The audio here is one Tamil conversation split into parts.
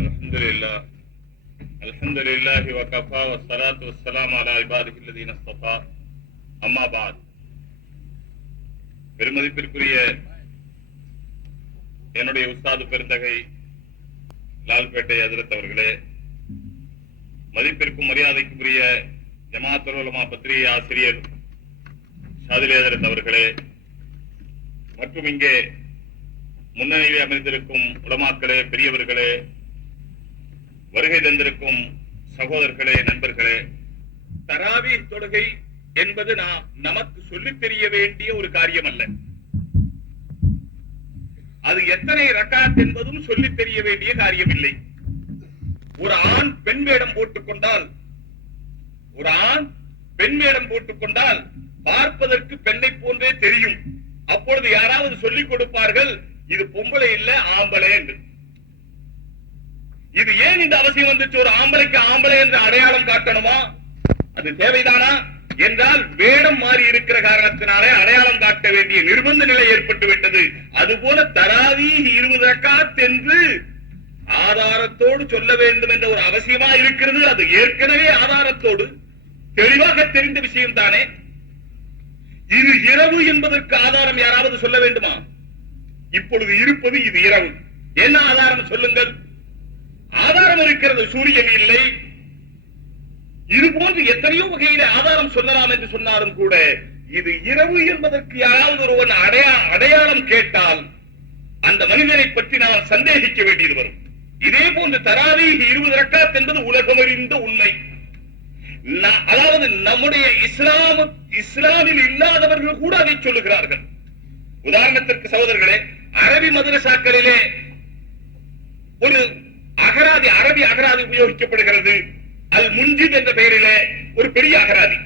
அல்ஹம்துலில்லாஹ் அல்ஹம்துலில்லாஹி வகஃபா வஸ்ஸலாத்து வஸ்ஸலாமு அலா இபாதிஹில்லதீன இஸ்தஃபா. அம்மா பாத். பெருமதிப்பிற்குரிய என்னுடைய உஸ்தாது பெருந்தகை லால்பேட்டை ஹஜ்ரத் அவர்களே, மதிப்பிற்கும் மரியாதைக்குரிய ஜமாஅத்துல் உலமா பத்திரிகை ஆசிரியர் ஷாதிலி ஹஜ்ரத் அவர்களே, மற்றும் இங்கே முன்னணியில் அமைந்திருக்கும் உலமாக்களே, பெரியவர்களே, வருகை தந்திருக்கும் சகோதரர்களே, நண்பர்களே, தராவீஹ் தொழுகை என்பது நமக்கு சொல்லித் தெரிய வேண்டிய ஒரு காரியம் அல்ல. அது எத்தனை ரக்காத் என்பதும் சொல்லித் தெரிய வேண்டிய காரியம் இல்லை. ஒரு ஆண் பெண் வேடம் போட்டுக்கொண்டால் பார்ப்பதற்கு பெண்ணை போன்றே தெரியும். அப்பொழுது யாராவது சொல்லிக் கொடுப்பார்கள், இது பொம்பளை இல்ல ஆம்பளை என்று. இது ஏன் இந்த அவசியம் வந்துச்சு? ஒரு ஆம்பளைக்கு ஆம்பளை என்று அடையாளம் காட்டணுமா? அது தேவைதானா என்றால் வேடம் மாறி இருக்கிற காரணத்தினாலே அடையாளம் காட்ட வேண்டிய நிர்பந்த நிலை ஏற்பட்டு விட்டது. அதுபோல தராவீஹ் 20 ரக்காத் என்று ஆதாரத்தோடு சொல்ல வேண்டும் என்ற ஒரு அவசியமா இருக்கிறது. அது ஏற்கனவே ஆதாரத்தோடு தெளிவாக தெரிந்த விஷயம் தானே. இது இரவு என்பதற்கு ஆதாரம் யாராவது சொல்ல வேண்டுமா? இப்பொழுது இருப்பது இது இரவு. என்ன ஆதாரம் சொல்லுங்கள்? ஆதாரம் இருக்கிறது, சூரியன் இல்லை. இது போன்று எத்தனையோ வகையில ஆதாரம் சொல்லலாம் என்று சொன்னாலும் கூட இது இரவு என்பதற்கு யாராவது ஒருவன் அடையாளம் கேட்டால் அந்த மனிதனை பற்றி நான் சந்தேகிக்க வேண்டியது வரும். இதே போன்று தராவீஹ் 20 ரக்காத் என்பது உலகமறிந்த உண்மை. அதாவது நம்முடைய இஸ்லாமில் இல்லாதவர்கள் கூட அதை சொல்லுகிறார்கள். உதாரணத்திற்கு சகோதரர்களே, அரபி மதரசாக்களிலே ஒரு அரபி அகராதி உபயோகிக்கப்படுகிறது. அல் முன்ஜித் என்ற பெயரிலே ஒரு பெரிய அகராதி.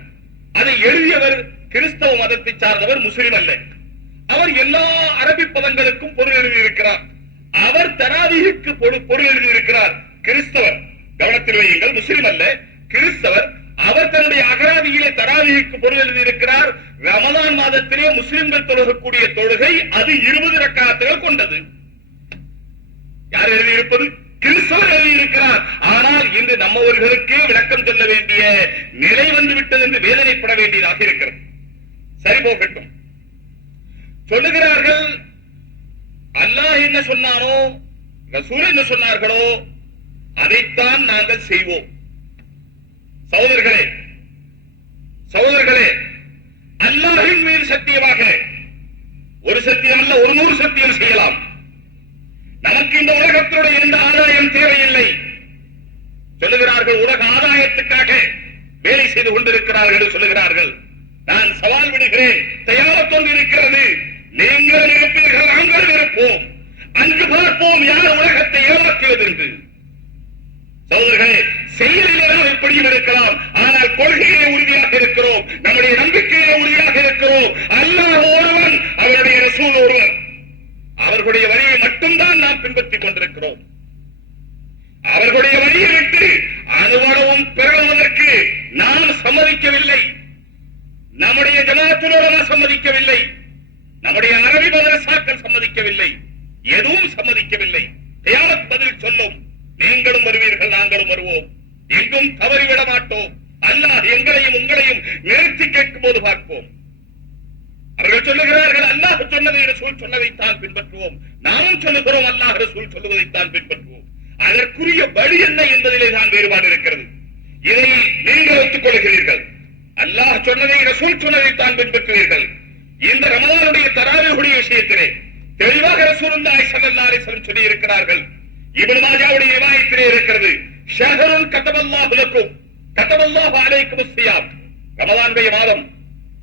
அதை எழுதியவர் கிறிஸ்தவ மதத்தை சார்ந்தவர், முஸ்லிம் அல்ல. அவர் எல்லா அரபி பதங்களுக்கும் பொருள் எழுதியிருக்கிறார். அவர் தராவீஹுக்கு பொருள் எழுதியிருக்கிறார். கிறிஸ்தவர், கவனத்தில் வையுங்கள், முஸ்லிம் அல்ல, கிறிஸ்தவர். அவர் தன்னுடைய அகராதியிலே தராவீஹுக்கு பொருள் எழுதியிருக்கிறார். ரமலான் மாதத்திலே முஸ்லிம்கள் தொழுகக்கூடிய தொழுகை அது 20 ரக்காத்துகள் கொண்டது. யார் எழுதியிருப்பது? கிறிஸ்தவர் எழுதியிருக்கிறார். ஆனால் இன்று நம்மவர்களுக்கே விளக்கம் சொல்ல வேண்டிய நிலை வந்துவிட்டது என்று வேதனைப்பட வேண்டியதாக இருக்கிறது. சரி, போகட்டும். சொல்லுகிறார்கள், அல்லாஹ் என்ன சொன்னானோ, ரசூல் என்ன சொன்னார்களோ அதைத்தான் நாங்கள் செய்வோம். சகோதரர்களே, அல்லாஹ்வின் மீது சத்தியமாக ஒரு சத்தியம் அல்ல, 100 சத்தியம் செய்யலாம். நமக்கு இந்த உலகத்தினுடைய எந்த ஆதாயம் தேவையில்லை. சொல்லுகிறார்கள், உலக ஆதாயத்துக்காக வேலை செய்து கொண்டிருக்கிறார்கள் சொல்லுகிறார்கள். நான் சவால் விடுகிறேன், தயாரத்தோடு இருக்கிறது. நீங்கள் இருப்பீர்கள், நாங்கள் இருப்போம். அங்கு பார்ப்போம் யார் உலகத்தை ஏமாற்றுவது என்று. சகோதரர்களே, செயலிலே நாம் எப்படியும் இருக்கலாம், ஆனால் கொள்கையிலே உறுதியாக இருக்கிறோம். நம்முடைய நம்பிக்கையிலே உறுதியாக இருக்கிறோம். அல்லாஹ் ஒருவன், அவருடைய ரசூல் ஒருவர். அவர்களுடைய வழியை மட்டும்தான் நாம் பின்பற்றிக் கொண்டிருக்கிறோம். அவர்களுடைய வழியை விட்டு அனுபவம் பெறுவதற்கு நாம் சம்மதிக்கவில்லை. நம்முடைய ஜமாஅத்துல் உலமா சம்மதிக்கவில்லை. நம்முடைய அரபி மதரசாக்கள் சம்மதிக்கவில்லை. எதுவும் சம்மதிக்கவில்லை. கியாமத் பதில் சொல்லும். நீங்களும் வருவீர்கள், நாங்களும் வருவோம். எங்கும் தவறிவிட மாட்டோம். அல்லாஹ் எங்களையும் உங்களையும் நிறுத்தி கேட்கும் போது பார்ப்போம். அவர்கள் சொல்லுகிறார்கள், அல்லாஹ் சொன்னதை ரசூல் சொன்னதைத்தான் பின்பற்றுவோம். நாமும் சொல்லுகிறோம், அல்லாஹ் ரசூல் சொல்லுவதைத்தான் பின்பற்றுவோம். அதற்குரிய வழி என்ன என்பதிலே தான் வேறுபாடு இருக்கிறது. இதை நீங்கள் ஒத்துக் கொள்கிறீர்கள். அல்லாஹ் சொன்னதை ரசூல் சொன்னதைத்தான் பின்பற்றுவீர்கள். இந்த ரமலானுடைய தராவீஹுடைய விஷயத்திலே தெளிவாக ரசூலுல்லாஹி ஸல்லல்லாஹு அலைஹி வஸல்லம் சொல்லி இருக்கிறார்கள். இப்னு மாஜாவுடைய ரிவாயத்திலே இருக்கிறது, ஷஹருன் கதபல்லாஹு லக்கும் கதபல்லாஹு அலைக்கும் ஸியாம். ரமலானுடைய மாதம்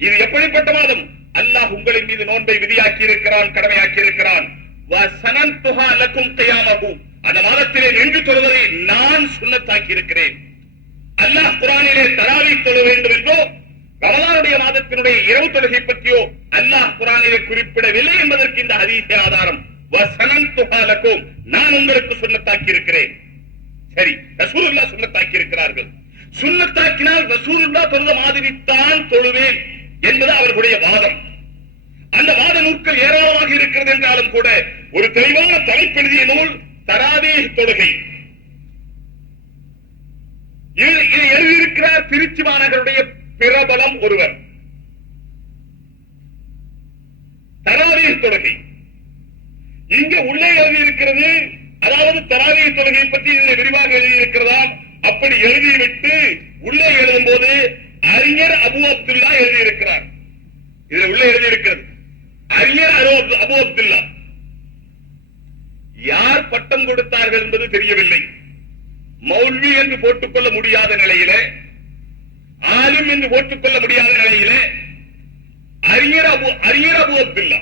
இது எப்படிப்பட்ட மாதம்? அல்லாஹ் உங்களின் மீது நோன்பை விதியாக்கி இருக்கிறான், கடமையாக்கி இருக்கிறான். வஸனன்துஹா லக்கும் கியாமஹு, அந்த மாதத்திலே நின்று தொழுவதை நான் சுன்னத்தாக்கி இருக்கிறேன். அல்லாஹ் குர்ஆனிலே தராவீஹ் தொழ வேண்டும் என்றோ ரமலானுடைய மாதத்தினுடைய இரவு தொழுகை பற்றியோ அல்லாஹ் குர்ஆனிலே குறிப்பிடவில்லை என்பதற்கு இந்த ஹதீஸே ஆதாரம். வஸனன்துஹா லக்கும், நான் உங்களுக்கு சுன்னத்தாக்கி இருக்கிறேன். சரி, ரசூலுல்லாஹ் சுன்னத்தாக்கி இருக்கிறார்கள். சுன்னத்தாக்கினால் ரசூலுல்லாஹ் தொழுத மாதிரி தான் தொழுவேன் என்பது அவர்களுடைய வாதம். அந்த வாத நூல்கள் ஏராளமாக இருக்கிறது என்றாலும் கூட ஒரு தெளிவான தலைப்பெழுதிய நூல் தராவீஹ் தொழுகை. எழுதியிருக்கிறார் திருச்சி மாநகருடைய பிரபலம் ஒருவர். தராவீஹ் தொழுகை இங்க உள்ளே எழுதியிருக்கிறது. அதாவது தராவீஹ் தொழுகை பற்றி இதில் விரிவாக எழுதியிருக்கிறதாம். அப்படி எழுதிவிட்டு உள்ளே எழுதும் போது அறிஞர் அபு அப்துல்லா எழுதியிருக்கிறார். இதில் உள்ளே எழுதியிருக்கிறது அறிஞர் அபு அப்துல்லா. யார் பட்டம் கொடுத்தார்கள் என்பது தெரியவில்லை. மௌல்வி என்று போட்டுக்கொள்ள முடியாத நிலையிலே, ஆலிம் என்று போட்டுக்கொள்ள முடியாத நிலையிலே அறிஞர் அபு அப்துல்லா.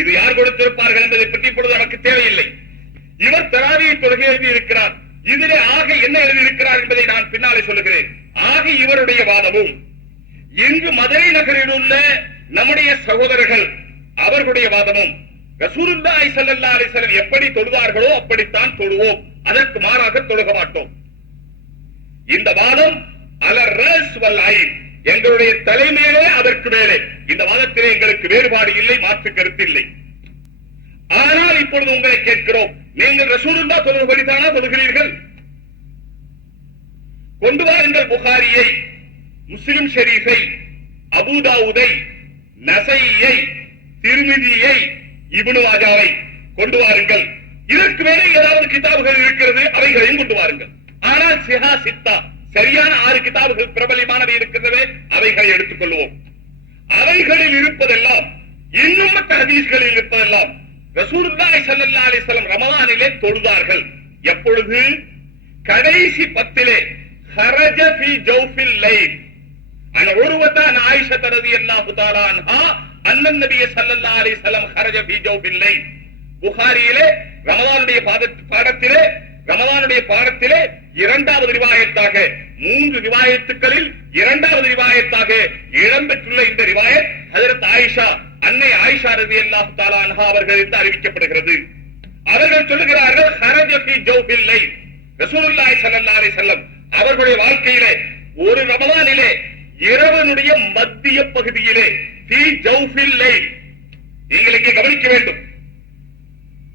இது யார் கொடுத்திருப்பார்கள் என்பதை பற்றி இப்பொழுது நமக்கு தேவையில்லை. இவர் தராவீஹ் தொழுகை எழுதியிருக்கிறார். இதிலே ஆக என்ன எழுதியிருக்கிறார் என்பதை நான் பின்னாலே சொல்லுகிறேன். ஆக இவருடைய வாதமும் இங்கு மதுரை நகரில் உள்ள நம்முடைய சகோதரர்கள் அவர்களுடைய வாதமும் ரசூலுல்லாஹி ஸல்லல்லாஹு அலைஹி வஸல்லம் எப்படி தொழுதார்களோ அப்படித்தான் தொழுவோம், அதற்கு மாறாக தொழுக மாட்டோம். இந்த வாதம் அலர் ரஸ் வல் ஐன், எங்களுடைய தலைமையிலே அதற்கு மேலே. இந்த வாதத்திலே எங்களுக்கு வேறுபாடு இல்லை, மாற்று கருத்து இல்லை. ஆனால் இப்பொழுது உங்களை கேட்கிறோம், நீங்கள் ரசூலுல்லாஹ் தொழுகைதானா தொழுகிறீர்கள்? கொண்டு வாருங்கள் புகாரியை, முஸ்லிம் ஷரீஃபை, அபூதாவுதை, நசையை, திருமிதியை, இப்னு மாஜாவை கொண்டு வாருங்கள். இதற்கு மேலே ஏதாவது கிதாபுகள் இருக்கிறது, அவைகளையும் கொண்டு வாருங்கள். ஆனால் சிஹா சித்தா சரியான 6 கிதாபுகள் பிரபலமானவை இருக்கிறது, அவைகளை எடுத்துக் கொள்வோம். அவைகளில் இருப்பதெல்லாம், இன்னும் மற்ற ஹதீஸ்களில் இருப்பதெல்லாம் ரசூலுல்லாஹி ஸல்லல்லாஹு அலைஹி வஸல்லம் ரமலானிலே தொழுதார்கள். எப்பொழுது? கடைசி 10 ஹரஜ ஃபீ ஜௌஃபில் லைல் அன் உர்வத ஆயிஷா ரலியல்லாஹு தஆலா அன்ஹா அன்னன் நபிய ஸல்லல்லாஹு அலைஹி வஸல்லம் ஹரஜ ஃபீ ஜௌஃபில் லைல். புகாரியிலே ரமலானுடைய பாடத்திலே இரண்டாவது ரிவாயத்தாக, 3 ரிவாயத்துக்களில் இரண்டாவது ரிவாயத்தாக இடம்பெற்றுள்ள இந்த ரிவாயத் ஹஜ்ரத் ஆயிஷா, அன்னை ஆயிஷா ரலியல்லாஹு தஆலா அன்ஹா அவர்களிடம் அறிவிக்கப்படுகிறது. அவர்கள் சொல்லுகிறார்கள், ஹரஜ ஃபீ ஜௌஃபில் லைல், ரசூலுல்லாஹி ஸல்லல்லாஹு அலைஹி வஸல்லம் அவர்களுடைய வாழ்க்கையிலே ஒரு ரமலானிலே இரவனுடைய மத்திய பகுதியிலே ஃபீ ஜௌஃபில் லைல். நீங்கள் இங்கே கவனிக்க வேண்டும்.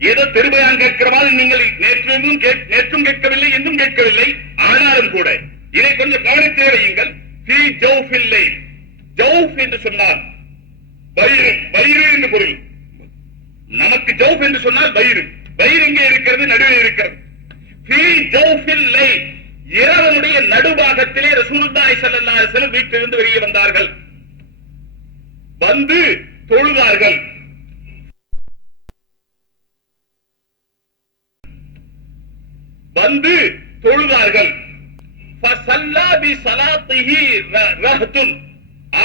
ஏதோ தெருபயான் கேட்கிற மாதிரி நீங்கள் நேற்றும் கேட்கவில்லை, இன்னும் கேட்கவில்லை. ஆனாலும் கூட இதை கொஞ்சம் கவனித்து வையுங்கள். ஃபீ ஜௌஃபில் லைல், ஜௌஃப் என்று சொன்னால் வயிறு, வயிறு என்று பொருள். நமக்கு ஜௌஃப் என்று சொன்னால் வயிறு, வயிறு இங்கே இருக்கிறது, நடுவில் இருக்கிறது. ஃபீ ஜௌஃபில் லைல், இரவனுடைய நடுபாகத்திலே ரசூலுல்லாஹி ஸல்லல்லாஹு அலைஹி வஸல்லம் வீட்டிலிருந்து வெளியே வந்தார்கள், வந்து தொழுதார்கள். வந்து தொழுதார்கள்.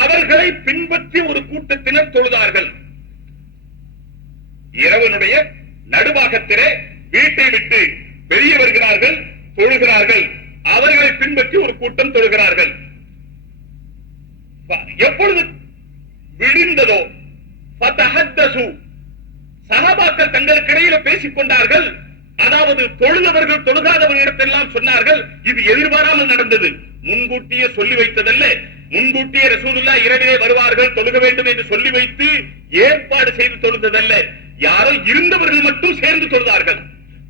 அவர்களை பின்பற்றி ஒரு கூட்டத்தினர் தொழுதார்கள். இரவனுடைய நடுபாகத்திலே வீட்டை விட்டு வெளியே வருகிறார்கள், தொழுகிறார்கள். அவர்களை பின்பற்றி ஒரு கூட்டம் தொழுகிறார்கள். எப்பொழுது விடிந்ததோ சஹாபாக்கள் தங்களுக்கு இடையில பேசிக் கொண்டார்கள். அதாவது தொழுதவர்கள் தொழுகாதவர்களிடத்தெல்லாம் சொன்னார்கள், இது எதிர்பாராமல் நடந்தது, முன்கூட்டியே சொல்லி வைத்ததல்ல. முன்கூட்டியே ரசூலுல்லாஹ் இரவிலே வருவார்கள், தொழுக வேண்டும் என்று சொல்லி வைத்து ஏற்பாடு செய்து தொழுததல்ல. யாரோ இருந்தவர்கள் மட்டும் சேர்ந்து தொழுதார்கள்.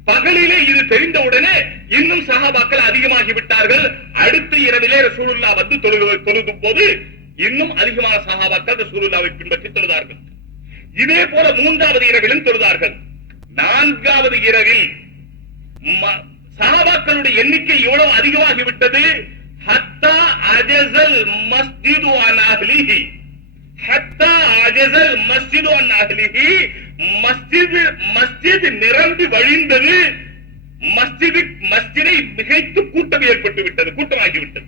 பகலிலே இது தெரிந்தவுடனே இன்னும் சஹாபாக்கள் அதிகமாகி விட்டார்கள். அடுத்த இரவிலே ரசூலுல்லாஹ் வந்து தொழுதும் போது இன்னும் அதிகமான சஹாபாக்கள் ரசூலுல்லாஹ்வை பின்பற்றி தொழுதார்கள். இதே போல 3வது இரவிலும் தொழுதார்கள். 4வது இரவில் சஹாபாக்களுடைய எண்ணிக்கை எவ்வளவு அதிகமாகிவிட்டது? ஹத்தா அஜஸல் மஸ்ஜிது அன் அஹ்லிஹி, ஹத்தா அஜஸல் மஸ்ஜிது அன் அஹ்லிஹி, மஸ்ஜித் நிரம்பி வழிந்தது. மஸ்ஜிதை மிகைத்து கூட்டம் ஏற்பட்டு விட்டது, கூட்டமாகிவிட்டது.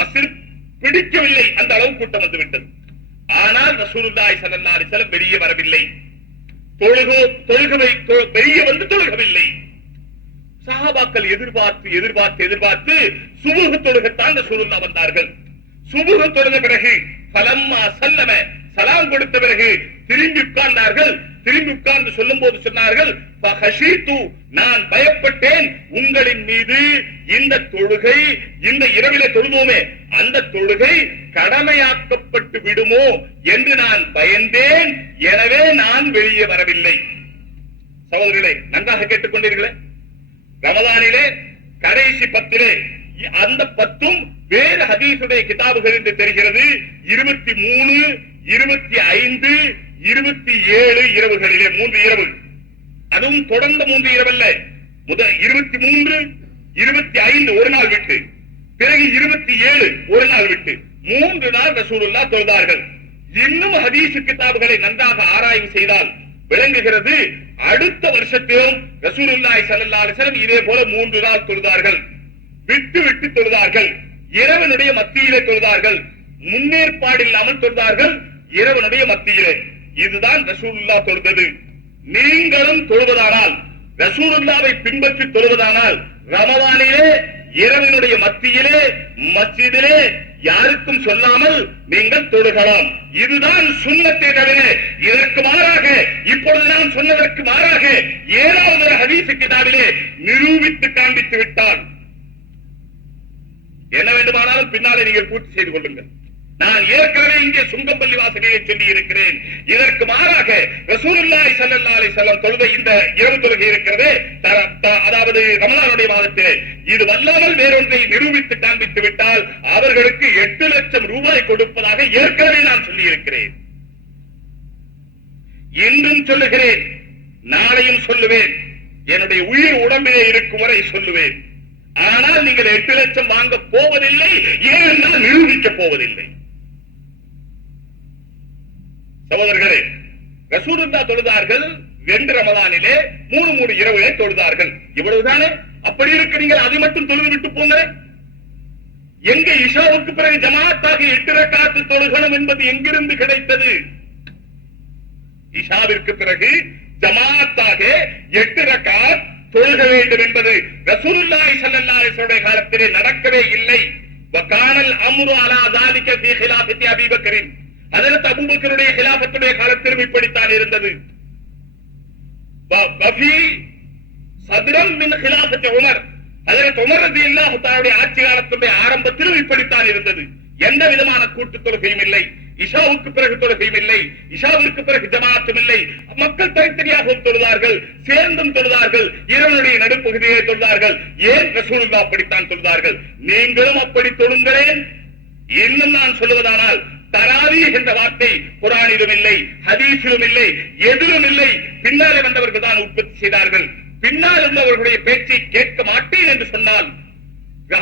மஸ்ஜித் பிடிக்கவில்லை, அந்த அளவு கூட்டம் வந்து விட்டது. ஆனால் ரசூலுல்லாஹி ஸல்லல்லாஹு அலைஹி வஸல்லம் வெளியே வரவில்லை, வெளியே வந்து தொழுகவில்லை. சஹாபாக்கள் எதிர்பார்த்து சுபுஹ் தொழுகத்தான் ரசூலுல்லாஹ் வந்தார்கள். சுபுஹ் தொழுத பிறகு ஃபலம்மா சல்லம, சலாம் கொடுத்த பிறகு திரும்பி உட்கார்ந்தார்கள். திரும்பி உட்கார்ந்து சொல்லும் போது சொன்னார்கள், நான் பயப்பட்டேன் உங்களின் மீது இந்த தொழுகை, இந்த இரவிலே தொழுவோமே அந்த தொழுகை கடமையாக்கப்பட்டு விடுமோ என்று நான் பயந்தேன். எனவே நான் வெளியே வரவில்லை. சகோதரர்களே, நன்றாக கேட்டுக்கொண்டீர்களே, ரமலானிலே கடைசி 10 அந்த 10 வேறு ஹதீஸுடைய கிதாபுகள் என்று தெரிகிறது. 23, 25, 27 இரவுகளிலே 3 இரவு, அதுவும் தொடர்ந்த 3 இரவல்ல. முதல் 23, 25 ஒரு நாள் விட்டு, பிறகு 27 ஒரு நாள் விட்டு 3 நாள் ரசூலுல்லாஹ் தொழுதார்கள். இன்னும் ஹதீஸ் கிதாபுகளை நன்றாக ஆராய்ச்சி செய்தால் விளங்குகிறது, அடுத்த வருஷத்திலும் ரசூலுல்லாஹி ஸல்லல்லாஹு அலைஹி வஸல்லம் இதே போல 3 நாள் தொழுதார்கள். விட்டு விட்டு தொழுதார்கள். இரவனுடைய மத்தியிலே தொழுதார்கள். முன்னேற்பாடு இல்லாமல் தொழுதார்கள் இரவனுடைய மத்தியிலே. இதுதான் ரசூலுல்லாஹ் தொழுதது. நீங்களும் தொழுவதானால், ரசூலுல்லாஹ்வை பின்பற்றி தொழுவதானால், ரமலானிலே இரவினுடைய மத்தியிலே மஸ்ஜிதிலே யாருக்கும் சொல்லாமல் நீங்கள் தொழுகலாம். இதுதான் சுன்னத்தை தவிர இதற்கு மாறாக, இப்பொழுது நான் சொன்னதற்கு மாறாக ஏதாவது ஒரு ஹதீஸ் கிதாபிலே நிரூபித்து காண்பித்து விட்டால் என்ன வேண்டுமானாலும் பின்னாலே நீங்கள் பூர்த்தி செய்து கொள்ளுங்கள். நான் ஏற்கனவே இங்கே சுங்கப்பள்ளி வாசகையை சொல்லி இருக்கிறேன். இதற்கு மாறாக ரசூலுல்லாஹி ஸல்லல்லாஹு அலைஹி வஸல்லம் தொழுத இந்த இரவு தொழுகை இருக்கிறதே, அதாவது ரமலானுடைய மாதத்திலே, இது வல்லாமல் வேறொன்றை நிரூபித்து காண்பித்து விட்டால் அவர்களுக்கு 8 லட்சம் ரூபாய் கொடுப்பதாக ஏற்கனவே நான் சொல்லி இருக்கிறேன். இன்றும் சொல்லுகிறேன், நாளையும் சொல்லுவேன், என்னுடைய உயிர் உடம்பிலே இருக்கும் வரை சொல்லுவேன். ஆனால் நீங்கள் 8 லட்சம் வாங்க போவதில்லை, ஏனென்றால் நிரூபிக்க போவதில்லை. சகோதரர்களே, ரசூலுல்லாஹ் தொழுதார்கள் 2 ரமலானிலே 3 இரவுகளை தொழுதார்கள். இவ்வளவுதானே? அப்படி இருக்கு, நீங்கள் அதை மட்டும் தொழுது விட்டு போங்க. எங்க இஷாவுக்கு பிறகு ஜமாத்தாக 8 ரக்காத்து தொழுகணும் என்பது எங்கிருந்து கிடைத்தது? இஷாவிற்கு பிறகு ஜமாத்தாக 8 ரக்காத் தொழுக வேண்டும் என்பது ரசூலுல்லாஹி ஸல்லல்லாஹு அலைஹி வஸல்லம் காலத்திலே நடக்கவே இல்லை. வகானல் அம்ரு அலா ذلك في خلافة அபீ பக்கர், ஹஜ்ரத் அபூபக்கருடைய خلافத்துடைய காலத்திலும் இப்படித்தான் இருந்தது. வஃபி சத்ரன் மின் خلافة உமர், ஹஜ்ரத் உமர் ரலியல்லாஹு தஆலா ஆட்சி காலத்துடைய ஆரம்பத்திலும் இப்படித்தான் இருந்தது. எந்த விதமான கூட்டு தொழுகையும் இல்லை, இஷாவுக்கு பிறகு தொழுகையும் இல்லை, இஷாவிற்கு பிறகு ஜமாத்தும் இல்லை. மக்கள் தனித்தனியாக தொழுதார்கள், சேர்ந்தும் தொழுதார்கள், இரவனுடைய நடுப்பகுதியை தொழுதார்கள். ஏன்? ரசூலுல்லாஹ் அப்படித்தான் தொழுதார்கள். நீங்களும் அப்படி தொழுங்களேன். இன்னும் நான் சொல்லுவதானால், தராவீஹ் என்ற வார்த்தை குர்ஆனிலும் இல்லை, ஹதீஸிலும் இல்லை, எதிலும் இல்லை. பின்னாலே வந்தவர்கள் தான் உற்பத்தி செய்தார்கள். பின்னால் இருந்தவர்களுடைய பேச்சை கேட்க மாட்டேன் என்று சொன்னால்,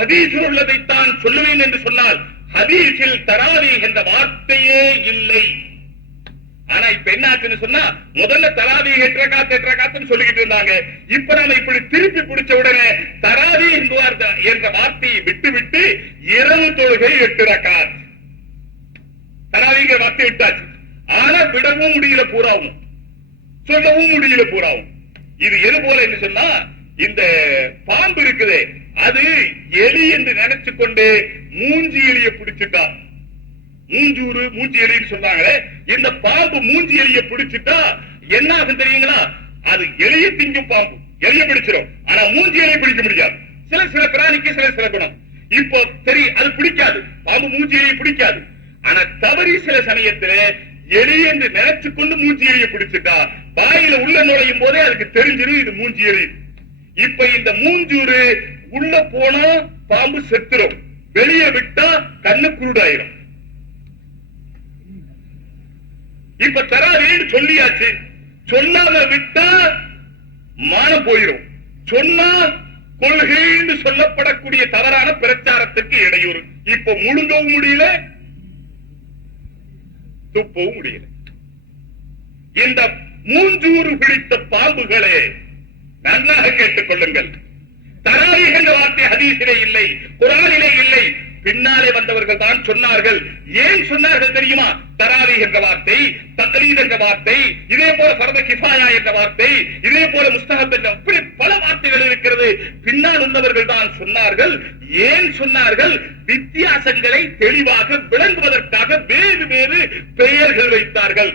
ஹதீஸில் உள்ளதைத்தான் சொல்லுவேன் என்று சொன்னால், ஹதீஸில் தராவீஹ் என்ற வார்த்தையே இல்லை. ஆனா இப்ப என்ன ஆச்சுன்னு சொன்னா, முதல்ல தராவீஹ் 8 ரக்காத்துன்னு சொல்லிக்கிட்டு இருந்தாங்க. இப்ப நாம இப்படி திருப்பி பிடிச்ச உடனே தராவீஹ் என்ற வார்த்தையை விட்டு விட்டு இரவு தொழுகை 8 ரக்காத், தராவீஹ் வார்த்தை விட்டாச்சு. ஆனா விடவும் முடியல பூராவும், சொல்லவும் முடியல பூராவும். இது எது போல என்று சொன்னா, இந்த பாம்பு இருக்குதே, அது எலி என்று நினைச்சு கொண்டு மூஞ்சி எலிய பிடிச்சிட்டா, மூஞ்சி எலின்னு சொல்றாங்களே, இந்த பாம்பு மூஞ்சி எலிய பிடிச்சிட்டா என்ன ஆகும் தெரியுங்களா? அது எலிய திங்கும் பாம்பு, எலிய பிடிச்சிடும். ஆனா மூஞ்சி எலிய பிடிக்க முடியாது. சில பிராணிக்கு சில குணம். இப்போ சரி, அது பிடிக்காது, பாம்பு மூஞ்சி எலிய பிடிக்காது. ஆனா தவறி சில சமயத்துல எலி என்று நினைச்சு கொண்டு மூஞ்சி எலிய பிடிச்சிட்டா, வாயில உள்ள நுழையும் போதே அதுக்கு தெரிஞ்சிடும் இது மூஞ்சி எலி. இப்ப இந்த மூஞ்சூறு உள்ள போனா பாம்பு செத்துரும், வெளியே விட்டா கண்ணு குருடாயிரும். இப்ப தராவீன்னு சொல்லியாச்சு, சொல்லாம விட்டா மானம் போயிரும், சொன்னா கொள்கைன்னு சொல்லப்படக்கூடிய தவறான பிரச்சாரத்துக்கு இடையூறு. இப்ப முழுங்கவும் முடியல, துப்பவும் முடியல. இந்த மூஞ்சூறு பிடித்த பாம்புகளே நன்றாக கேட்டுக் கொள்ளுங்கள். தராவீஹ் என்ற வார்த்தை ஹதீஸிலே இல்லை, குர்ஆனிலே இல்லை. பின்னாலே வந்தவர்கள் தான் சொன்னார்கள். ஏன் சொன்னார்கள் தெரியுமா? தராவீஹ் என்ற வார்த்தை, தக்லீத் என்ற வார்த்தை, இதே போல ஃபர்து கிஃபாயா என்ற வார்த்தை, இதே போல முஸ்தஹப் என்ற இப்படி பல வார்த்தைகள் இருக்கிறது. பின்னால் வந்தவர்கள் தான் சொன்னார்கள். ஏன் சொன்னார்கள்? வித்தியாசங்களை தெளிவாக விளங்குவதற்காக வேறு வேறு பெயர்கள் வைத்தார்கள்.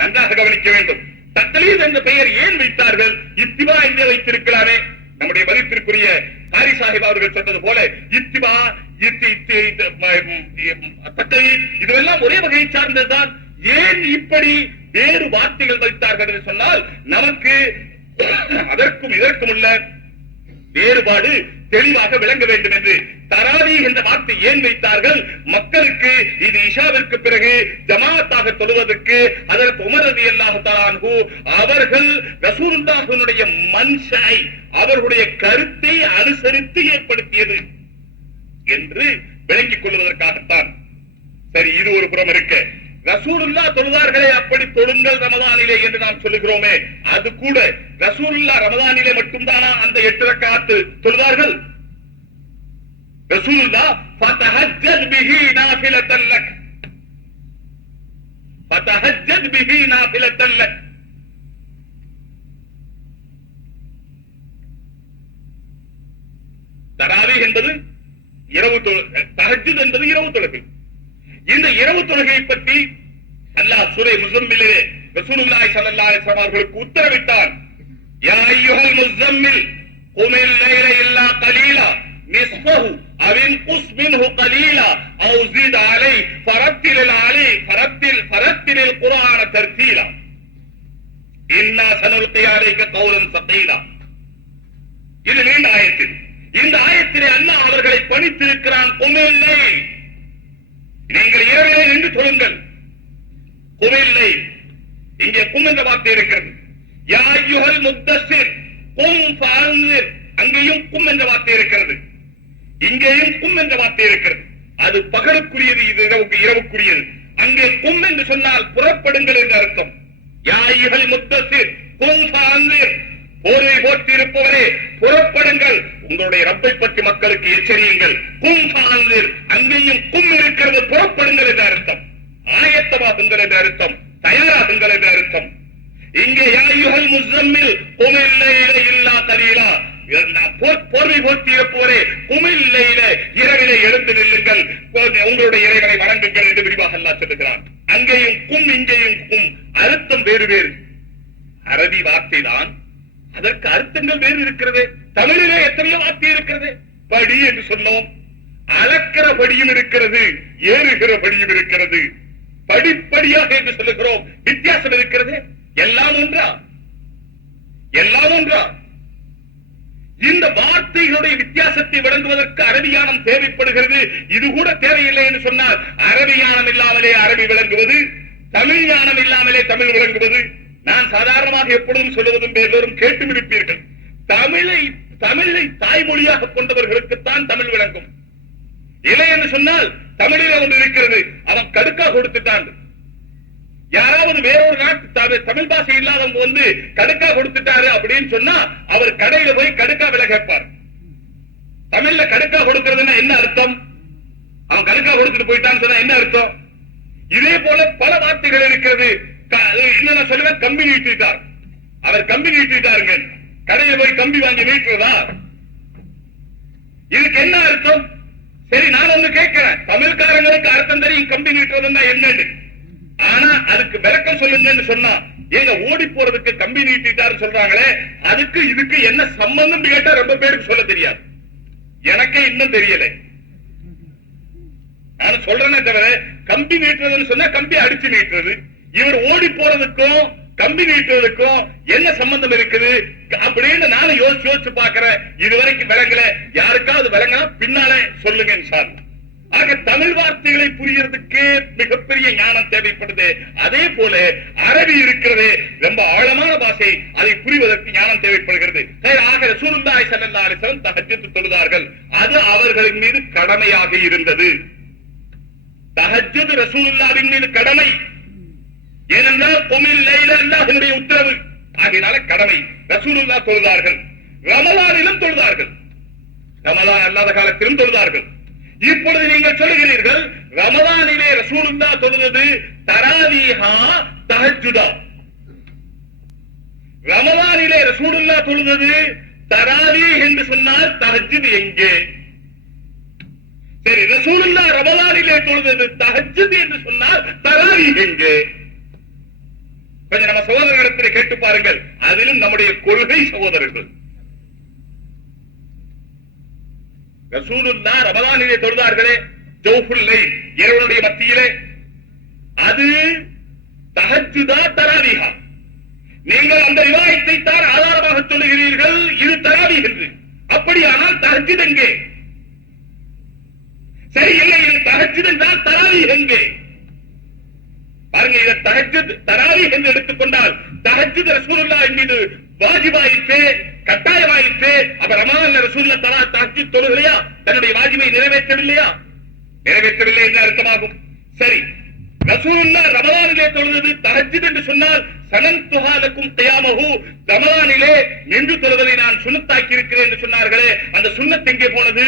நன்றாக கவனிக்க வேண்டும். தக்லீத் என்ற பெயர் ஏன் வைத்தார்கள்? இத்திபா என்றே வைத்திருக்கிறாரே. நம்முடைய மதிப்பிற்குரிய காரி சாஹிப் அவர்கள் சொன்னது போல இத்திபா, தக்லீத் இதுவெல்லாம் ஒரே வகையை சார்ந்ததுதான். ஏன் இப்படி வேறு வார்த்தைகள் வைத்தார்கள் என்று சொன்னால், நமக்கு அதற்கும் இதற்கும் உள்ள வேறுபாடு தெளிவாக விளங்க வேண்டும் என்று தராவி என்ற வார்த்தை ஏன் வைத்தார்கள்? மக்களுக்கு இது இஷாவிற்கு பிறகு ஜமாத்தாக தொழுவதற்கு அதற்கு உமர் ரலியல்லாஹு தஆலா அன்ஹு அவர்கள் ரசூலுல்லாஹ்வுடைய மன்ஷை அவர்களுடைய கருத்தை அனுசரித்து ஏற்படுத்தியது என்று விளங்கிக் கொள்வதற்காகத்தான். சரி, இது ஒரு புறம் இருக்க, ரசூலுல்லாஹ் தொழுதார்களே அப்படி தொழுங்கள் ரமதானிலே என்று நாம் சொல்லுகிறோமே, அது கூட ரசூலுல்லாஹ் ரமதானிலே மட்டும்தானா அந்த 8 ரக்காத்து தொழுதார்கள்? ரசூலுல்லாஹ் ஃபதஹஜ்ஜத் பிஹி நாஃபிலத்தன் லக், ஃபதஹஜ்ஜத் பிஹி நாஃபிலத்தன் லக். தராவீஹ் என்பது இரவு தொழுகை, தஹஜ்ஜுத் என்பது இரவு தொழுகை. இந்த இரவு தொழுகையை பற்றி அல்லாஹ் சூரா முஸம்மிலிலே ரசூலுல்லாஹி ஸல்லல்லாஹு அலைஹி வஸல்லம் அவர்களுக்கு உத்தரவிட்டார். யா அய்யுஹல் முஸம்மில் குமில் லைல இல்லா கலீலா நிஸ்ஃபஹு அவ் இன்குஸ் மின்ஹு கலீலா அவ் ஸித் அலைஹி ஃபரத்தில் குர்ஆன தர்தீலா இன்னா சனுல்கி அலைக கௌலன் ஸகீலா. இது நீண்ட ஆயத்து. இந்த ஆயத்திலே அல்லாஹ் அவர்களை பணித்திருக்கிறான். குமில் லைல், நீங்கள் இரவிலே நின்று தொழுங்கள். குமில்லை, இங்கே கும் என்ற வார்த்தை இருக்கிறது. யா அய்யுஹல் முத்தஸ்ஸிர் கும் ஃபஅன்ஸிர், அங்கேயும் கும் என்ற வார்த்தை இருக்கிறது, இங்கேயும் கும் என்ற வார்த்தை இருக்கிறது. அது பகலுக்குரியது, இது இரவுக்குரியது. அங்கே கும் என்று சொன்னால் புறப்படுங்கள் என்று அர்த்தம். யா அய்யுஹல் முத்தஸ்ஸிர் கும் ஃபஅன்ஸிர், போரை போற்றி இருப்பவரே புறப்படுங்கள், உங்களுடைய ரப்பை பற்றி மக்களுக்கு எச்சரியுங்கள். கும் ஃபஅன்ஸிர், அங்கேயும் கும் இருக்கிறது, புறப்படுங்கள் என்று அர்த்தம். ஆயத்தமாகுங்கள் என்று அர்த்தம், தயாராகுங்கள் என்று அர்த்தம். இங்கே யா அய்யுஹல் முஸம்மில் குமில் லைல இல்லா கலீலா, போர்வை போற்றி இருப்பவரே குமில் லைல, இரவிலே எழுந்து நில்லுங்கள், உங்களுடைய இறைவனை வணங்குங்கள் என்று விரிவாக அல்லாஹ் சொல்லுகிறான். அங்கேயும் கும், இங்கேயும் கும், அர்த்தம் வேறு வேறு. அரபி வார்த்தை தான், அதற்கு அர்த்தங்கள் வேறு இருக்கிறது. தமிழிலே எத்தனையோ வார்த்தை இருக்கிறது. படி என்று சொன்னோம், அளக்கிற படியும் இருக்கிறது, ஏறுகிற படியும் இருக்கிறது. படிப்படியாக என்று சொல்லுகிறோம், வித்தியாசம் இருக்கிறது. எல்லாம் ஒன்றா? எல்லாம் ஒன்றா? இந்த வார்த்தைகளுடைய வித்தியாசத்தை விளங்குவதற்கு அரபியானம் தேவைப்படுகிறது. இது கூட தேவையில்லை என்று சொன்னால் அரபியானம் இல்லாமலே அரபி விளங்குவது, தமிழ் ஞானம் இல்லாமலே தமிழ் விளங்குவது. நான் சாதாரணமாக எப்பொழுதும் சொல்லுவதும் எல்லோரும் கேட்டு இருப்பீர்கள், தமிழை தாய்மொழியாக கொண்டவர்களுக்குத்தான் தமிழ் விளங்கும். இல்லை என்று சொன்னால் தமிழில ஒன்று இருக்கிறது, அவன் கடுக்கா கொடுத்துட்டான். யாராவது வேறொரு நாட்டு தமிழ் பாஷை இல்லாதவங்க வந்து கடுக்கா கொடுத்துட்டாரு அப்படின்னு சொன்னா அவர் கடையில போய் கடுக்கா விலை கேட்பார். தமிழ்ல கடுக்கா கொடுக்கிறதுன்னா என்ன அர்த்தம்? அவன் கடுக்கா கொடுத்துட்டு போயிட்டான்னு சொன்னா என்ன அர்த்தம்? இதே போல பல வார்த்தைகள் இருக்கிறது. என்ன சொல்லுவேன், கம்பி நீட்டிட்டார், அவர் கம்பி நீட்டிட்டாருங்க. கடையில போய் கம்பி வாங்கி நீட்டுறதா? இதுக்கு என்ன அர்த்தம்? சரி, நான் ஒண்ணு கேட்கிறேன், தமிழ்காரங்களுக்கு அர்த்தம் தெரியும் கம்பி நீட்டுறதுன்னா என்னன்னு. ஆனா அதுக்கு விளக்கம் சொல்லுங்கன்னு சொன்னா, எங்க ஓடி போறதுக்கு கம்பி நீட்டிட்டாரு சொல்றாங்களே, அதுக்கு இதுக்கு என்ன சம்பந்தம் கேட்டா ரொம்ப பேருக்கு சொல்ல தெரியாது. எனக்கே இன்னும் தெரியல. நான் சொல்றேனே தவிர, கம்பி நீட்டுறதுன்னு சொன்னா கம்பி அடிச்சு நீட்டுறது, இவர் ஓடி போறதுக்கும் கம்பி நீட்டுறதுக்கும் என்ன சம்பந்தம் இருக்குது அப்படின்னு நானும் யோசிச்சு பாக்குறேன். இதுவரைக்கும் விளங்கல. யாருக்காவது விளங்கினா பின்னாலே சொல்லுங்க சார். ஆக தமிழ் வார்த்தைகளை புரியறதுக்கு மிகப்பெரிய ஞானம் தேவைப்படுது. அதே போல அரபி இருக்கிறது, ரொம்ப ஆழமான பாஷை, அதை புரிவதற்கு ஞானம் தேவைப்படுகிறது. ஆக ரசூலுல்லாஹி ஸல்லல்லாஹு அலைஹி வஸல்லம் தஹஜ்ஜுத் தொழுதார்கள். அது அவர்களின் மீது கடமையாக இருந்தது. தஹஜ்ஜுத் ரசூலுல்லாஹ்வின் மீது கடமை. ஏனென்றால் குமில் லைல அல்லாஹ்வுடைய உத்தரவு. ஆகையினால கடமை. ரசூலுல்லாஹ் தொழுதார்கள், ரமலானிலும் தொழுதார்கள், ரமலான் அல்லாத காலத்திலும் தொழுதார்கள். இப்பொழுது நீங்கள் சொல்லுகிறீர்கள், ரமலானிலே ரசூலுல்லாஹ் தொழுது தராவீஹா தஹஜ்ஜுதா? ரமலானிலே ரசூலுல்லாஹ் தொழுது தராவீஹ் என்று சொன்னால் தஹஜ்ஜுத் எங்கே? சரி, ரசூலுல்லாஹ் ரமலானிலே தொழுது தஹஜ்ஜுத் என்று சொன்னால் தராவீஹ் எங்கே? கொஞ்சம் நம்ம சகோதரர்களிடத்தில் கேட்டு பாருங்கள். அதிலும் நம்முடைய கொள்கை சகோதரர்கள். ரசூலுல்லாஹ் ரமலானிலே தொழுதார்களே ஜௌஃபுல் லைல், இரவுடைய மத்தியிலே, அது தஹஜ்ஜுதா தராவீஹா? நீங்கள் அந்த ரிவாயத்தை தான் ஆதாரமாக சொல்லுகிறீர்கள், இது தராவீஹ் என்று. அப்படி அப்படியானால் தஹஜ்ஜுத் எங்கே? சரி, இல்லை, இது தஹஜ்ஜுத் என்றால் தராவீஹ் எங்கே? பாருங்க, இத தஹஜ்ஜுத் தராவீஹ் என்று எடுத்துக்கொண்டால் தஹஜ்ஜுத் ரசூலுல்லாஹ் மீது வாஜிபாயிற்று, கட்டாயமாயிற்று. அப்ப ரமலான்ல ரசூலுல்லாஹ் தஹஜ்ஜுத் தொழுகலையா? தன்னுடைய வாஜிபை நிறைவேற்றவில்லையா? நிறைவேற்றவில்லை என்று அர்த்தமாகும். சரி, ரசூலுல்லாஹ் ரமலானிலே தொழுது தஹஜ்ஜுத் என்று சொன்னால் சனன்துஹா லக்கும் கியாமஹு, ரமலானிலே நின்று தொழுவதை நான் சுன்னத்தாக்கி இருக்கிறேன் என்று சொன்னார்களே, அந்த சுன்னத் எங்கே போனது?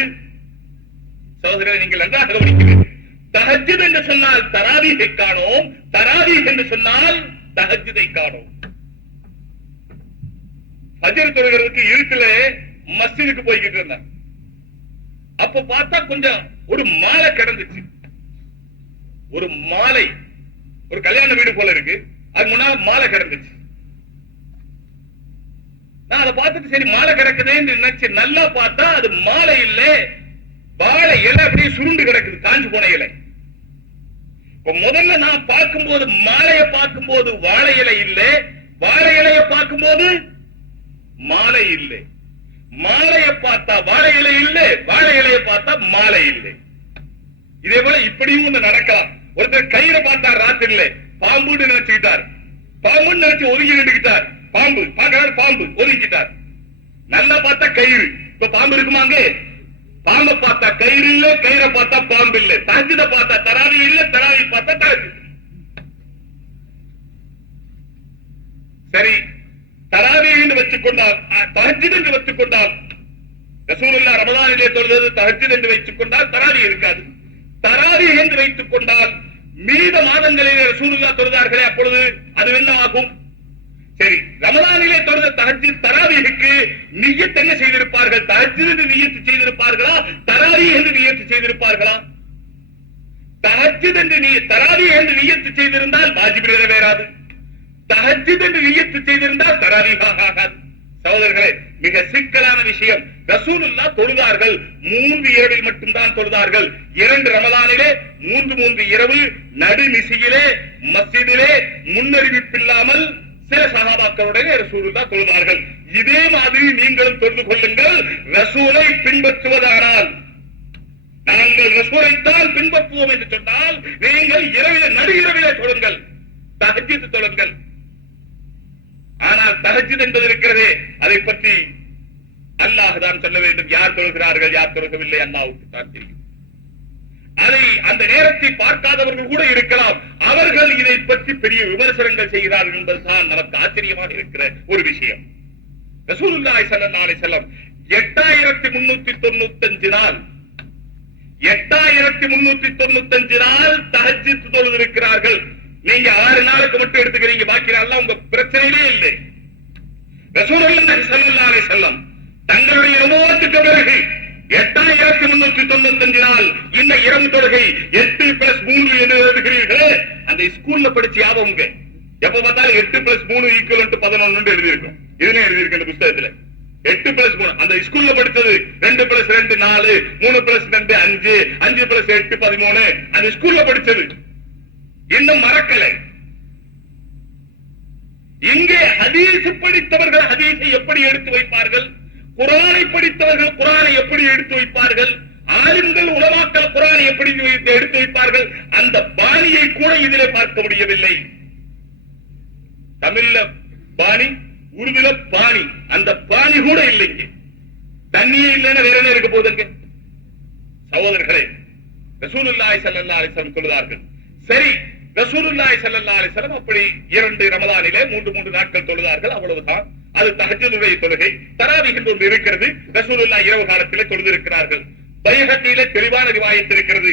சகோதரர்களே, நீங்கள் நன்றாக கவனிக்கிறீர்கள். தஹஜ்ஜுத் என்று சொன்னால் தராவீஹை காணோம், தராவீஹ் என்று சொன்னால் தஹஜ்ஜுதை காணோம். ஃபஜ்ர் தொழுகிறதுக்கு இருட்டிலே மஸ்ஜிதுக்கு போய்கிட்டு இருந்தார். அப்ப பார்த்தா கொஞ்சம் ஒரு மாலை கிடந்துச்சு. ஒரு மாலை, ஒரு கல்யாண வீடு போல இருக்கு, அது முன்னால மாலை கிடந்துச்சு. நான் அதை பார்த்துட்டு சரி மாலை கிடக்குதுன்னு நினைச்சு நல்லா பார்த்தா அது மாலை இல்ல, வாழை இலை அப்படியே சுருண்டு கிடக்குது, காஞ்சு போன இலை. இப்ப முதல்ல நான் பார்க்கும்போது மாலையை பார்க்கும்போது வாழை இலை இல்ல, வாழை இலைய பார்க்கும்போது மாலை இல்லை. மாலையை பார்த்தா வாழை இலை இல்ல, வாழை இலையை பார்த்தா மாலை இல்லை. இதே போல இப்படியும் ஒண்ணு நடக்கலாம். ஒருத்தர் கயிறை பார்த்தா ராத்திரில பாம்புன்னு நினைச்சுக்கிட்டார், பாம்புன்னு நினைச்சு ஒதுங்கி நின்றுக்கிட்டார். பாம்பு பார்க்கிறார், பாம்பு ஒதுங்கிட்டார். நல்லா பார்த்தா கயிறு, இப்ப பாம்பு இருக்குமாங்க? பாம்பை பார்த்தா கயிறு இல்ல, கயிறை பார்த்தா பாம்பு இல்ல. தஹஜ்ஜுத பார்த்தா தராவி இல்ல, தராவி பார்த்தா தஹஜ்ஜுத். சரி, தராவி என்று வச்சுக் கொண்டால், தஹஜ்ஜுத் என்று வச்சுக் கொண்டால், ரசூலுல்லாஹ் ரமலானிலே தொழுது தஹஜ்ஜுத் என்று வைத்துக் கொண்டால் தராவி இருக்காது. தராவி என்று வைத்துக் கொண்டால் மீத மாதங்களிலே ரசூலுல்லாஹ் தொழுதார்களே, அப்பொழுது அது என்ன ஆகும்? சரி, ரமலானிலே தொழுத தஹஜ்ஜுத் தராவீஹுக்கு நிய்யத் என்ன செய்திருப்பார்கள்? தஹஜ்ஜுத் என்று நிய்யத் செய்திருப்பார்களா, தராவீஹ் என்று நிய்யத் செய்திருப்பார்களா? தஹஜ்ஜுத் என்று தராவீஹ் என்று நிய்யத் செய்திருந்தால் வாஜிப் நிறைவேறாது. தஹஜ்ஜுத் என்று நிய்யத் செய்திருந்தால் தராவீஹ் ஆகாது. சகோதரர்களே, மிக சிக்கலான விஷயம். ரசூலுல்லாஹ் தொழுதார்கள், 3 இரவில் மட்டும்தான் தொழுதார்கள். 2 ரமலானிலே 3 இரவு நடுநிசியிலே மஸ்ஜிதிலே முன்னறிவிப்பில்லாமல் சில சஹாபாக்களுடைய ரசூலுல்லாஹ் தொழுதார்கள். இதே மாதிரி நீங்களும் தொழுது கொள்ளுங்கள். ரசூலை பின்பற்றுவதானால், நாங்கள் ரசூலைத்தான் பின்பற்றுவோம் என்று சொன்னால் நீங்கள் இரவிலே நடு இரவிலே தொழுங்கள், தஹஜ்ஜுத் தொழுங்கள். ஆனால் தஹஜ்ஜுத் என்பது இருக்கிறதே, அதை பற்றி அல்லாஹ் தான் சொல்ல வேண்டும். யார் தொழுகிறார்கள், யார் தொழுகவில்லை, அல்லாஹ்வுக்கு தான் தெரியும். அதை அந்த நேரத்தை பார்க்காதவர்கள் கூட இருக்கலாம். அவர்கள் இதை பற்றி பெரிய விமர்சனங்கள் செய்கிறார்கள் என்பதுதான் நமக்கு ஆச்சரியமாக இருக்கிற ஒரு விஷயம். ரசூலுல்லாஹி ஸல்லல்லாஹு அலைஹி வஸல்லம் 8395 நாள் 8395 நாள் தஹஜ்ஜுத் தொழுதிருக்கிறார்கள். நீங்க 6 நாளுக்கு மட்டும் எடுத்துக்கிறீங்க, பாக்கி நாள்லாம் உங்க பிரச்சனையிலே இல்லை. ரசூலுல்லாஹி ஸல்லல்லாஹு அலைஹி வஸல்லம் தங்களுடைய நுபுவத்துக்கு பிறகு 8395 நாள் இந்த இரவு தொழுகை 8+3 என்று எழுதுகிறீர்களே, அந்த ஸ்கூல்ல படிச்சு ஞாபகம். எப்ப பார்த்தாலும் 8+3 = 11 எழுதியிருக்கும். இதுல எழுதியிருக்கு இந்த புத்தகத்துல 8+3. அந்த ஸ்கூல்ல படிச்சது 2+2 4, 3+2 5, 5+8 13. அந்த ஸ்கூல்ல படிச்சது இன்னும் மறக்கலை. இங்கே ஹதீஸ் படித்தவர்கள் ஹதீஸை எப்படி எடுத்து வைப்பார்கள்? குர்ஆனை படித்தவர்கள் குர்ஆனை எப்படி எடுத்து வைப்பார்கள்? ஆலிம்கள் உலமாக்கள் குர்ஆனை எப்படி எடுத்து வைப்பார்கள்? அந்த பாணியை கூட இதிலே பார்க்க முடியவில்லை. தமிழ்ல பாணி, உருதுல பாணி, அந்த பாணி கூட இல்லைங்க. தண்ணியே இல்லைன்னா வேற என்ன இருக்க போதுங்க? சகோதரர்களே, ரசூலுல்லாஹி ஸல்லல்லாஹு அலைஹி வஸல்லம் சொல்லுவார்கள். சரி, ரசூலுல்லாஹி ஸல்லல்லாஹு அலைஹி வஸல்லம் அப்படி 2 ரமலானிலே 3 நாட்கள் தொழுதார்கள், அவ்வளவுதான். அது தஹஜ்ஜுதுடைய தொழுகை. தராவீஹ் என்று ஒன்று இருக்கிறது, ரசூலுல்லாஹ் இரவு காலத்திலே தொழுதிருக்கிறார்கள். பைஹகியிலே தெளிவான ரிவாயத் இருக்கிறது.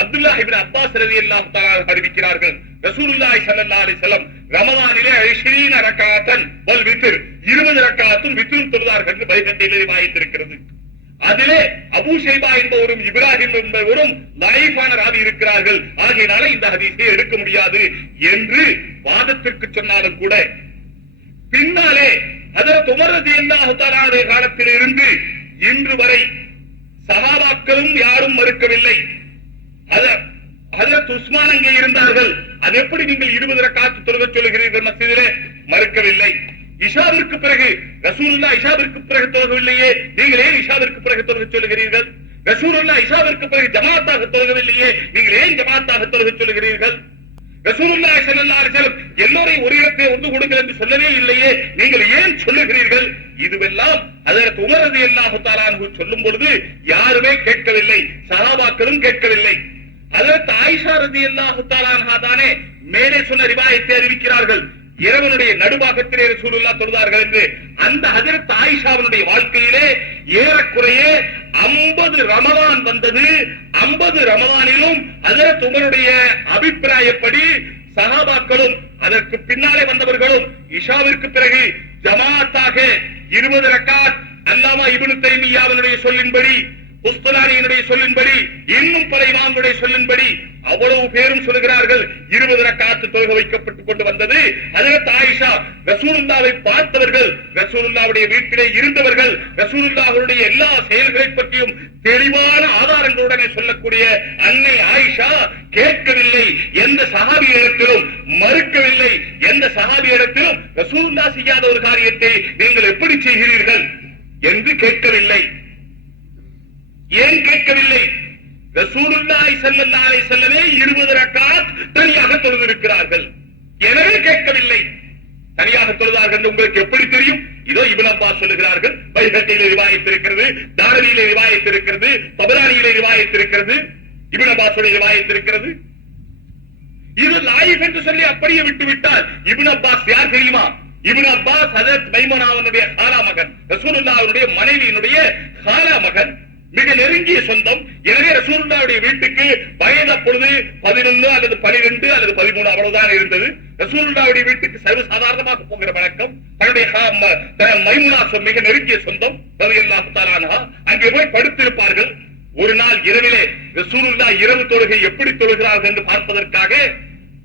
அப்துல்லாஹ் இப்னு அப்பாஸ் ரலியல்லாஹு தஆலா அறிவிக்கிறார்கள், ரசூலுல்லாஹி ஸல்லல்லாஹு அலைஹி வஸல்லம் ரமலானிலே 20 ரக்அத்தன் வல் வித்ர் 20 ரக்அத்தும் வித்ரும் தொழுதார்கள் என்று பைஹகியிலே ரிவாயத் இருக்கிறது. அதிலே அபூ ஷைபா என்பவரும் இப்ராஹிம் என்பவரும் லைஃபான ராவி இருக்கிறார்கள். ஆகையினால இந்த ஹதீஸை எடுக்க முடியாது என்று வாதத்திற்கு சொன்னாலும் கூட, பின்னாலே ஹஜ்ரத் உமர் ரலியல்லாஹு தஆலாவுடைய காலத்தில் இருந்து இன்று வரை சஹாபாக்களும் யாரும் மறுக்கவில்லை. ஹஜ்ரத் உஸ்மான் அங்கே இருந்தார்கள். அது எப்படி நீங்கள் 20 ரக்காத் தொழுக சொல்கிறீர்கள் மஸ்ஜிதிலே? மறுக்கவில்லை. இஷாவிற்கு பிறகு ரசூலுல்லாஹ் இஷாவிற்கு பிறகு தொழுகவில்லையே, நீங்கள் ஏன் இஷாவிற்கு பிறகு தொழுக சொல்லுகிறீர்கள்? ரசூலுல்லாஹ் இஷாவிற்கு பிறகு ஜமாத்தாக தொழுகவில்லையே, நீங்கள் ஏன் ஜமாத்தாக தொழுக சொல்லுகிறீர்கள்? ரசூலுல்லாஹி ஸல்லல்லாஹு அலைஹி வஸல்லம் எல்லோரையும் ஒரு இடத்தை ஒன்று கொடுங்கள் என்று சொல்லவே இல்லையே, நீங்கள் ஏன் சொல்லுகிறீர்கள்? இதுவெல்லாம் ஹஜ்ரத் உமர் ரலியல்லாஹு தஆலா அன்ஹு சொல்லும் பொழுது யாருமே கேட்கவில்லை, சஹாபாக்களும் கேட்கவில்லை. ஹஜ்ரத் ஆயிஷா ரலியல்லாஹு தஆலா அன்ஹா தானே மேலே சொன்ன ரிவாயத்தை அறிவிக்கிறார்கள், இரவனுடைய நடுபாகத்திலே ரசூலுல்லாஹ் தொழுதார்கள் என்று. அந்த ஹஜ்ரத் ஆயிஷாவினுடைய வாழ்க்கையிலே ஏறக்குறைய 50 ரமலான் வந்தது. 50 ரமலானிலும் ஹஜ்ரத் உமருடைய அபிப்பிராயப்படி சஹாபாக்களும் அதற்கு பின்னாலே வந்தவர்களும் இஷாவிற்கு பிறகு ஜமாத்தாக 20 ரக்காத் அல்லாமா இப்னு தைமிய்யாவினுடைய சொல்லின்படி, புஸ்தலானியினுடைய சொல்லின்படி, இன்னும் பல இமாம்களுடைய சொல்லின்படி அவ்வளவு பேரும் சொல்கிறார்கள் 20 ரக்காத்து தொழுகை வைக்கப்பட்டுக் கொண்டு வந்தது. ஹஜ்ரத் ஆயிஷா ரசூலுல்லாஹ்வை பார்த்தவர்கள், ரசூலுல்லாஹ்வுடைய வீட்டிலே இருந்தவர்கள், ரசூலுல்லாஹ்வுடைய எல்லா செயல்களை பற்றியும் தெளிவான ஆதாரங்களுடனே சொல்லக்கூடிய அன்னை ஆயிஷா கேட்கவில்லை, எந்த சஹாபியிடத்திலும் மறுக்கவில்லை, எந்த சஹாபியிடத்திலும் ரசூலுல்லாஹ் செய்யாத ஒரு காரியத்தை நீங்கள் எப்படி செய்கிறீர்கள் என்று கேட்கவில்லை. ஏன் கேட்கவில்லை? ரசூலுல்லாஹி ஸல்லல்லாஹு அலைஹி வஸல்லம் 20 ரக்காத் தனியாக தொழுதிருக்கிறார்கள், எனவே கேட்கவில்லை. தனியாக தொழுதார்கள் என்று உங்களுக்கு எப்படி தெரியும்? இதோ இப்னு அப்பாஸ் சொல்லுகிறார்கள், பைஹக்கியிலே ரிவாயத் இருக்கிறது, தாரவியிலே ரிவாயத் இருக்கிறது, தபரானியிலே ரிவாயத் இருக்கிறது, இப்னு அப்பாஸுடைய ரிவாயத் இருக்கிறது. இது லாயிஃப் என்று சொல்லி அப்படியே விட்டுவிட்டால் இப்னு அப்பாஸ் யார் தெரியுமா? இப்னு அப்பாஸ் ஹஜ்ரத் மைமுனாவுடைய ஹாலா மகன், ரசூலுல்லாஹ்வுடைய மனைவியினுடைய ஹாலா மகன், மிக நெருங்கிய சொந்தம். எனவே ரசூலுல்லாஹ்வுடைய வீட்டுக்கு வயது அப்பொழுது 11 அல்லது 12 அல்லது 13 அவ்வளவுதான் இருந்தது. ரசூலுல்லாஹ்வுடைய வீட்டுக்கு சர்வ சாதாரணமாக போகிற வழக்கம். தன்னுடைய மைமுனா மிக நெருங்கிய சொந்தம் ரலியல்லாஹு தஆலா அன்ஹா அங்கே போய் படுத்திருப்பார்கள். ஒரு நாள் இரவிலே ரசூலுல்லாஹ் இரவு தொழுகை எப்படி தொழுகிறார்கள் என்று பார்ப்பதற்காக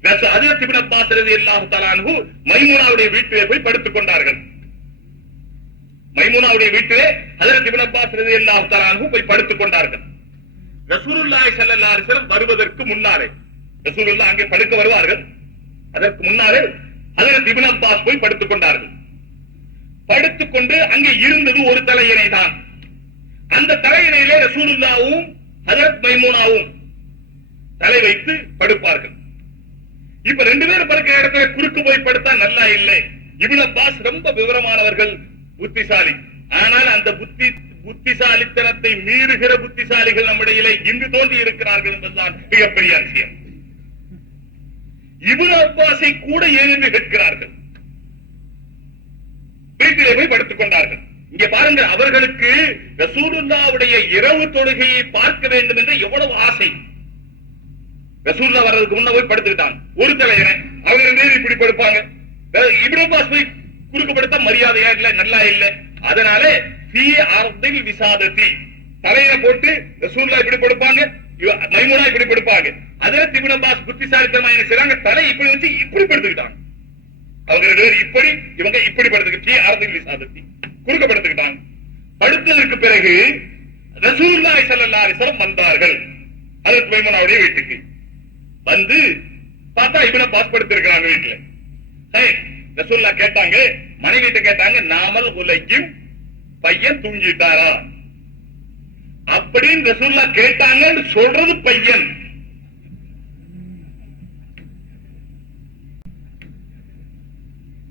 ஹஜ்ரத் இப்னு அப்பாஸ் ரலியல்லாஹு தஆலா அன்ஹு மைமுனாவுடைய வீட்டிலே போய் படுத்துக் கொண்டார்கள். மைமுனாவுடைய வீட்டிலே ஹஜ்ரத் இப்னு அப்பாஸ் ரலியல்லாஹு தஆலா அன்ஹு போய் படுத்துக் கொண்டார்கள். ரசூலுல்லாஹி ஸல்லல்லாஹு அலைஹி வஸல்லம் வருவதற்கு முன்னாலே, ரசூலுல்லாஹ் அங்கே படுக்க வருவார்கள், அதற்கு முன்னாலே ஹஜ்ரத் இப்னு அப்பாஸ் போய் படுத்துக் கொண்டார்கள். படுத்துக்கொண்டு அங்கே இருந்தது ஒரு தலையணை தான். அந்த தலையணையிலே ரசூலுல்லாஹ்வும் ஹஜ்ரத் மைமுனாவும் தலை வைத்து படுப்பார்கள். இப்ப ரெண்டு பேரும் படுக்கிற இடத்துல குறுக்கு போய் படுத்தா நல்லா இல்லை. இப்னு அப்பாஸ் ரொம்ப விவரமானவர்கள், புத்திசாலி. ஆனால் அந்த புத்திசாலித்தனத்தை மீறுகிற புத்திசாலிகள் நம்மிடையிலே இங்கு தோன்றி இருக்கிறார்கள் என்பதுதான் மிகப்பெரிய விஷயம். இப்னு அப்பாஸை கூட ஏறென்று கேட்கிறார்கள். வீட்டிலே போய் படுத்துக் கொண்டார்கள். இங்க பாருங்க, அவர்களுக்கு ரசூலுல்லாஹ்வுடைய இரவு தொழுகையை பார்க்க வேண்டும் என்று எவ்வளவு ஆசை. ரசூலுல்லாஹ் வர்றதுக்கு முன்ன போய் படுத்துக்கிட்டாங்க. ஒரு தலையணை, அவங்க ரெண்டு பேரும் இப்படி படுப்பாங்க. இப்னு அப்பாஸ் போய் குறுக்கப்படுத்த மரியாதையா இல்ல, நல்லா இல்ல. அதனால தலையில போட்டு ரசூலுல்லாஹ் இப்படி படுப்பாங்க, மைமுனா இப்படி படுப்பாங்க. ஹஜ்ரத் இப்னு அப்பாஸ் புத்திசாலித்தனமா என்ன செய்றாங்க, தலை இப்படி வச்சு இப்படி படுத்துக்கிட்டாங்க. அவங்க ரெண்டு பேரும் இப்படி, இவங்க இப்படி படுத்துக்கிட்டு குறுக்க படுத்துக்கிட்டாங்க. படுத்ததற்கு பிறகு ரசூலுல்லாஹி ஸல்லல்லாஹு அலைஹி வஸல்லம் வந்தார்கள் ஹஜ்ரத் மைமுனாவுடைய வீட்டுக்கு. வந்து பார்த்தா இப்னு அப்பாஸ் படுத்திருக்கிறாங்க வீட்டுல. ரசூலுல்லாஹ் கேட்டாங்க, மனைவிட்ட கேட்டாங்க, நாமல் உலைக்கும் பையன் தூங்கிட்டாரா அப்படின்னு ரசூலுல்லாஹ் கேட்டாங்க. சொல்றது பையன்.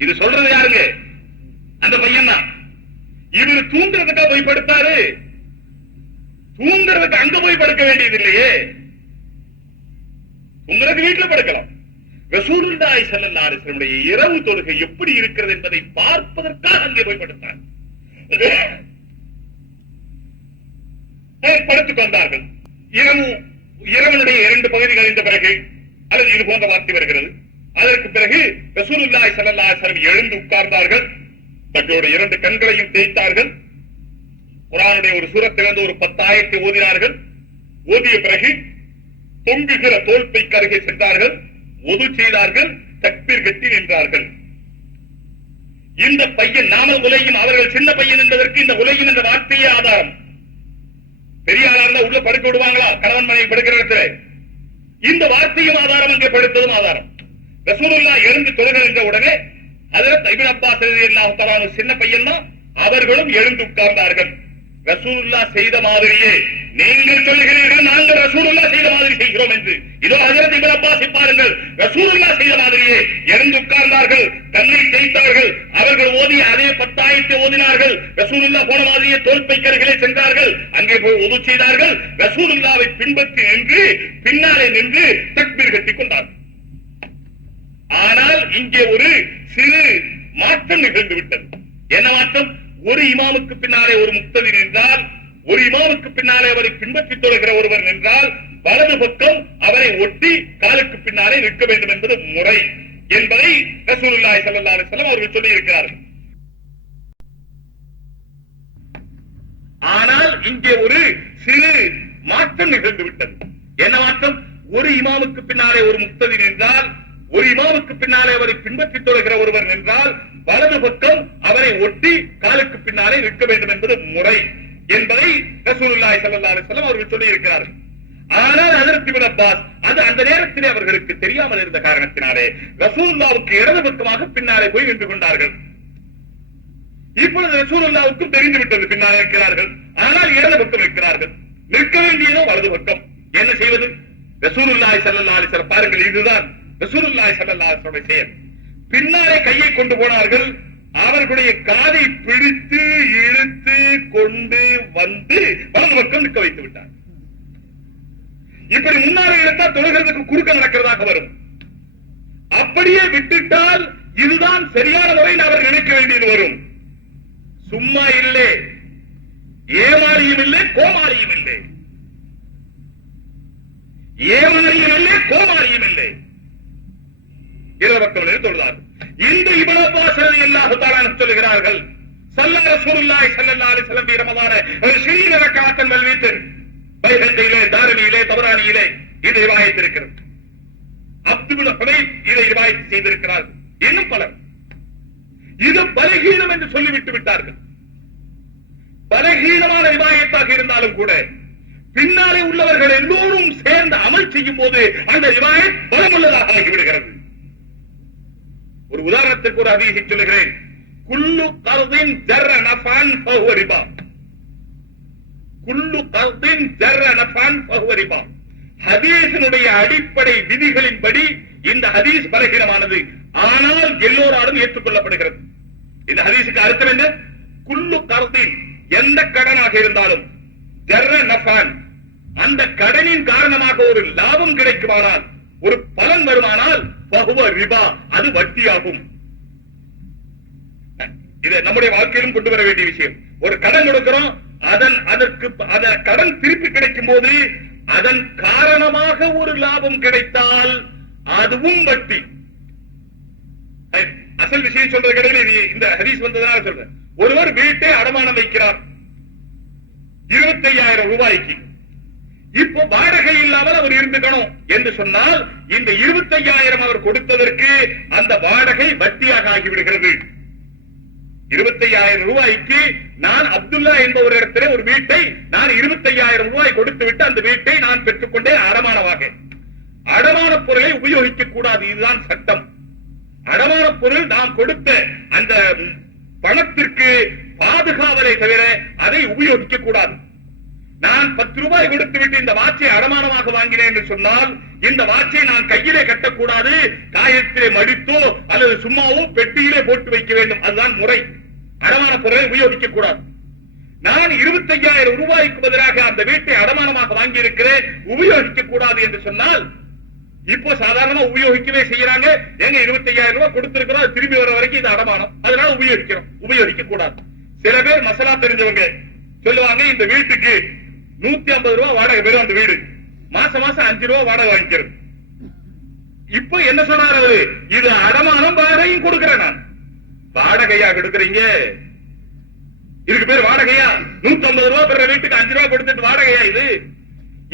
இது சொல்றது யாருங்க? அந்த பையன் தான். இவரு தூங்குறதுக்கா போய் படுத்தாரு? தூங்குறதுக்கு அங்க போய் படுக்க வேண்டியது இல்லையே, தூங்குறதுக்கு வீட்டுல படுக்கலாம். ரசூலுல்லாஹி ஸல்லல்லாஹு அலைஹி வஸல்லம் இரவு தொழுகை எப்படி இருக்கிறது என்பதை பார்ப்பதற்காக அங்கே போய் படுத்தார். படுத்துக் கொண்டார்கள். இரவனுடைய 2 பகுதிகள் இந்த பிறகு அல்லது இது போன்ற வார்த்தை வருகிறது. அதற்கு பிறகு ரசூலுல்லாஹி ஸல்லல்லாஹு அலைஹி வஸல்லம் எழுந்து உட்கார்ந்தார்கள். தங்களுடைய 2 கண்களையும் தேய்த்தார்கள். குர்ஆனுடைய ஒரு சூரத்திலிருந்து ஒரு 10 ஆயத்தை ஓதினார்கள். ஓதிய பிறகு தொங்குகிற தோல்பைக்கு அருகே சென்றார்கள், ஒது செய்தார்கள், தக்பீர் கட்டி நின்றார்கள். இந்த பையன் நாமல் உலையும், அவர்கள் சின்ன பையன் என்பதற்கு இந்த உலையும் என்ற வார்த்தையே ஆதாரம். பெரிய ஆளா உள்ள படுக்க விடுவாங்களா கணவன் மனைவி படுக்கிற இடத்துல? இந்த வார்த்தையும் ஆதாரம், அங்கே படுத்ததும் ஆதாரம். ரசூலுல்லாஹ் எழுந்து தொழுக என்ற உடனே ஹஜ்ரத் இப்னு அப்பாஸ் ரலியல்லாஹு தஆலா சின்ன பையன் தான், அவர்களும் எழுந்து உட்கார்ந்தார்கள். ரசூலுல்லாஹ் செய்த மாதிரியே நீங்கள் சொல்லுகிறீர்கள் நாங்கள் ரசூலுல்லாஹ் செய்த மாதிரி செய்கிறோம் என்று. இதோ ஹஜ்ரத் இப்னு அப்பாஸ் பாருங்கள், ரசூலுல்லாஹ் செய்த மாதிரியே எழுந்து உட்கார்ந்தார்கள், கண்ணை தேய்த்தார்கள், அவர்கள் ஓதிய அதே 10 ஆயத்தை ஓதினார்கள். ரசூலுல்லாஹ் போன மாதிரியே தோல் பைக்கர்களை சென்றார்கள், அங்கே போய் உது செய்தார்கள். ரசூலுல்லாஹ்வை பின்பற்றி நின்று பின்னாலே நின்று தக்பீர் கட்டிக் கொண்டார்கள். ஆனால் இங்கே ஒரு சிறு மாற்றம் நிகழ்ந்து விட்டது. என்ன மாற்றம்? ஒரு இமாமுக்கு பின்னாலே ஒரு முக்ததி நின்றால், ஒரு இமாமுக்கு பின்னாலே அவரை பின்பற்றி தொழுகிற ஒருவர் நின்றால், வலது பக்கம் அவரை ஒட்டி காலுக்கு பின்னாலே நிற்க வேண்டும் என்பது முறை என்பதை ரசூலுல்லாஹி ஸல்லல்லாஹு அலைஹி வஸல்லம் அவர்கள் சொல்லி இருக்கிறார்கள். ஆனால் இங்கே ஒரு சிறு மாற்றம் நிகழ்ந்து விட்டது. என்ன மாற்றம்? ஒரு இமாமுக்கு பின்னாலே ஒரு முக்ததி நின்றால், ஒரு இமாமுக்கு பின்னாலே அவரை பின்பற்றி தொழுகிற ஒருவர் நின்றால், வலது பக்கம் அவரை ஒட்டி காலுக்கு பின்னாலே நிற்க வேண்டும் என்பது முறை என்பதை ரசூலுல்லாஹி ஸல்லல்லாஹு அலைஹி வஸல்லம் அவர்கள் சொல்லி இருக்கிறார்கள். ஆனால் ஹஜ்ரத் இப்னு அப்பாஸ் அது அந்த நேரத்திலே அவர்களுக்கு தெரியாமல் இருந்த காரணத்தினாலே ரசூலுல்லாஹ்வுக்கு இடது பக்கமாக பின்னாலே போய் நின்று கொண்டார்கள். இப்பொழுது ரசூலுல்லாஹ்வுக்கு தெரிந்து விட்டது பின்னாலே இருக்கிறார்கள், ஆனால் இடது பக்கம் இருக்கிறார்கள். நிற்க வேண்டியதோ வலது பக்கம். என்ன செய்வது? ரசூலுல்லாஹி ஸல்லல்லாஹு அலைஹி வஸல்லம் பாருங்கள், இதுதான் ரசூலுல்லாஹி ஸல்லல்லாஹு அலைஹி வஸல்லம் செயல். பின்னாலே கையை கொண்டு போனார்கள், அவர்களுடைய காதை பிடித்து இழுத்து கொண்டு வந்து வலது பக்கம் நிற்க வைத்து விட்டார். இப்படி முன்னாலே இழுத்தா தொழுகிறதுக்கு குறுக்க நடக்கிறதாக வரும். அப்படியே விட்டுட்டால் இதுதான் சரியான முறையில் அவர் நினைக்க வேண்டியது வரும். சும்மா இல்லை, ஏமாளியும் இல்லை, கோமாளியும் இல்லை, ஏமாளியும் இல்லை, கோமாளியும் இல்லை. இருபக்கம் தொழுதார். இந்த இப்னு அப்பாஸ் ரலியல்லாஹு தஆலா சொல்லுகிறார்கள், ஸல்லல்லாஹு ரசூலுல்லாஹி ஸல்லல்லாஹு அலைஹி வஸல்லம் ஃபீ ரமலான 20 ரக்அத்தன் வல் வித்ர். பைஹத்தியிலே, தாரிமியிலே, தபரானியிலே இது ரிவாயத் இருக்கிறது. அப்து பின் ஹுனைஃப் இதை ரிவாயத் செய்திருக்கிறார். இன்னும் பலர் இது பலகீனம் என்று சொல்லிவிட்டு விட்டார்கள். பலகீனமான ரிவாயத்தாக இருந்தாலும் கூட பின்னாலே உள்ளவர்கள் எல்லோரும் சேர்ந்து அமல் செய்யும் போது அந்த ரிவாயத் பலமுள்ளதாக ஆகிவிடுகிறது. ஒரு உதாரணத்துக்கு ஒரு ஹதீஸை சொல்லுகிறேன். குல்லு கர்தின் ஜர்ர நஃபான் ஃபஹுவ ரிபா. குல்லு கர்தின் ஜர்ர நஃபான் ஃபஹுவ ரிபா. ஹதீஸினுடைய அடிப்படை விதிகளின்படி இந்த ஹதீஸ் பலகீனமானது, ஆனால் எல்லோராலும் ஏற்றுக்கொள்ளப்படுகிறது. இந்த ஹதீஸுக்கு அர்த்தம் என்ன? குல்லு கர்தின், எந்த கடனாக இருந்தாலும், ஜர்ர நஃபான், அந்த கடனின் காரணமாக ஒரு லாபம் கிடைக்குமானால், ஒரு பலன் வருமானால், பஹுவ ரிபா, அது வட்டியாகும். இது நம்முடைய வாழ்க்கையிலும் கொண்டு வர வேண்டிய விஷயம். ஒரு கடன் கொடுக்கிறோம், அதற்கு கடன் திருப்பி கிடைக்கும் போது அதன் காரணமாக ஒரு லாபம் கிடைத்தால் அதுவும் வட்டி. அசல் விஷயம் சொல்றது கிடையாது, இந்த ஹதீஸ் வந்ததனால சொல்றேன். ஒருவர் வீட்டை அடமானம் வைக்கிறார் 25,000 ரூபாய்க்கு. இப்போ வாடகை இல்லாமல் அவர் இருந்துக்கணும் என்று சொன்னால், இந்த 25,000 அவர் கொடுத்ததற்கு அந்த வாடகை வட்டியாக ஆகிவிடுகிறது. 25,000 ரூபாய்க்கு நான் அப்துல்லா என்பவர் இடத்திலே ஒரு வீட்டை நான் 25,000 ரூபாய் கொடுத்து விட்டு அந்த வீட்டை நான் பெற்றுக்கொண்டே அடமானமாக. அடமான பொருளை உபயோகிக்க கூடாது, இதுதான் சட்டம். அடமான பொருள் நாம் கொடுத்த அந்த பணத்திற்கு பாதுகாவலை தவிர அதை உபயோகிக்க கூடாது. நான் 10 ரூபாய் கொடுத்து விட்டு இந்த வாட்சை அடமானமாக வாங்கினேன் என்று சொன்னால், இந்த வாட்சை நான் கையிலே கட்டக்கூடாது, காயத்திலே மடித்தோ அல்லது சும்மாவோ பெட்டியிலே போட்டு வைக்க வேண்டும். அதுதான் முறை. அடமான பொருளை உபயோகிக்க கூடாது. நான் 25,000 ரூபாய்க்கு பதிலாக அந்த வீட்டை அடமானமாக வாங்கி இருக்கிறேன், உபயோகிக்க கூடாது என்று சொன்னால், இப்போ சாதாரணமா உபயோகிக்கவே செய்யறாங்க. எங்க 25,000 ரூபாய் கொடுத்திருக்கிறோம், திரும்பி வர வரைக்கும் இது அடமானம், அதனால உபயோகிக்கிறோம், உபயோகிக்க கூடாது. சில பேர் மசாலா தெரிஞ்சவங்க சொல்லுவாங்க, இந்த வீட்டுக்கு 150 ரூபாய் வாடகை பெறும், அந்த வீடு மாசம் மாசம் 5 ரூபாய் வாடகை வாங்கிக்கிறது. இப்போ என்ன சொன்னாரு? இது அடமானம், வாடகையும் கொடுக்கிறேன். நான் வாடகையா கொடுக்கறீங்க? இதுக்கு பேர் வாடகையா? 150 ரூபாய் பெற வீட்டுக்கு 5 ரூபாய் கொடுத்துட்டு வாடகையா இது?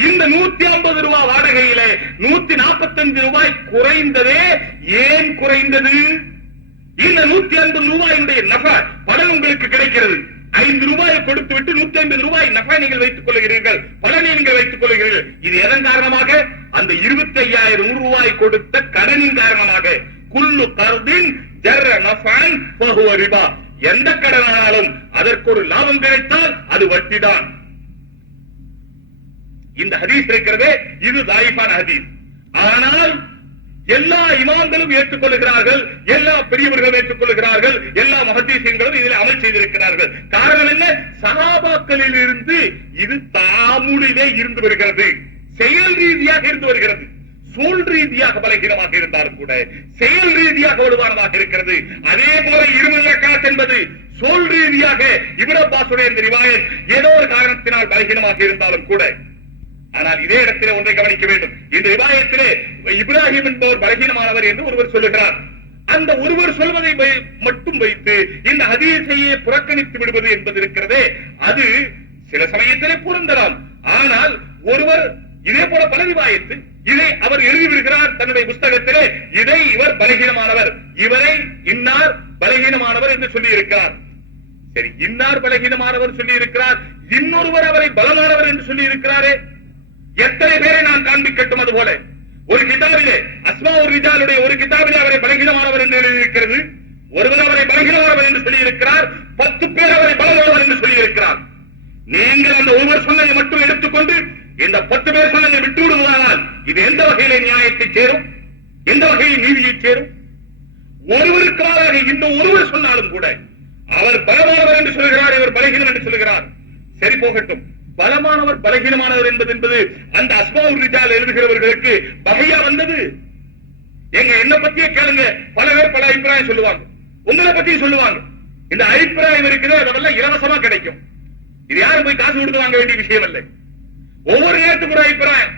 இந்த 150 ரூபாய் வாடகையில 145 ரூபாய் குறைந்ததே. ஏன் குறைந்தது? இந்த 150 ரூபாயினுடைய நபா பலன் உங்களுக்கு கிடைக்கிறது. 5 ரூபாயை கொடுத்து விட்டு 150 ரூபாய் நபா நீங்கள் வைத்துக் கொள்கிறீர்கள், பலனை நீங்கள் வைத்துக் கொள்கிறீர்கள். இது எதன் காரணமாக? அந்த 25,000 ரூபாய் கொடுத்த கடனின் காரணமாக. குல்லு கர்தின் ஜர்ர நஃபன் ஃபஹுவ ரிபா. எந்த கடனானாலும் அதற்கு ஒரு லாபம் கிடைத்தால் அது வட்டிதான். இந்த ஹதீஸ் இருக்கிறதே இது தாயிஃபான ஹதீஸ். ஆனால் எல்லா இமாம்களும் ஏற்றுக்கொள்கிறார்கள், எல்லா பெரியவர்களும் ஏற்றுக்கொள்கிறார்கள், எல்லா முஹத்தீஸீன்களும் இதில் அமல் செய்திருக்கிறார்கள். காரணம் என்ன? சஹாபாக்களில் இருந்து இது தாமுலிலே இருந்து வருகிறது, செயல் ரீதியாக இருந்து வருகிறது. சொல் ரீதியாக பலகீனமாக இருந்தாலும் கூட செயல் ரீதியாக வலுவானதாக இருக்கிறது. அதே போல 20 ரக்காத் என்பது சொல் ரீதியாக இப்னு அப்பாஸுடைய இந்த ரிவாயத் ஏதோ ஒரு காரணத்தினால் பலகீனமாக இருந்தாலும் கூட, ஆனால் இதே இடத்திலே ஒன்றை கவனிக்க வேண்டும். இந்த ரிவாயத்திலே இப்ராஹிம் என்பவர் பலகீனமானவர் என்று ஒருவர் சொல்லுகிறார். அந்த ஒருவர் சொல்வதை மட்டும் வைத்து இந்த ஹதீஸையே புறக்கணித்து விடுவது என்பது இருக்கிறதே, அது சில சமயத்திலே பொருந்தலாம். ஆனால் ஒருவர் இதே போல பல ரிவாயத்து இதை அவர் எழுதிவிடுகிறார் தன்னுடைய புஸ்தகத்திலே, இதை இவர் பலகீனமானவர், இவரை இன்னார் பலகீனமானவர் என்று சொல்லி இருக்கிறார். சரி, இன்னார் பலகீனமானவர் சொல்லி இருக்கிறார், இன்னொருவர் அவரை பலமானவர் என்று சொல்லி இருக்கிறாரே. எத்தனை பேரை நான் காண்பிக்கட்டும்? அது போல ஒரு கிதாபிலே அஸ்மாஉர் ரிஜாலுடைய ஒரு கிதாபிலே அவரை பலகீனமானவர் என்று எழுதியிருக்கிறது. ஒருவர் அவரை பலகீனமானவர் என்று சொல்லி இருக்கிறார், 10 பேர் அவரை பலமானவர் என்று சொல்லி இருக்கிறார். நீங்கள் அந்த ஒருவர் சொன்னதை மட்டும் எடுத்துக்கொண்டு இந்த 10 பேர் சொன்னதை விட்டு விடுவதானால் இது எந்த வகையிலே நியாயத்தை சேரும்? எந்த வகையில் நீதியை சேரும்? ஒருவருக்கு மாறாக இந்த ஒருவர் சொன்னாலும் கூட அவர் பலமானவர் என்று சொல்கிறார், இவர் பலகீனம் என்று சொல்கிறார். சரி, போகட்டும். பலமானவர் பலகீனமானவர் என்பது அந்த அஸ்மாஉர் ரிஜால் எழுதுகிறவர்களுக்கு வகையா வந்தது. எங்க என்ன பத்தியே கேளுங்க, பல பேர் பல அபிப்பிராயம் சொல்லுவாங்க, உங்களை பத்தியும் சொல்லுவாங்க. இந்த அபிப்பிராயம் இருக்குது, அதெல்லாம் இலவசமா கிடைக்கும். இது யாரும் போய் காசு கொடுத்து வாங்க வேண்டிய விஷயம் இல்லை. ஒவ்வொரு நேரத்துக்கு ஒரு அபிப்பிராயம்.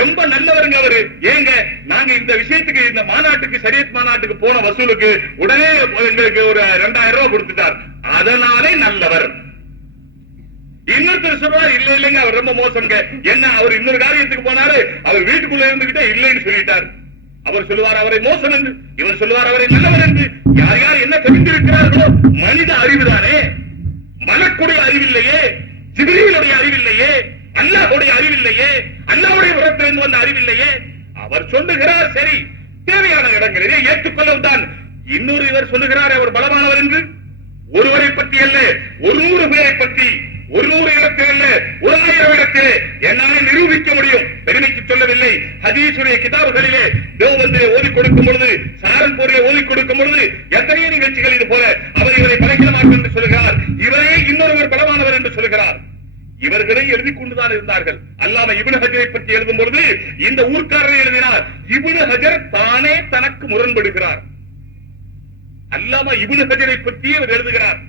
ரொம்ப நல்லவருங்க அவரு. ஏங்க நாங்க இந்த விஷயத்துக்கு, இந்த மாநாட்டுக்கு, ஷரியத் மாநாட்டுக்கு போன வசூலுக்கு உடனே எங்களுக்கு ஒரு 2000 ரூபாய் கொடுத்துட்டார், அதனாலே நல்லவர். இன்னொருத்தர் சொல்றாரு, இல்ல இல்லைங்க அவர் ரொம்ப மோசங்க. என்ன, அவர் இன்னொரு காரியத்துக்கு போனாரு, அவர் வீட்டுக்குள்ள இருந்துகிட்டே இல்லைன்னு சொல்லிட்டார். அவர் சொல்லுவார் அவரை மோசம் என்று, இவர் சொல்லுவார் அவரை நல்லவர் என்று. யார் யார் என்ன தெரிந்திருக்கிறார்களோ, மனித அறிவுதானே, மலக்குடைய அறிவில்லையே, ஜிப்ரீலுடைய அறிவில்லையே, அல்லாஹ்வுடைய அறிவில்லையே, அல்லாஹ்வுடைய புறத்திலிருந்து வந்த அறிவில்லையே. அவர் சொல்லுகிறார், சரி, தேவையான இடங்களிலே ஏற்றுக்கொள்ளவும் தான். இன்னொரு இவர் சொல்லுகிறார் அவர் பலமானவர் என்று. ஒருவரை பற்றி அல்ல, 100 பேரை பற்றி, 100 இடத்தில் அல்ல, 1000 இடத்திலே என்னாலே நிரூபிக்க முடியும். பெருமைக்கு சொல்லவில்லை. ஹதீஸுடைய கிதாபுகளிலே தேவபந்திலே ஓதி கொடுக்கும் பொழுது, சாரன்பூரிலே ஓதி கொடுக்கும் பொழுது எத்தனையோ நிகழ்ச்சிகள் இது போல அவர் இவரை பலகீனமானவர் என்று சொல்கிறார், இவரே இன்னொருவர் பலமானவர் என்று சொல்கிறார். இவர்களை எழுதி கொண்டுதான் இருந்தார்கள். அல்லாம இப்னு ஹஜரை பற்றி எழுதும் பொழுது இந்த ஊர்க்காரரை எழுதினார், இப்னு ஹஜர் தானே தனக்கு முரண்படுகிறார். அல்லாம இப்னு ஹஜரை பற்றி அவர் எழுதுகிறார்.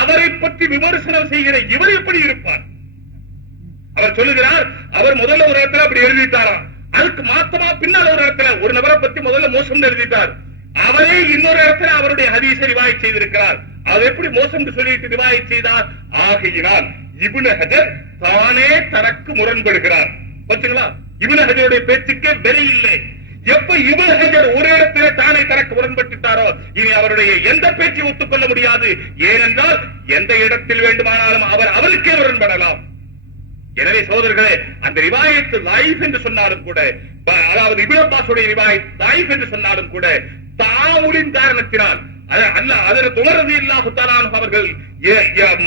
அவரை பற்றி விமர்சனம் செய்கிற இவர் எப்படி இருப்பார்? அவர் சொல்லுகிறார், அவர் முதல்ல ஒரு இடத்துல அப்படி எழுதிட்டாராம், அதுக்கு மாத்தமா பின்னால் ஒரு இடத்துல ஒரு நபரை பற்றி முதல்ல மோசம் எழுதிட்டார், அவரே இன்னொரு இடத்துல அவருடைய ஹதீஸை ரிவாயத் செய்திருக்கிறார். அவர் எப்படி மோசம் சொல்லிட்டு ரிவாயத் செய்தார்? ஆகையினால் இப்னு ஹஜர் தானே தனக்கு முரண்படுகிறார். பாத்தீங்களா, இப்னு ஹஜருடைய பேச்சுக்கே விலை இல்லை. எப்ப இப்னு ஹஜர் ஒரு இடத்திலே தானே தனக்கு முரண்பட்டுட்டாரோ, இனி அவருடைய எந்த பேச்சை ஒத்துக்கொள்ள முடியாது. ஏனென்றால் எந்த இடத்தில் வேண்டுமானாலும் அவர் அவருக்கே முரண்படலாம். எனவே சோதர்களே, அந்த ரிவாயத்து லைஃப் என்று சொன்னாலும் கூட, அதாவது இப்னு அப்பாஸுடைய ரிவாயத் லைஃப் என்று சொன்னாலும் கூட, தாவுலின் காரணத்தினால் அதற்கு உமர் ரலியல்லாஹு தஆலா அவர்கள்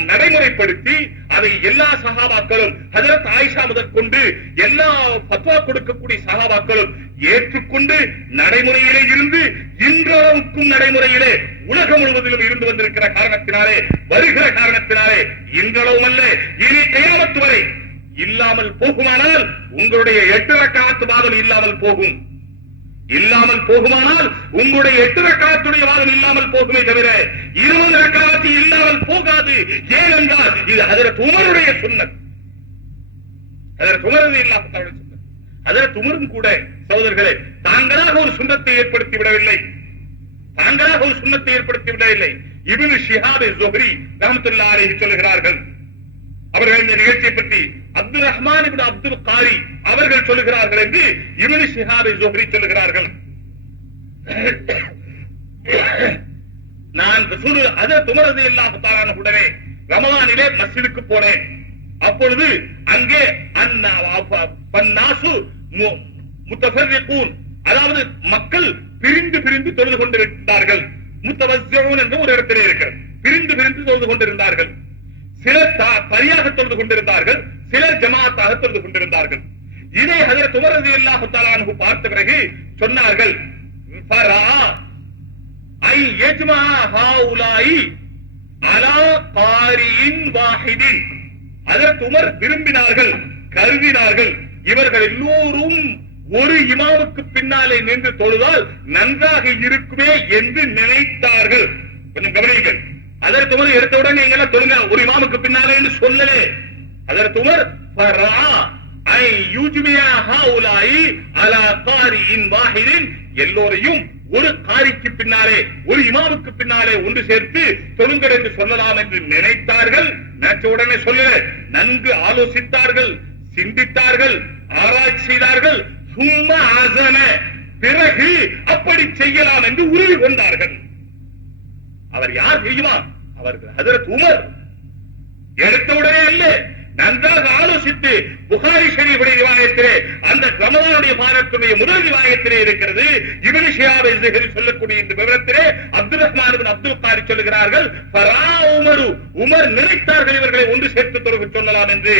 நடைமுறைப்படுத்தி அதை எல்லா சஹாபாக்களும், ஹஜ்ரத் ஆயிஷா முதற்கொண்டு எல்லா ஃபத்வா கொடுக்கக்கூடிய சஹாபாக்களும் ஏற்றுக்கொண்டு நடைமுறையிலே இருந்து இன்றளவுக்கும் நடைமுறையிலே உலகம் முழுவதிலும் இருந்து வந்திருக்கிற காரணத்தினாலே, வருகிற காரணத்தினாலே, இன்றளவும் அல்ல இனி கியாமத் வரை இல்லாமல் போகுமானால் உங்களுடைய 8 ரக்காத் வாதம் இல்லாமல் போகும். இல்லாமல் போகுமானால் உங்களுடைய 8 ரக்காத்துடைய வாதம் இல்லாமல் போகுமே தவிர 20 ரக்காத்து இல்லாமல் போகாது. ஏனென்றால் இது ஹஜ்ரத் உமருடைய சுன்னத். ஹஜ்ரத் உமர் ரலியல்லாஹு தஆலா சுன்னத். ஹஜ்ரத் உமரும் கூட சகோதரர்களே, தாங்களாக ஒரு சுன்னத்தை ஏற்படுத்தி விடவில்லை. தாங்களாக ஒரு சுன்னத்தை ஏற்படுத்தி விடவில்லை. இப்னு ஷிஹாப் ஸுஹ்ரி ரஹ்மத்துல்லாஹி அலைஹி சொல்கிறார்கள், அவர்கள் இந்த நிகழ்ச்சியை பற்றி அப்துல் ரஹ்மான் இப்னு அப்துல் காரி அவர்கள் சொல்லுகிறார்கள் என்று இப்னு ஷிஹாப் ஸுஹ்ரி சொல்லுகிறார்கள். நான் ஹஜ்ரத் உமர் ரலியல்லாஹு தஆலா உடனே ரமலானிலே மஸ்ஜிதுக்கு போனேன். அப்பொழுது அங்கே அன்னாசு முத்தஃபர்ரிகூன், அதாவது மக்கள் பிரிந்து பிரிந்து தொழுது கொண்டிருந்தார்கள். முத்தவஸ்ஸிஊன் என்று ஒரு இடத்திலே இருக்கிறது. பிரிந்து பிரிந்து தொழுது கொண்டிருந்தார்கள். சிலர் தனியாக தொழுது கொண்டிருந்தார்கள், சிலர் ஜமாத்தாக தொழுது கொண்டிருந்தார்கள். இதை ஹஜ்ரத் உமர் ரலியல்லாஹு தஆலா அன்ஹு பார்த்த பிறகு சொன்னார்கள், ஃபரா ஐ யஜ்மா ஹாஉலாஇ அலா காரியின் வாஹிதின். ஹஜ்ரத் உமர் விரும்பினார்கள், கருதினார்கள், இவர்கள் எல்லோரும் ஒரு இமாமுக்கு பின்னாலே நின்று தொழுதால் நன்றாக இருக்குமே என்று நினைத்தார்கள். கொஞ்சம் கவனியுங்கள். ஹஜ்ரத் உமர் எடுத்தவுடன் நீங்க எல்லாம் தொழுங்க, ஒரு இமாமுக்கு பின்னாலே என்று சொல்லலே. ஹஜ்ரத் உமர் ஃபரா ஐ யுஜ்மியா ஹாஉலாஇ அலா காரியின் வாஹிதின், எல்லோரையும் ஒரு காரிக்கு பின்னாலே, ஒரு இமாமுக்கு பின்னாலே ஒன்று சேர்த்து தொழுங்கள் என்று சொல்லலாம் என்று நினைத்தார்கள். நினைச்ச உடனே சொல்லல, நன்கு ஆலோசித்தார்கள், சிந்தித்தார்கள், ஆராய்ச்சி செய்தார்கள். சும்மா ஆசன, பிறகு அப்படி செய்யலாம் என்று உறுதி கொண்டார்கள். அவர் யார் தெரியுமா? அவர்கள் ஹஜ்ரத் உமர். எடுத்தவுடனே அல்ல, நன்றாக ஆலோசித்து புகாரி ஷரீஃபுடைய ரிவாயத்திலே, அந்த ரமலானுடைய மாதத்துடைய முதல் ரிவாயத்திலே இருக்கிறது. இப்னு ஷிஹாப் அஸ்-ஸுஹ்ரி சொல்லக்கூடிய இந்த விவரத்திலே அப்துல் ரஹ்மான் இப்னு அப்துல் காரி சொல்லுகிறார்கள், ஃபரா உமரு, உமர் நினைத்தார்கள் இவர்களை ஒன்று சேர்த்து தொழுக சொல்லலாம் என்று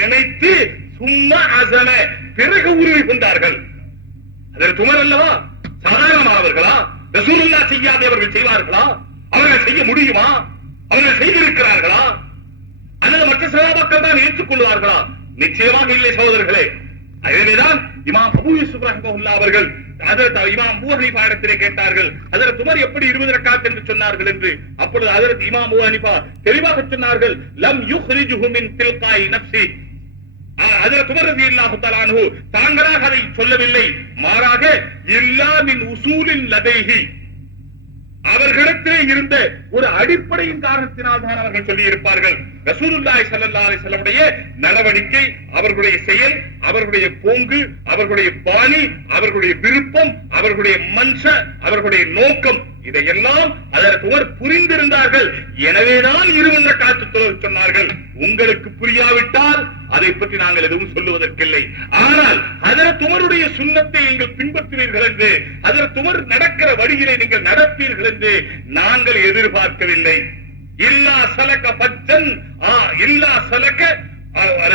நினைத்து சும்மா அஸம, பிறகு உறுதி கொண்டார்கள். அதற்கு உமர் அல்லவா சாதாரணமானவர்களா? ரசூலுல்லாஹ் செய்யாத அவர்கள் செய்வார்களா? அவர்கள் செய்ய முடியுமா? அவர்கள் செய்திருக்கிறார்களா? அல்லது மற்ற சஹாபாக்கள் தான் ஏற்றுக்கொள்வார்களா? நிச்சயமாக இல்லை சகோதரர்களே. எனவேதான் இமாம் அபூ யூசுப் ரஹ்மத்துல்லாஹி அவர்கள் ஹஜ்ரத் இமாம் அபூ ஹனீஃபா இடத்திலே கேட்டார்கள், ஹஜ்ரத் உமர் எப்படி 20 ரக்காத் என்று சொன்னார்கள் என்று. அப்பொழுது ஹஜ்ரத் இமாம் அபூ ஹனீஃபா தெளிவாக சொன்னார்கள், லம் யுக்ரிஜுஹு மின் தில்காய் நஃப்ஸி. ஹஜ்ரத் உமர் ரலியல்லாஹு தஆலா அன்ஹு தாங்களாக அதை சொல்லவில்லை, மாறாக இல்லா மின் உசூலின் லதைஹி, அவர்களிடத்திலே இருந்த ஒரு அடிப்படையின் காரணத்தினால் தான் அவர்கள் சொல்லி இருப்பார்கள். ரசூலுல்லாஹி ஸல்லல்லாஹு அலைஹி வஸல்லம் நடவடிக்கை, அவர்களுடைய செயல், அவர்களுடைய போங்கு, அவர்களுடைய பாணி, அவர்களுடைய விருப்பம், அவர்களுடைய மன்ஷ, அவர்களுடைய நோக்கம், இதையெல்லாம் ஹஜ்ரத் உமர் புரிந்திருந்தார்கள். எனவேதான் 20 ரக்காத் தொழுக சொன்னார்கள். உங்களுக்கு புரியாவிட்டால் அதை பற்றி நாங்கள் எதுவும் சொல்லுவதற்கில்லை. ஆனால் ஹஜ்ரத் உமருடைய சுன்னத்தை நீங்கள் பின்பற்றுவீர்கள் என்று, ஹஜ்ரத் உமர் நடக்கிற வழியிலே நீங்கள் நடப்பீர்கள் என்று நாங்கள் எதிர்பார்க்கவில்லை. இல்லா சலக பச்சன், இல்லா சலக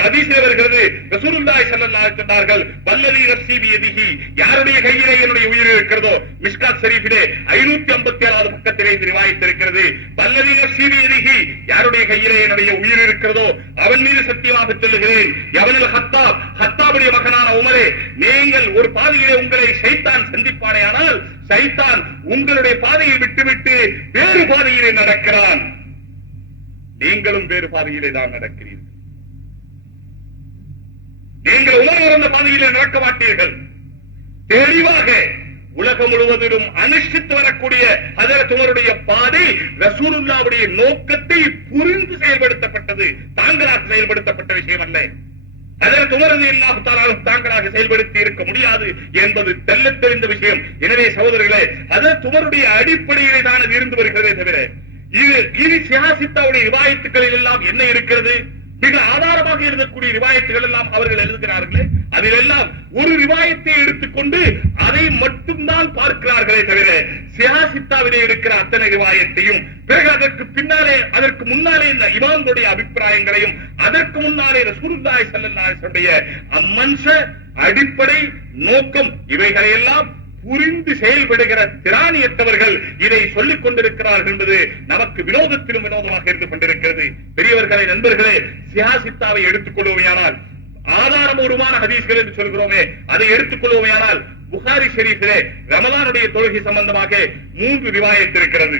ஹதீஸில் வருகிறது, ரசூலுல்லாஹி ஸல்லல்லாஹு அலைஹி சொன்னார்கள், வல்லதி நஃப்ஸி பியதிஹி, யாருடைய கையிலே என்னுடைய உயிர் இருக்கிறதோ. மிஷ்காத் ஷரீஃபிலே 557வது பக்கத்திலே இந்த ரிவாயத் இருக்கிறது. வல்லதி நஃப்ஸி பியதிஹி, யாருடைய கையிலே என்னுடைய உயிர் இருக்கிறதோ அவன் மீது சத்தியமாக சொல்லுகிறேன், யவனுல் ஹத்தாப், ஹத்தாபுடைய மகனான உமரே, நீங்கள் ஒரு பாதையிலே உங்களை ஷைத்தான் சந்திப்பானேயானால், ஷைத்தான் உங்களுடைய பாதையை விட்டுவிட்டு வேறு பாதையிலே நடக்கிறான், நீங்களும் வேறு பாதையிலே தான் நடக்கிறீர்கள். நீங்கள் உணர்ந்த பாதையிலே நடக்க மாட்டீர்கள். தெளிவாக உலகம் முழுவதிலும் அனுஷ்டித்து வரக்கூடிய ஹஜ்ரத் உமருடைய பாதை ரசூலுல்லாஹ்வுடைய நோக்கத்தை புரிந்து செயல்படுத்தப்பட்டது, தாங்களாக செயல்படுத்தப்பட்ட விஷயம் அல்ல. ஹஜ்ரத் உமர் ரலியல்லாஹு தஆலா தாங்களாக செயல்படுத்தி இருக்க முடியாது என்பது தெள்ளத் தெரிந்த விஷயம். எனவே சகோதரர்களே, ஹஜ்ரத் உமருடைய அடிப்படையிலே தான் அது இருந்து வருகிறதே தவிர, இது சியாசித்தாவுடைய ரிவாயத்துகளில் எல்லாம் என்ன இருக்கிறது? மிக ஆதாரமாக இருக்கக்கூடிய ரிவாயத்துகள் எல்லாம் அவர்கள் எழுதுகிறார்களே, அதிலெல்லாம் ஒரு ரிவாயத்தை எடுத்துக்கொண்டு அதை மட்டும்தான் பார்க்கிறார்களே தவிர, சியாசித்தாவிலே இருக்கிற அத்தனை ரிவாயத்தையும், பிறகு அதற்கு பின்னாலே, அதற்கு முன்னாலே இந்த இமாம்களுடைய அபிப்பிராயங்களையும், அதற்கு முன்னாலே ரசூலுல்லாஹி ஸல்லல்லாஹு அலைஹி வஸல்லம் அம்மன்ஷ அடிப்படை நோக்கம், இவைகளையெல்லாம் புரிந்து செயல்படுகிற திராணியற்றவர்கள் இதை சொல்லிக் கொண்டிருக்கிறார்கள் என்பது நமக்கு வினோதத்திலும் வினோதமாக இருந்து கொண்டிருக்கிறது. பெரியவர்களே, நண்பர்களே, சியாசித்தாவை எடுத்துக் கொள்வோமையானால், ஆதாரபூர்வமான ஹதீஸ்கள் என்று சொல்கிறோமே, அதை எடுத்துக் கொள்வோமையானால், புகாரி ஷரீஃபிலே ரமலானுடைய தொழுகை சம்பந்தமாக 3 ரிவாயத் இருக்கிறது.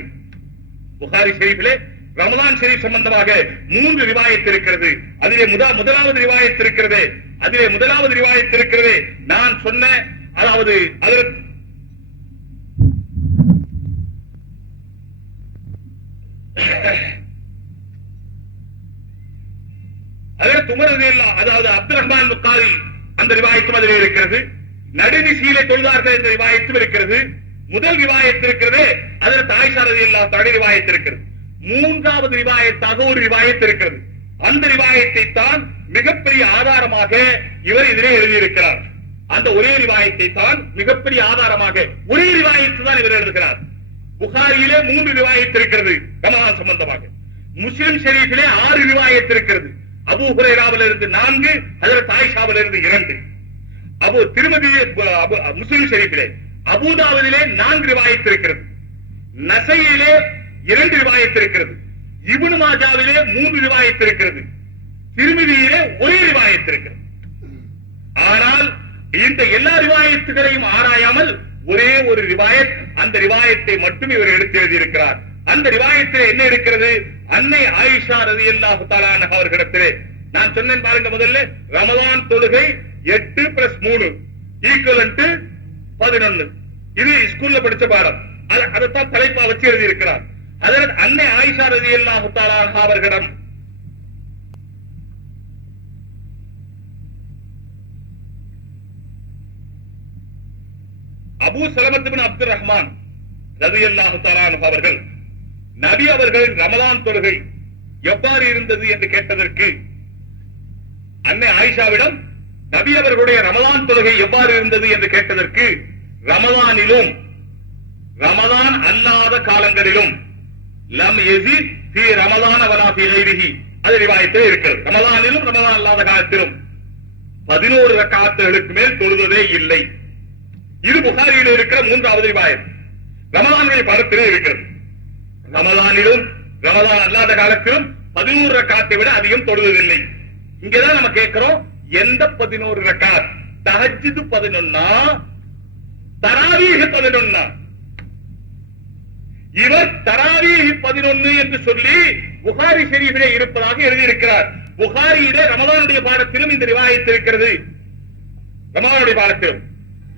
புகாரி ஷரீஃபிலே ரமலான் ஷரீஃப் சம்பந்தமாக 3 ரிவாயத் இருக்கிறது. அதிலே முதலாவது ரிவாயத் இருக்கிறது. அதிலே முதலாவது ரிவாயத் இருக்கிறது. நான் சொன்ன, அதாவது அதற்கு அதாவது அப்துல் ரஹ்மான் புகாரி அந்த ரிவாயத்தும் அதிலே இருக்கிறது. நடுநிசையிலே தொழுதார்கள் என்ற ரிவாயத்தும் இருக்கிறது. முதல் ரிவாயத் இருக்கிறது, அதற்கு ஆயிஷா ரலியல்லாஹு தஆலா ரிவாயத் இருக்கிறது. மூன்றாவது ரிவாயத்தாக ஒரு ரிவாயத் இருக்கிறது. அந்த ரிவாயத்தை தான் மிகப்பெரிய ஆதாரமாக இவர் இதிலே எழுதியிருக்கிறார். அந்த ஒரே ரிவாயத்தை தான் மிகப்பெரிய ஆதாரமாக, ஒரே ரிவாயத்து தான் இவர் எழுதுகிறார். புகாரியிலே 3 ரிவாயத் இருக்கிறது ரமலான் சம்பந்தமாக. முஸ்லிம் ஷரீஃபிலே 6 ரிவாயத் இருக்கிறது. அபூ ஹுரைராவிலிருந்து 4, ஹஜ்ரத் ஆயிஷாவிலிருந்து 2. திருமதி முஸ்லிம் ஷரீஃபிலே அபூதாவுதிலே 4 ரிவாயத் இருக்கிறது. நசையிலே 2 ரிவாயத் இருக்கிறது. இப்னு மாஜாவிலே 3 ரிவாயத் இருக்கிறது. திருமிதியிலே 1 ரிவாயத் இருக்கிறது. ஆனால் இந்த எல்லா ரிவாயத்துகளையும் ஆராயாமல் ஒரே ஒரு ரிவாயத், அந்த ரிவாயத்தை மட்டும் இவர் எடுத்து எழுதியிருக்கிறார். அந்த ரிவாயத்திலே என்ன இருக்கிறது? அன்னை ஆயிஷா ரலியல்லாஹு தஆலா அன்ஹா அவர்களிடத்திலே நான் சொன்னேன் பாருங்க, முதல்ல ரமலான் தொழுகை 8 + 3 = 11. இது ஸ்கூல்ல படிச்ச பாடம். அதைத்தான் தலைப்பா வச்சு எழுதி இருக்கிறார். அதற்கு அன்னை ஆயிஷா ரலியல்லாஹு தஆலா அன்ஹா அவர்களிடம் அபூ சலமத் இப்னு அப்துர் ரஹ்மான் ரலியல்லாஹு தஆலா அன்ஹு அவர்கள் நபி அவர்களின் ரமலான் தொழுகை எவ்வாறு இருந்தது என்று கேட்டதற்கு அன்னை ஆயிஷாவிடம் நபி அவர்களுடைய ரமலான் தொழுகை எவ்வாறு இருந்தது என்று கேட்டதற்கு ரமலானிலும் ரமலான் அல்லாத காலங்களிலும் லம் யஸித் ஃபீ ரமலான வலா ஃபீ கைரிஹி, அது ரிவாயத்தில் இருக்கிறது. ரமலானிலும் ரமலான் அல்லாத காலத்திலும் 11 ரக்காத்துகளுக்கு மேல் தொழுதே இல்லை. இது புகாரியில் இருக்கிற 3வது ரிவாயத். ரமலானுடைய பாடத்திலே இருக்கிறது. ரமலானிலும் ரமலான் அல்லாத காலத்திலும் 11 ரக்காத்தை விட அதிகம் தொழுவதில்லை. இங்கதான் நம்ம கேட்கிறோம், எந்த 11 ரக்காத்? தஹஜ்ஜுத் 11, தராவீஹ் 11. இவர் தராவீஹ் 11 என்று சொல்லி புகாரி ஷரீஃபிலே இருப்பதாக எழுதியிருக்கிறார். புகாரியிலே ரமலானுடைய பாடத்திலும் இந்த ரிவாயத் இருக்கிறது. ரமலானுடைய பாடத்திலும்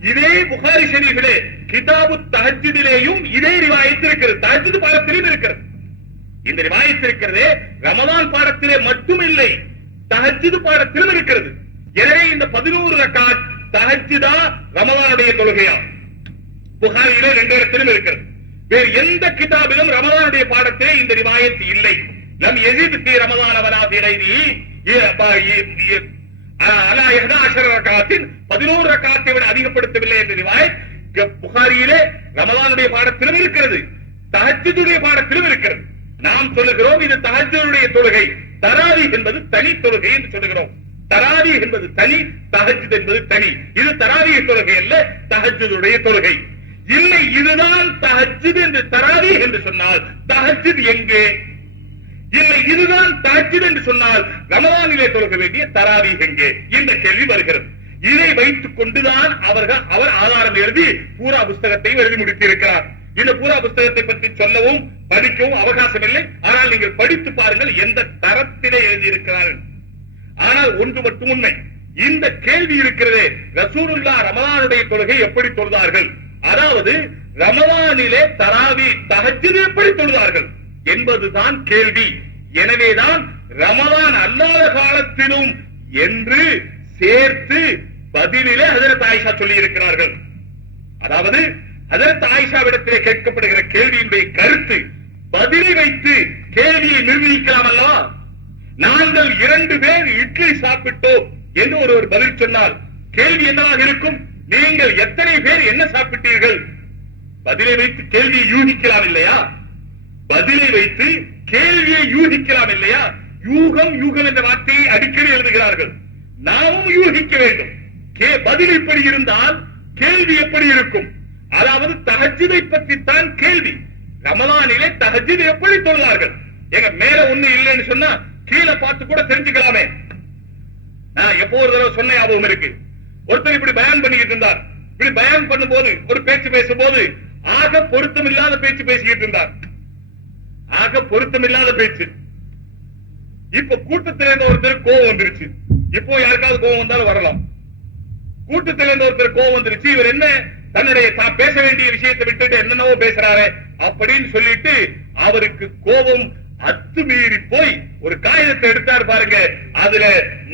இதே புகாரி ஷரீஃபிலே கிதாபு தஹஜ்ஜுதிலேயும் இதே ரிவாயத் இருக்கிறது. தஹஜ்ஜுத் பாடத்திலும் இருக்கிறது. இந்த ரிவாயத் இருக்கிறதே ரமலான் பாடத்திலே மட்டும் இல்லை, தஹஜ்ஜுத் பாடத்திலும் இருக்கிறது. எனவே இந்த 11 ரக்காத் தஹஜ்ஜுதா ரமலானுடைய தொழுகையா? புகாரியிலே 2 இடத்திலும் இருக்கிறது. வேறு எந்த கிதாபிலும் ரமலானுடைய பாடத்திலே இந்த ரிவாயத் இல்லை. லம் யஸித் ஃபீ ரமலான வலா ஃபீ கைரிஹி அலா 11 ரக்காத்தின் 11 ரக்காத்தை விட அதிகப்படுத்தவில்லை என்ற ரிவாயத் புகாரியிலே ரமலானுடைய பாடத்திலும் இருக்கிறது, தஹஜ்ஜுடைய பாடத்திலும் இருக்கிறது. நாம் சொல்லுகிறோம் இது தஹஜ்ஜுடைய தொழுகை, தராவீஹ் என்பது தனி தொழுகை என்று சொல்லுகிறோம். தராவீஹ் என்பது தனி, தஹஜ்ஜுத் என்பது தனி. இது தராவீஹ் தொழுகை அல்ல, தஹஜ்ஜுடைய தொழுகை. இல்லை, இதுதான் தஹஜ்ஜுத் என்று தராவீஹ் என்று சொன்னால் தஹஜ்ஜுத் எங்கே? இல்லை, இதுதான் தஹஜ்ஜுத் என்று சொன்னால் ரமலானிலே தொழுக வேண்டிய தராவீஹ் எங்கே என்ற கேள்வி வருகிறது. இதை வைத்துக் கொண்டுதான் அவர் ஆதாரம் எழுதி பூரா புஸ்தகத்தையும் எழுதி முடித்திருக்கிறார். இந்த பூரா புஸ்தகத்தை பற்றி சொல்லவும் படிக்கவும் அவகாசம் இல்லை. ஆனால் நீங்கள் படித்து பாருங்கள் எந்த தரத்திலே எழுதியிருக்கிறார்கள். ஆனால் ஒன்று மட்டும் உண்மை, இந்த கேள்வி இருக்கிறதே, ரசூலுல்லாஹ் ரமலானுடைய தொழுகை எப்படி தொழுதார்கள், அதாவது ரமலானிலே தராவீஹ் தஹஜ்ஜுத் எப்படி தொழுதார்கள் என்பதுதான் கேள்வி. எனவேதான் ரமலான் அல்லாத காலத்திலும் என்று சேர்த்து பதிலிலே ஹஜ்ரத் ஆயிஷா சொல்லி இருக்கிறார்கள். அதாவது ஹஜ்ரத் ஆயிஷாவிடத்திலே கேட்கப்படுகிற கேள்வியினுடைய கருத்து பதிலை வைத்து கேள்வியை நிர்ணயிக்கலாம் அல்லவா? நாங்கள் 2 பேர் இட்லி சாப்பிட்டோம் என்று ஒருவர் பதில் சொன்னால் கேள்வி என்னவாக இருக்கும்? நீங்கள் எத்தனை பேர் என்ன சாப்பிட்டீர்கள்? பதிலை வைத்து கேள்வியை யூகிக்கலாம் இல்லையா? பதிலை வைத்து கேள்வியை யூகிக்கலாம் இல்லையா? யூகம் என்ற வார்த்தையை அடிக்கடி எழுதுகிறார்கள். நாமும் யூகிக்க வேண்டும். பதில் இப்படி இருந்தால் கேள்வி எப்படி இருக்கும்? அதாவது தஹஜ்ஜுதை பற்றித்தான் கேள்வி. ரமலானிலே தஹஜ்ஜுத் எப்படி தொழுதார்கள்? எங்க மேல ஒண்ணு இல்லைன்னு சொன்னா கீழே பார்த்து கூட தெரிஞ்சுக்கலாமே. நான் எப்போ ஒரு தடவை சொன்ன ஞாபகம் இருக்கு. ஒருத்தர் இப்படி பயான் பண்ணிக்கிட்டு இருந்தார். இப்படி பயான் பண்ணும்போது ஒரு பேச்சு பேசும்போது ஆக பொருத்தம் இல்லாத பேச்சு பேசிக்கிட்டு இருந்தார். ஆக பொருத்தம் இல்லாத பேச்சு. இப்ப கூட்டத்தில் இருந்த ஒருத்தர் கோவம் வந்துருச்சு. இப்போ யாருக்காவது கோவம் வந்தாலும் வரலாம். கூட்டத்தில் இருந்த ஒருத்தர் கோவம் வந்துருச்சு. இவர் என்ன தன்னுடைய தான் பேச வேண்டிய விஷயத்தை விட்டுட்டு என்னென்னவோ பேசுறாரு அப்படின்னு சொல்லிட்டு அவருக்கு கோபம் அத்துமீறி போய் ஒரு காகிதத்தை எடுத்தார் பாருங்க. அதுல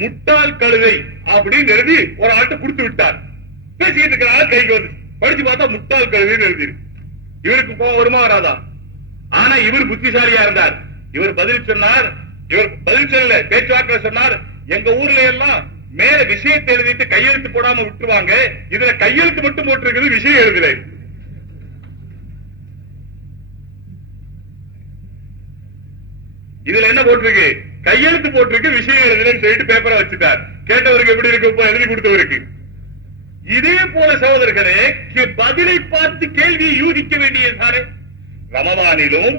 முட்டாள் கழுதை அப்படின்னு எழுதி ஒரு ஆள்கிட்ட கொடுத்து விட்டார். பேசிக்கிட்டு இருக்கிற ஆள் கைக்கு வந்து படிச்சு பார்த்தா முட்டாள் கழுதைன்னு எழுதி. இவருக்கு கோபம் வருமா வராதா? ஆனா இவர் புத்திசாலியா இருந்தார். இவர் பதில் சொன்னார். இவர் பதில் சொல்லல, பேச்சுவார்த்தை சொன்னார். எங்க ஊர்ல எல்லாம் மேல விஷயத்தை எழுதிட்டு கையெழுத்து போடாம விட்டுருவாங்க. இதுல கையெழுத்து மட்டும் போட்டிருக்கிறது, விஷயம் எழுதுல. இதுல என்ன போட்டிருக்கு? கையெழுத்து போட்டிருக்கு, விஷயம் எழுதுன்னு சொல்லிட்டு பேப்பரை வச்சுட்டார். கேட்டவருக்கு எப்படி இருக்கு? எழுதி கொடுத்தவருக்கு. இதே போல சகோதரர்களே, பதிலை பார்த்து கேள்வியை யூகிக்க வேண்டியது தானே. ரமதானிலும்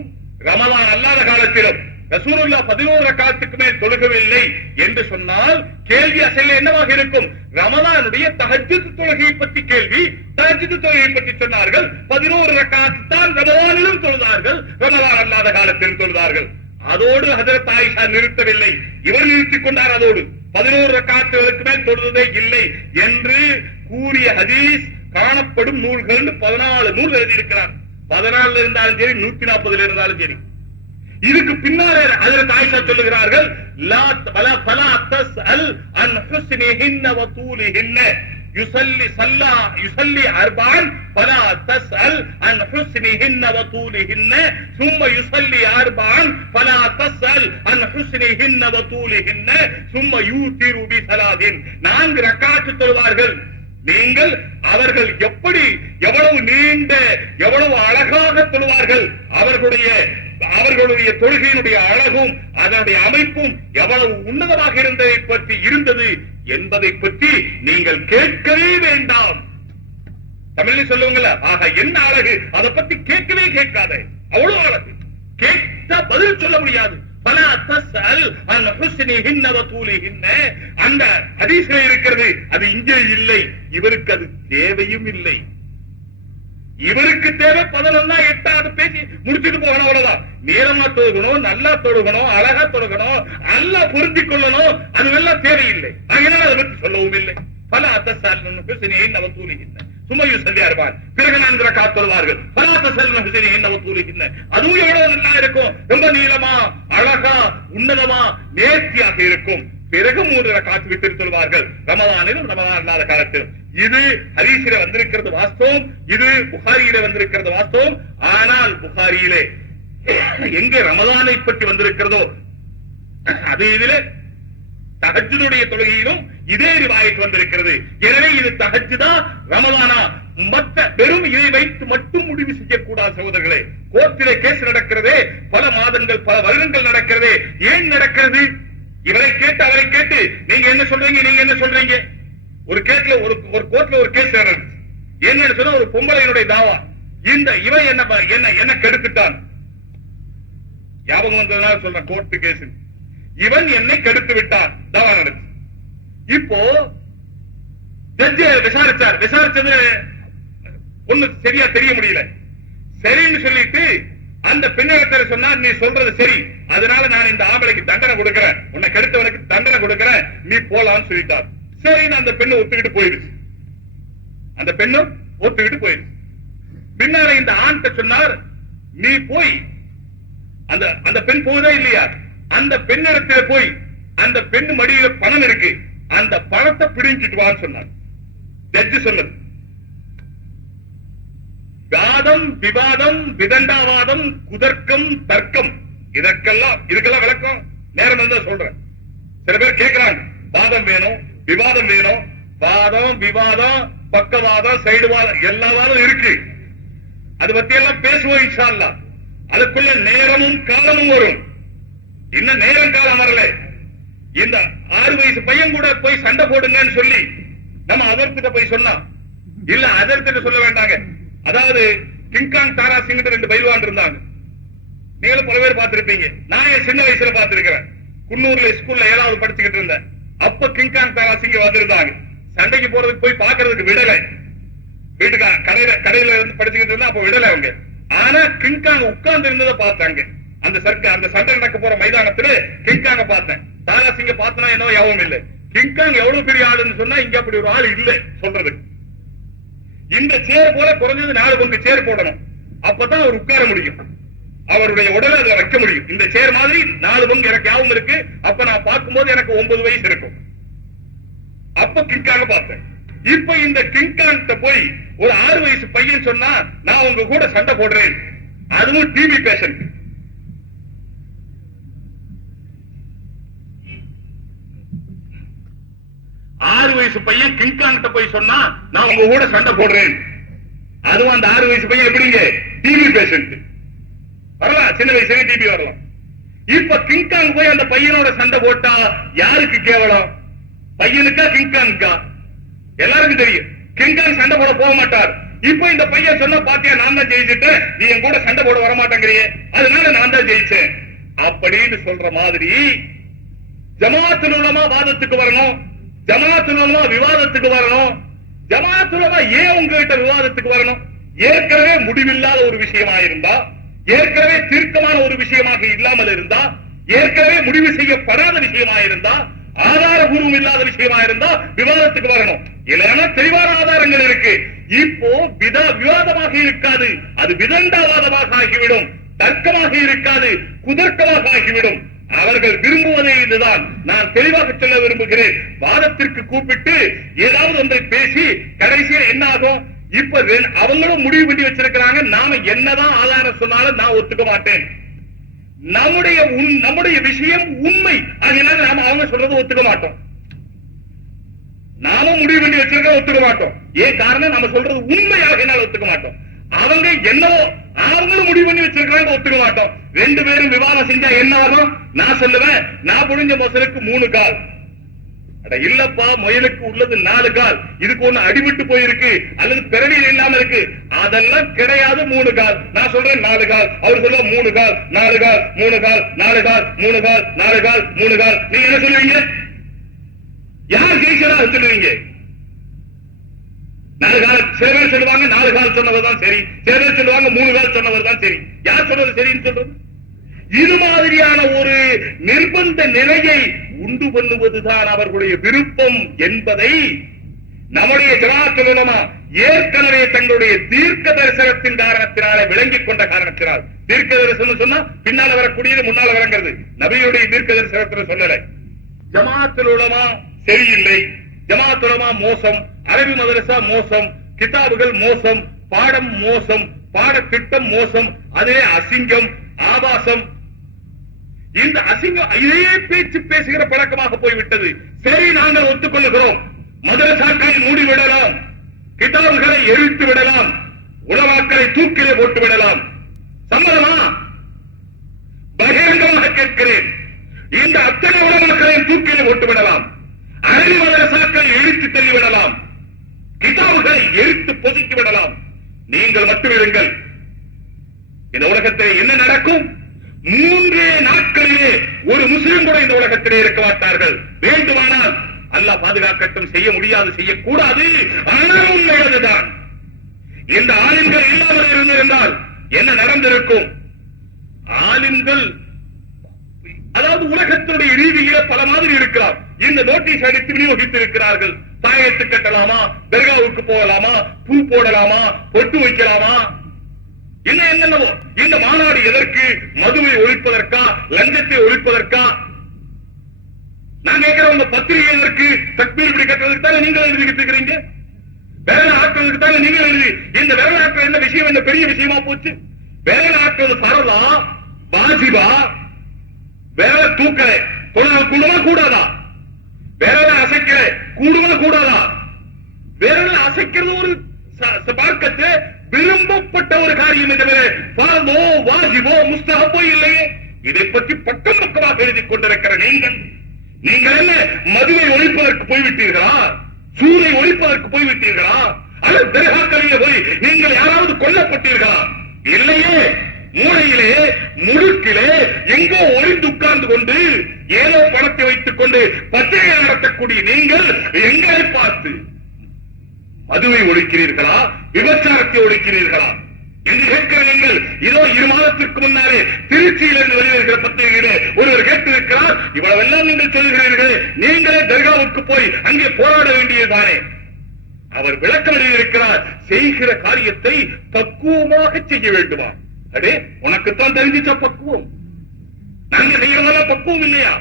ரமதான் அல்லாத காலத்திலும் ரசூலுல்லாஹ் 11 ரக்காத்துக்கு மேல் தொழுகவில்லை என்று சொன்னால் கேள்வி அசல் என்னவாக இருக்கும்? ரமதானுடைய தஹஜ்ஜுத் தொழுகையை பற்றி கேள்வி. தஹஜ்ஜுத் தொழுகையை பற்றி சொன்னார்கள். 11 ரக்காத் தான் ரமதானிலும் தொழுதார்கள், ரமதான் அல்லாத காலத்திலும் தொழுதார்கள். அதோடு ஹஜரத் ஆயிஷா நிறுத்தவில்லை, இவர் நிறுத்திக் கொண்டார். அதோடு 11 ரக்காத்துகளுக்கு மேல் தொழுதே இல்லை என்று கூறிய ஹதீஸ் காணப்படும் நூல்கள் 14 நூல் எழுதியிருக்கிறார். 14 இருந்தாலும் சரி, 140 இருந்தாலும் சரி. இதுக்கு பின்னாலே ஹஜரத் ஆயிஷா சொல்லுகிறார்கள், லா வலா ஃபலா தஸ்அல் அன் ஹுஸ்னிஹின்ன வ தூலிஹின்ன யுஸல்லி அர்பஅன் ஃபலா தஸ்அல் அன் ஹுஸ்னிஹின்ன வ தூலிஹின்ன ثم யுஸல்லி அர்பஅன் ஃபலா தஸ்அல் அன் ஹுஸ்னிஹின்ன வ தூலிஹின்ன ثم யூதிரு பி ஸலாத்தின். 4 ரக்காத் தொழுவார்கள். நீங்கள் அவர்கள் எப்படி எவ்வளவு நீண்ட எவ்வளவு அழகாக தொழுவார்கள், அவர்களுடைய தொழுகையினுடைய அழகும் அதனுடைய அமைப்பும் எவ்வளவு உன்னதமாக இருந்தது என்பதை பற்றி நீங்கள் கேட்கவே வேண்டாம். தமிழில் சொல்லுவாங்கல்ல, ஆக என்ன அழகு, அதை பத்தி கேட்கவே கேட்காத, அவ்வளவு அழகு. கேட்டா பதில் சொல்ல முடியாது. பலா தஸ்அல் அன் ஹுஸ்னிஹின்ன வ தூலிஹின்ன அந்த ஹதீஸ்ல இருக்கிறது, அது இங்கே இல்லை. இவருக்கு அது தேவையும் இல்லை. இவருக்கு தேவை 11 8 பேசி முடிச்சுட்டு போகணும், அவ்வளவுதான். நேரமா தொழுகணும், நல்லா தொழுகணும், அழகா தொழுகணும், நல்லா புரிஞ்சு கொள்ளணும், அதுவெல்லாம் தேவையில்லை. அதனால அதை பற்றி சொல்லவும் இல்லை. பலா தஸ்அல் அன் ஹுஸ்னிஹின்ன வ தூலிஹின்ன சும்மையு சொல்லியார்கள். பிறகு 4 ரக்காத் தொழுவார்கள். பலா தஸ்அல் அன் ஹுஸ்னிஹின்ன வ தூலிஹின்ன அதுவும் எவ்வளவு நல்லா இருக்கும், ரொம்ப நீளமா அழகா உன்னதமா நேர்த்தியாக இருக்கும். பிறகு 3 ரக்காத் விட்டு சொல்வார்கள், ரமதானிலும் ரமதான் அல்லாத காலத்திலும். இது ஹதீஸிலே வந்திருக்கிறது வாஸ்தவம், இது புகாரியிலே வந்திருக்கிறது வாஸ்தவம். ஆனால் புகாரியிலே எங்கே ரமதானை பற்றி வந்திருக்கிறதோ அது இதிலே தஹஜ்ஜுடைய தொழுகையிலும் இதே ரிவாயத் வந்திருக்கிறது. எனவே இது தஹஜ்ஜுதா ரமதானா மற்ற வெறும் இதை வைத்து மட்டும் முடிவு செய்யக்கூடாது சகோதரர்களே. கோர்ட்டிலே கேஸ் நடக்கிறதே, பல மாதங்கள் பல வருடங்கள் நடக்கிறதே. ஏன் நடக்கிறது? இவரை கேட்டு அவரை கேட்டு நீங்க என்ன சொல்றீங்க, நீங்க என்ன சொல்றீங்க. ஒரு கேஸ்ல ஒரு கோர்ட்ல ஒரு கேஸ் நடந்துச்சு. என்னன்னு சொன்னா, ஒரு பொம்பளையினுடைய தாவா, இந்த இவன் என்ன கெடுத்துட்டான். ஞாபகம் வந்ததுனால சொல்றேன், கோர்ட் கேஸ். இவன் என்னை கெடுத்து விட்டான், தாவா நடந்துச்சு. இப்போ ஜட்ஜ் விசாரிச்சது ஒண்ணு சரியா தெரிய முடியல. சரின்னு சொல்லிட்டு அந்த பெண்ணிடத்தில் சொன்னார், நீ சொல்றது சரி, அதனால நான் இந்த ஆம்பளைக்கு தண்டனை கொடுக்கிறேன், உன்னை கெடுத்தவனுக்கு தண்டனை கொடுக்கிறேன், நீ போலான்னு சொல்லிட்டார். சரின்னு அந்த பெண்ணு ஒத்துக்கிட்டு போயிருச்சு. அந்த பெண்ணும் ஒத்துக்கிட்டு போயிருச்சு. பின்னால இந்த ஆண்ட சொன்னார், நீ போய் அந்த பெண் போதே இல்லையா, அந்த பெண்ணிடத்தில் போய் அந்த பெண்ணு மடியில பணம் இருக்கு, அந்த பணத்தை பிடிங்கிட்டு வான்னு சொன்னார். ஜட்ஜு சொன்னது. வாதம் விவாதம் விதண்டாவாதம் குதர்க்கம் தர்க்கம் இதுக்கெல்லாம் விளக்கம் நேரம் இருந்தா சொல்றேன். சில பேர் கேட்கிறாங்க, வாதம் வேணும் விவாதம் வேணும். வாதம் விவாதம் பக்கவாதம் சைடுவாதம் எல்லா வாதம் இருக்கு. அது பத்தி எல்லாம் பேசுவோம் இன்ஷா அல்லாஹ். அதுக்குள்ள நேரமும் காலமும் வரும். இன்னும் நேரம் காலம் வரல. இந்த 6 வயசு பையன் கூட போய் சண்டை போடுங்கன்னு சொல்லி நம்ம அதர்கிட்ட போய் சொன்னா, இல்ல அதர்கிட்ட சொல்ல வேண்டாங்க. அதாவது கிங்காங் தாரா சிங் 2 பைல்வான் இருந்தாங்க. நீங்களும் பல பேர் பார்த்திருப்பீங்க. நான் என் சின்ன வயசுல பார்த்திருக்கிறேன். குன்னூர்ல ஸ்கூல்ல 7வது படிச்சுக்கிட்டு இருந்தேன். அப்ப கிங்காங் தாரா சிங் வந்திருந்தாங்க. சண்டைக்கு போறதுக்கு போய் பாக்குறதுக்கு விடலை. வீட்டுக்கு கடையில இருந்து படிச்சுக்கிட்டு இருந்தா அப்ப விடலை அவங்க. ஆனா கிங்காங் உட்கார்ந்து இருந்ததை பார்த்தாங்க. அந்த சண்டை நடக்க போற மைதானத்துல கிங்காங்க பார்த்தேன். தாரா சிங்க பார்த்தனா என்ன யாவும் இல்லை. கிங்காங் எவ்வளவு பெரிய ஆளுன்னு சொன்னா இங்க அப்படி ஒரு ஆள் இல்லை சொல்றதுக்கு. இந்த சேர் போல குறைஞ்சது 4 பங்கு சேர் போடணும், அப்பதான் அவர் உட்கார முடியும். அவருடைய உடலை அதை வைக்க முடியும். இந்த சேர் மாதிரி 4 பங்கு எனக்கு யாவும் இருக்கு. அப்ப நான் பார்க்கும்போது எனக்கு 9 வயசு இருக்கும். அப்ப கிங்காங்க பார்த்தேன். இப்ப இந்த கிங்காங்க போய் ஒரு 6 வயசு பையன் சொன்னா, நான் உங்க கூட சண்டை போடுறேன், அதுவும் டிவி பேஷண்ட். ஆறு வயசு பையன் கிங்காங்கிட்ட போய் சொன்னா, நான் உங்க கூட சண்டை போடுறேன், அதுவும் அந்த 6 வயசு பையன் எப்படிங்க டிவி பேஷண்ட் வரலாம். சின்ன வயசுல டிவி வரலாம். இப்ப கிங்காங் போய் அந்த பையனோட சண்டை போட்டா யாருக்கு கேவலம்? பையனுக்கா கிங்காங்கா? எல்லாருக்கும் தெரியும் கிங்காங் சண்டை போட போக மாட்டார். இப்ப இந்த பையன் சொன்ன பாத்தியா, நான் தான் ஜெயிச்சுட்டேன், நீ என் கூட சண்டை போட வர மாட்டேங்கிறியே, அதனால நான் தான் ஜெயிச்சேன் அப்படின்னு சொல்ற மாதிரி ஜமாஅத்துல் உலமா வாதத்துக்கு வரணும், ஜமாஅத்துல் உலமா விவாதத்துக்கு வரணும். ஜமாஅத்துல் உலமா ஏன் உங்ககிட்ட விவாதத்துக்கு வரணும்? ஏற்கனவே முடிவில்லாத ஒரு விஷயமா இருந்தா, ஏற்கனவே தீர்க்கமான ஒரு விஷயமாக இல்லாமல் இருந்தா, ஏற்கனவே முடிவு செய்யப்படாத விஷயமா இருந்தா, ஆதாரபூர்வம் இல்லாத விஷயமா இருந்தா விவாதத்துக்கு வரணும். இல்லைன்னா தெளிவான ஆதாரங்கள் இருக்கு. இப்போ விவாதமாக இருக்காது, அது விதண்டாவாதமாக ஆகிவிடும். தர்க்கமாக இருக்காது, குதர்க்கமாக ஆகிவிடும். அவர்கள் விரும்புவதே இதுதான். நான் தெளிவாக சொல்ல விரும்புகிறேன். வாதத்திற்கு கூப்பிட்டு ஏதாவது ஒன்றை பேசி கடைசியில் என்ன ஆகும்? இப்ப அவங்களும் முடிவு பண்ணி வச்சிருக்கிறாங்க, நாம என்னதான் ஆதாரம் சொன்னாலும் நான் ஒத்துக்க மாட்டேன், நம்முடைய விஷயம் உண்மை, அதனால நாம அவங்க சொல்றதை ஒத்துக்க மாட்டோம். நாமும் முடிவு பண்ணி வச்சிருக்க ஒத்துக்க மாட்டோம். ஏன் காரணம்? நம்ம சொல்றது உண்மையாக ஒத்துக்க மாட்டோம். அவங்க என்னவோ அவங்களும் முடிவு பண்ணி வச்சிருக்காங்க, ஒத்துக்க மாட்டோம். ரெண்டு பேரும் விவாதம் செஞ்சா என்ன ஆகும்? நான் சொல்லுவேன், நான் புடிஞ்ச மொசலுக்கு 3 கால். அட இல்லப்பா, முயலுக்கு உள்ளது 4 கால், இதுக்கு ஒண்ணு அடிபட்டு போயிருக்கு அல்லது பிறவியில் இல்லாம இருக்கு, அதெல்லாம் கிடையாது 3 கால். நான் சொல்றேன் 4 கால், அவர் சொல்ல 3 கால், 4 கால், 3 கால், 4 கால், 3 கால், 4 கால், 3 கால். நீங்க என்ன சொல்லுவீங்க? யார் ஜெயிச்சதா சொல்லுவீங்க? 4 கால். சில பேர் சொல்லுவாங்க 4 கால் சொன்னவர் தான் சரி, சில பேர் சொல்லுவாங்க 3 கால் சொன்னவர் தான் சரி. யார் சொல்றது சரின்னு சொல்றது? இது மாதிரியான ஒரு நிர்பந்த நிலையை உண்டு பண்ணுவதுதான் அவர்களுடைய விருப்பம் என்பதை நம்முடைய ஜமாஅத்துல் உலமா ஏற்கனவே தங்களுடைய தீர்க்க தரிசனத்தின் காரணத்தினாலே விளங்கிக் கொண்ட காரணத்தினால், தீர்க்க தரிசனம் சொன்னா பின்னால வரக்கூடியது முன்னால வரங்கிறது, நபியுடைய தீர்க்க தரிசனத்தில் சொல்லலை. ஜமாஅத்துல் உலமா சரியில்லை, ஜமாஅத்துல் உலமா மோசம், அரபி மதரசா மோசம், கிதாபுகள் மோசம், பாடம் மோசம், பாடத்திட்டம் மோசம், அதே அசிங்கம், ஆபாசம், இந்த அசிங்கம் இதே பேச்சு பேசுகிற பழக்கமாக போய்விட்டது. சரி, நாங்கள் ஒத்துக்கொள்கிறோம், மதரசாக்களை மூடிவிடலாம், கிதாபுகளை எரித்து விடலாம், உலமாக்களை தூக்கிலே போட்டு விடலாம், சம்மதமா? பகிரங்கமாக கேட்கிறேன், இந்த அத்தனை உலமாக்களை தூக்கிலே போட்டு விடலாம், அரபி மதரசாக்களை எரித்து தள்ளிவிடலாம், கிதாபுகளை எரித்து பொதுக்கி விடலாம். நீங்கள் மட்டும் இருங்கள். இந்த உலகத்தில் என்ன நடக்கும்? 3 நாட்களிலே ஒரு முஸ்லிம் கூட இந்த உலகத்திலே இருக்க மாட்டார்கள். வேண்டுமானால் அல்லாஹ் பாதுகாக்கட்டும், செய்ய முடியாது, செய்யக்கூடாது, ஆனால் உண்மையானதுதான். இந்த ஆலிம்கள் இல்லாமல் இருந்திருந்தால் என்ன நடந்திருக்கும்? ஆலிம்கள் அதாவது உலகத்தினுடைய ரீதியில பல மாதிரி இருக்கலாம். இந்த நோட்டீஸ் அடித்து விநியோகித்து இருக்கிறார்கள். தாயத்து கட்டலாமா, தர்காவுக்கு போகலாமா, பூ போடலாமா, பொட்டு வைக்கலாமா, என்னென்னவோ. இந்த மாநாடு எதற்கு? மதுவை ஒழிப்பதற்கா, லஞ்சத்தை ஒழிப்பதற்கா? நான் கேட்கிறேன், உங்க பத்திரிகை எதற்கு? தக்பீர் இப்படி கட்டுறதுக்கு தானே நீங்கள் எழுதிக்கிட்டு இருக்கிறீங்க, விரல ஆக்குறதுக்கு தானே நீங்கள் எழுதி. இந்த விரல ஆக்குற என்ன விஷயம், என்ன பெரிய விஷயமா போச்சு? விரல ஆக்குறது பரவலா, வாஜிபா? விரல தூக்கல கூடுமா கூடாதா? விரல அசைக்கிற கூடுமா கூடாதா? விரல அசைக்கிறது ஒரு பார்க்கத்து விரும்பப்பட்ட ஒரு காரியம், தவிர வாஜிபோ முஸ்தஹபோ இல்லையே. இதை பற்றி பக்கம் பக்கமாக எழுதி கொண்டிருக்கிற நீங்கள் என்ன மதுவை ஒழிப்பதற்கு போய்விட்டீர்களா? சூதை ஒழிப்பதற்கு போய்விட்டீர்களா? அல்லது தர்காக்களிலே போய் நீங்கள் யாராவது கொல்லப்பட்டீர்களா? இல்லையே. மூளையிலே முடுக்கிலே எங்கோ ஒளிந்து உட்கார்ந்து கொண்டு ஏதோ பணத்தை வைத்துக் கொண்டு பத்திரிகை நடத்தக்கூடிய நீங்கள் எங்களை பார்த்து மதுவை ஒழிக்கிறீர்களா, விபச்சாரத்தை ஒழிக்கிறீர்களா என்று கேட்கிற நீங்கள், இதோ 2 மாதத்திற்கு முன்னாலே திருச்சியிலிருந்து வெளிவருகிற பத்திரிகையிலே ஒருவர் கேட்டிருக்கிறார், இவ்வளவெல்லாம் நீங்கள் சொல்கிறீர்கள், நீங்களே தர்காவுக்கு போய் அங்கே போராட வேண்டியதுதானே? அவர் விளக்கம் எழுதியிருக்கிறார், செய்கிற காரியத்தை பக்குவமாக செய்ய வேண்டுமா? அடே, உனக்குத்தான் தெரிஞ்சிச்ச பக்குவம், நாங்க செய்யறதெல்லாம் பக்குவம் இல்லையா?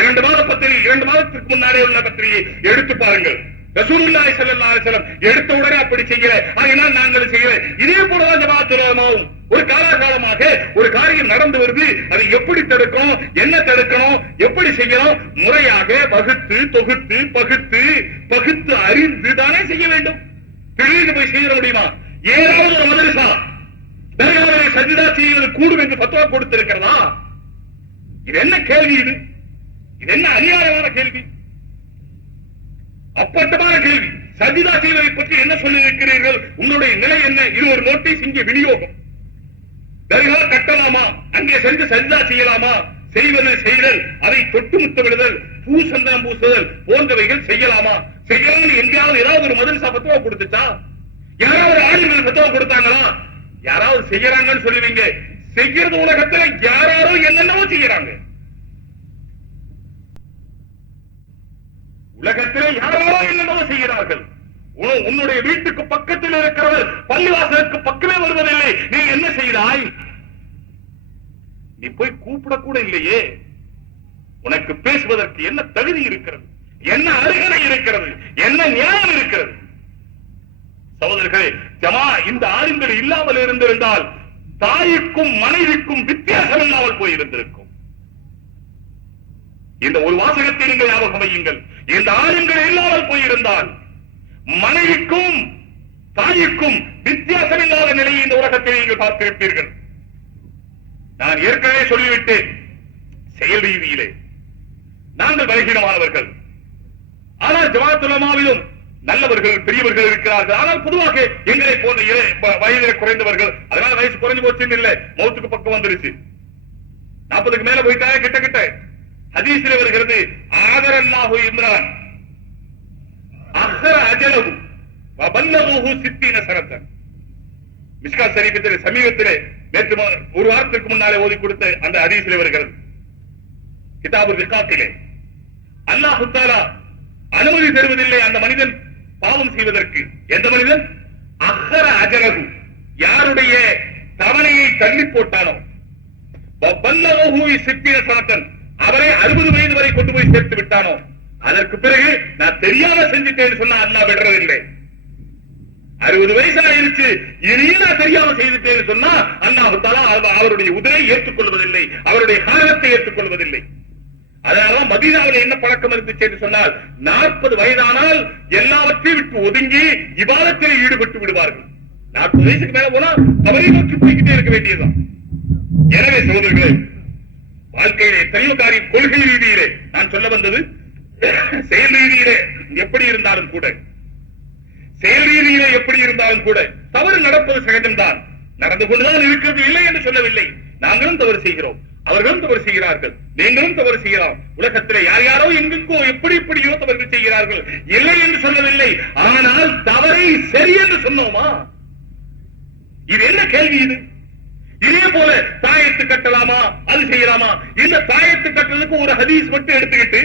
2 மாத பத்திரிகை, 2 மாதத்திற்கு முன்னாலே உள்ள பத்திரிகை எடுத்து பாருங்கள். ரசூலுல்லாஹி ஸல்லல்லாஹு அலைஹி வஸல்லம் எடுத்த உடனே அப்படி செய்யல, அதனால் நாங்கள் செய்யல. இதே போலதான் ஜமாஅத்துல் உலமாவும் ஒரு காலகாலமாக ஒரு காரியம் நடந்து வருது, அதை எப்படி தடுக்கணும், என்ன தடுக்கணும், எப்படி செய்யணும், முறையாக வகுத்து தொகுத்து பகுத்து அறிந்து தானே செய்ய வேண்டும். திடீர்னு போய் செய்ய முடியுமா? ஏதாவது ஒரு மதரசா தர்காவிலே சஜ்தா செய்வது கூடும் என்று ஃபத்வா கொடுத்திருக்கிறதா? இது என்ன கேள்வி? இது என்ன அநியாயமான கேள்வி, அப்பட்டமான கேள்வி. சஜிதா செய்வதை பற்றி என்ன சொல்லி இருக்கிறீர்கள்? உங்களுடைய நிலை என்ன? இது ஒரு நோட்டீஸ், இங்கே விநியோகம். தர்கா கட்டலாமா, அங்கே சென்று சஜிதா செய்யலாமா, செய்வது செய்தல், அதை தொட்டு முத்த விடுதல், பூசந்தம் பூசுதல் போன்றவைகள் செய்யலாமா? செய்யலாம் எங்கேயாவது ஏதாவது ஒரு மதரசா பத்துவா கொடுத்துச்சா? யாராவது ஆளுநர்கள் பத்துவா கொடுத்தாங்களா? யாராவது செய்யறாங்கன்னு சொல்லுவீங்க. செய்யறது உலகத்துல யாராரோ என்னென்னவோ செய்யறாங்க. உலகத்திலே யாராரோ என்னென்னவோ செய்கிறார்கள். உன்னுடைய வீட்டுக்கு பக்கத்தில் இருக்கிறவர் பள்ளிவாசலுக்கு பக்கமே வருவதில்லை. நீ என்ன செய்கிறாய்? நீ போய் கூப்பிட கூட இல்லையே. உனக்கு பேசுவதற்கு என்ன தகுதி இருக்கிறது? என்ன அருகதை இருக்கிறது? என்ன நியாயம் இருக்கிறது? சகோதரர்களே, ஜமா இந்த ஆளுங்கள் இல்லாமல் இருந்திருந்தால் தாய்க்கும் மனைவிக்கும் வித்தியாசம் இல்லாமல் போயிருந்திருக்கும். இந்த ஒரு வாசகத்தை நீங்கள் ஞாபகம் வையுங்கள். இந்த ஆளுங்கள் இல்லாமல் போயிருந்தால் மனைவிக்கும் தாய்க்கும் வித்தியாசம் இல்லாத நிலையை இந்த உலகத்தை நீங்கள் பார்த்திருப்பீர்கள். நான் ஏற்கனவே சொல்லிவிட்டேன், செயல் ரீதியிலே நாங்கள் பலகீனமானவர்கள். ஆனால் ஜமாஅத் உலமாவிலும் நல்லவர்கள் பெரியவர்கள் இருக்கிறார்கள். ஆனால் பொதுவாக எங்களை போன்ற வயதில் குறைந்தவர்கள், அதனால வயசு குறைஞ்சு போச்சுன்னு இல்ல, மௌத்துக்கு பக்கம் வந்துருச்சு, 40க்கு மேல போயிட்டாங்க. கிட்ட கிட்ட ஹதீஸில் வருகிறது, ஆதரல்லாஹு இம்ரான் அஹ்ர அஜலஹு வபல்லஹு 60 சனத்தன். மிஷ்காத் ஷரீஃபிலே சமீபத்திலே நேற்று ஒரு வாரத்திற்கு முன்னாலே ஓதி கொடுத்த அந்த ஹதீஸிலே வருகிறது, கிதாபுல் ரிகாத்திலே. அல்லாஹ் தஆலா அனுமதி தருவதில்லை அந்த மனிதன் பாவம் செய்வதற்கு. எந்த மனிதன்? அஹ்ர அஜலஹு, யாருடைய தவணையை தள்ளி போட்டானோ, வபல்லஹு 60 சனத்தன், அவரை 60 வயது வரை கொண்டு போய் சேர்த்து விட்டானோ, அதற்கு பிறகு நான் தெரியாம செஞ்சுட்டேன்னு சொன்னா அல்லாஹ் விடுறதில்லை. 60 வயசு ஆயிருச்சு, இனியும் நான் தெரியாம செய்துட்டேன்னு சொன்னா அல்லாஹ் தஆலா அவருடைய உதரை ஏற்றுக்கொள்வதில்லை, அவருடைய காரணத்தை ஏற்றுக்கொள்வதில்லை. அதனாலதான் மதீனாவில் என்ன பழக்கம் இருந்துச்சு என்று சொன்னால், 40 வயதானால் எல்லாவற்றையும் விட்டு ஒதுங்கி இபாதத்தில் ஈடுபட்டு விடுவார்கள். 40 வயசுக்கு மேல போனா அவரை நோக்கி போய்கிட்டே இருக்க வேண்டியதுதான். எனவே சகோதரர்களே, வாழ்க்கையிலே எத்தனையோ காரியம் கொள்கை ரீதியிலே நான் சொல்ல வந்தது, செயல் ரீதியிலே எப்படி இருந்தாலும் கூட, செயல் ரீதியிலே எப்படி இருந்தாலும் கூட தவறு நடப்பது சகஜம்தான், நடந்து கொண்டுதான் இருக்கிறது, இல்லை என்று சொல்லவில்லை. நாங்களும் தவறு செய்கிறோம், அவர்களும் தவறு செய்கிறார்கள், நீங்களும் தவறு செய்யலாம். உலகத்திலே யார் யாரோ எங்கெங்கோ எப்படி எப்படியோ தவறுகள் செய்கிறார்கள், இல்லை என்று சொல்லவில்லை. ஆனால் தவறை சரி என்று சொன்னோமா? இது என்ன கேள்வி? இது இதே போல தாயத்து கட்டலாமா, அது செய்யலாமா? இந்த தாயத்து கட்டுறதுக்கு ஒரு ஹதீஸ் மட்டும் எடுத்துக்கிட்டு,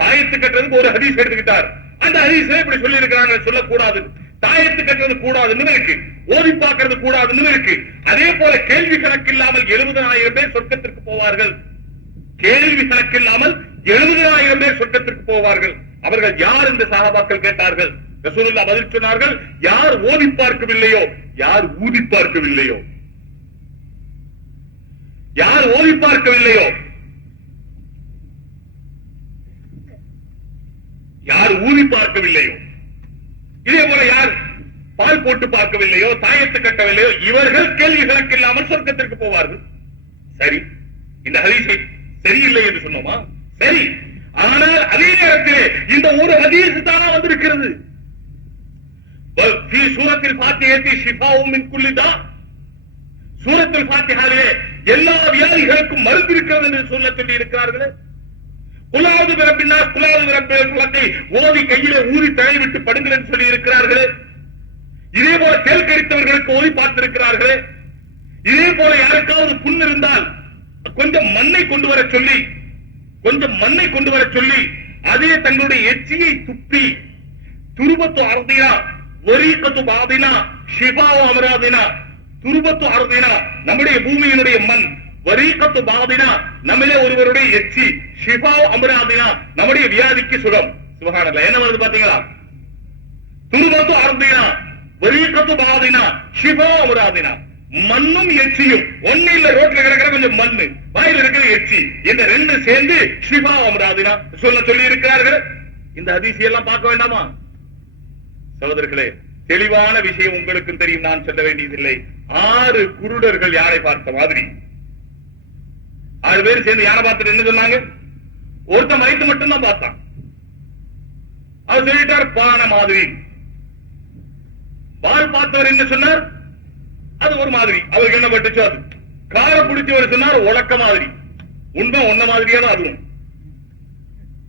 தாயத்து கட்டுறதுக்கு ஒரு ஹதீஸ் எடுத்துக்கிட்டார், அந்த ஹதீஸ்ல இப்படி சொல்லி இருக்கிறாங்க, சொல்லக்கூடாது, தாயத்து கட்டுறது கூடாதுன்னு இருக்கு, ஓதி பார்க்கறது கூடாதுன்னு இருக்கு. அதே போல கேள்வி கணக்கில்லாமல் 70,000 பேர் சொர்க்கத்திற்கு போவார்கள். கேள்வி கணக்கில்லாமல் 70,000 பேர் சொர்க்கத்திற்கு போவார்கள். அவர்கள் யார் என்று சஹாபாக்கள் கேட்டார்கள். ரசூலுல்லாஹ் பதில் சொன்னார்கள், யார் ஓதி பார்க்கவில்லையோ, யார் ஊதி பார்க்கவில்லையோ, யார் ஓதி பார்க்கவில்லையோ, யார் ஊதி பார்க்கவில்லையோ, இதே போல யார் பால் போட்டு பார்க்கவில்லையோ, தாயத்து கட்டவில்லையோ, இவர்கள் கேள்வி கணக்கில்லாமல் சொர்க்கத்திற்கு போவார்கள். சரி, இந்த ஹதீஸை சரியில்லை என்று சொன்னோமா? சரி. ஆனால் அதே நேரத்திலே இந்த ஒரு ஹதீஸ் தான் வந்திருக்கிறது, சூரத்தில் ஃபாத்திஹா ஷிஃபாஉம் மின் குல்லி தா, சூரத்தில் ஃபாத்திஹாவிலே எல்லா வியாதிகளுக்கும் மருந்து இருக்கிறது என்று சொல்ல சொல்லி இருக்கிறார்களே. குலாவது பிறப்பினா குலாவது பிறப்பை ஓதி கையில ஊறி தலை விட்டு படுங்கள் என்று சொல்லி இருக்கிறார்களே. இதே போல தேல் கடித்தவர்களுக்கு ஓதி பார்த்திருக்கிறார்களே. இதே போல யாருக்காவது புண் இருந்தால் கொஞ்சம் மண்ணை கொண்டு வர சொல்லி, கொஞ்சம் மண்ணை கொண்டு வர சொல்லி அதே தங்களுடைய எச்சியை துப்பி, துருபத்து அர்தினா வரீகத்து பாதினா ஷிஃபாவு அமராதினா, துருபத்து அர்தினா நம்முடைய பூமியினுடைய மண், வரீகத்து பாதினா நம்மளே ஒருவருடைய எச்சி, ஷிஃபாவு அமராதினா நம்முடைய வியாதிக்கு சுகம். சுபஹானல்லாஹ், என்ன வருது பாத்தீங்களா? துருபத்து அர்தினா வரீகத்து பாதினா ஷிஃபாவு அமராதினா, மண்ணும் எச்சியும் ஒண்ணு இல்ல, ரோட்ல கிடக்கிற கொஞ்சம் மண்ணு, வாயில இருக்கிற எச்சி, இந்த ரெண்டு சேர்ந்து ஷிஃபாவு அமராதினா சொல்ல சொல்லி இருக்கிறார்கள். இந்த ஹதீஸ் எல்லாம் பார்க்க வேண்டாமா சகோதரர்களே? தெளிவான விஷயம் உங்களுக்கும் தெரியும், நான் சொல்ல வேண்டியதில்லை. 6 குருடர்கள் யாரை பார்த்த மாதிரி, 6 பேர் சேர்ந்து யாரை பார்த்துட்டு என்ன சொன்னாங்க? ஒருத்தன் வயிற்று மட்டும் தான் பார்த்தான். அவர் சொல்லிட்டார் பானை மாதிரி. பால் பார்த்தவர் என்ன சொன்னார்? அது ஒரு மாதிரி. அவருக்கு என்ன பட்டுச்சோ அது. கார பிடிச்சவர் சொன்னார் உலக்க மாதிரி. உண்மை ஒன்ன மாதிரியா தான் அதுவும்.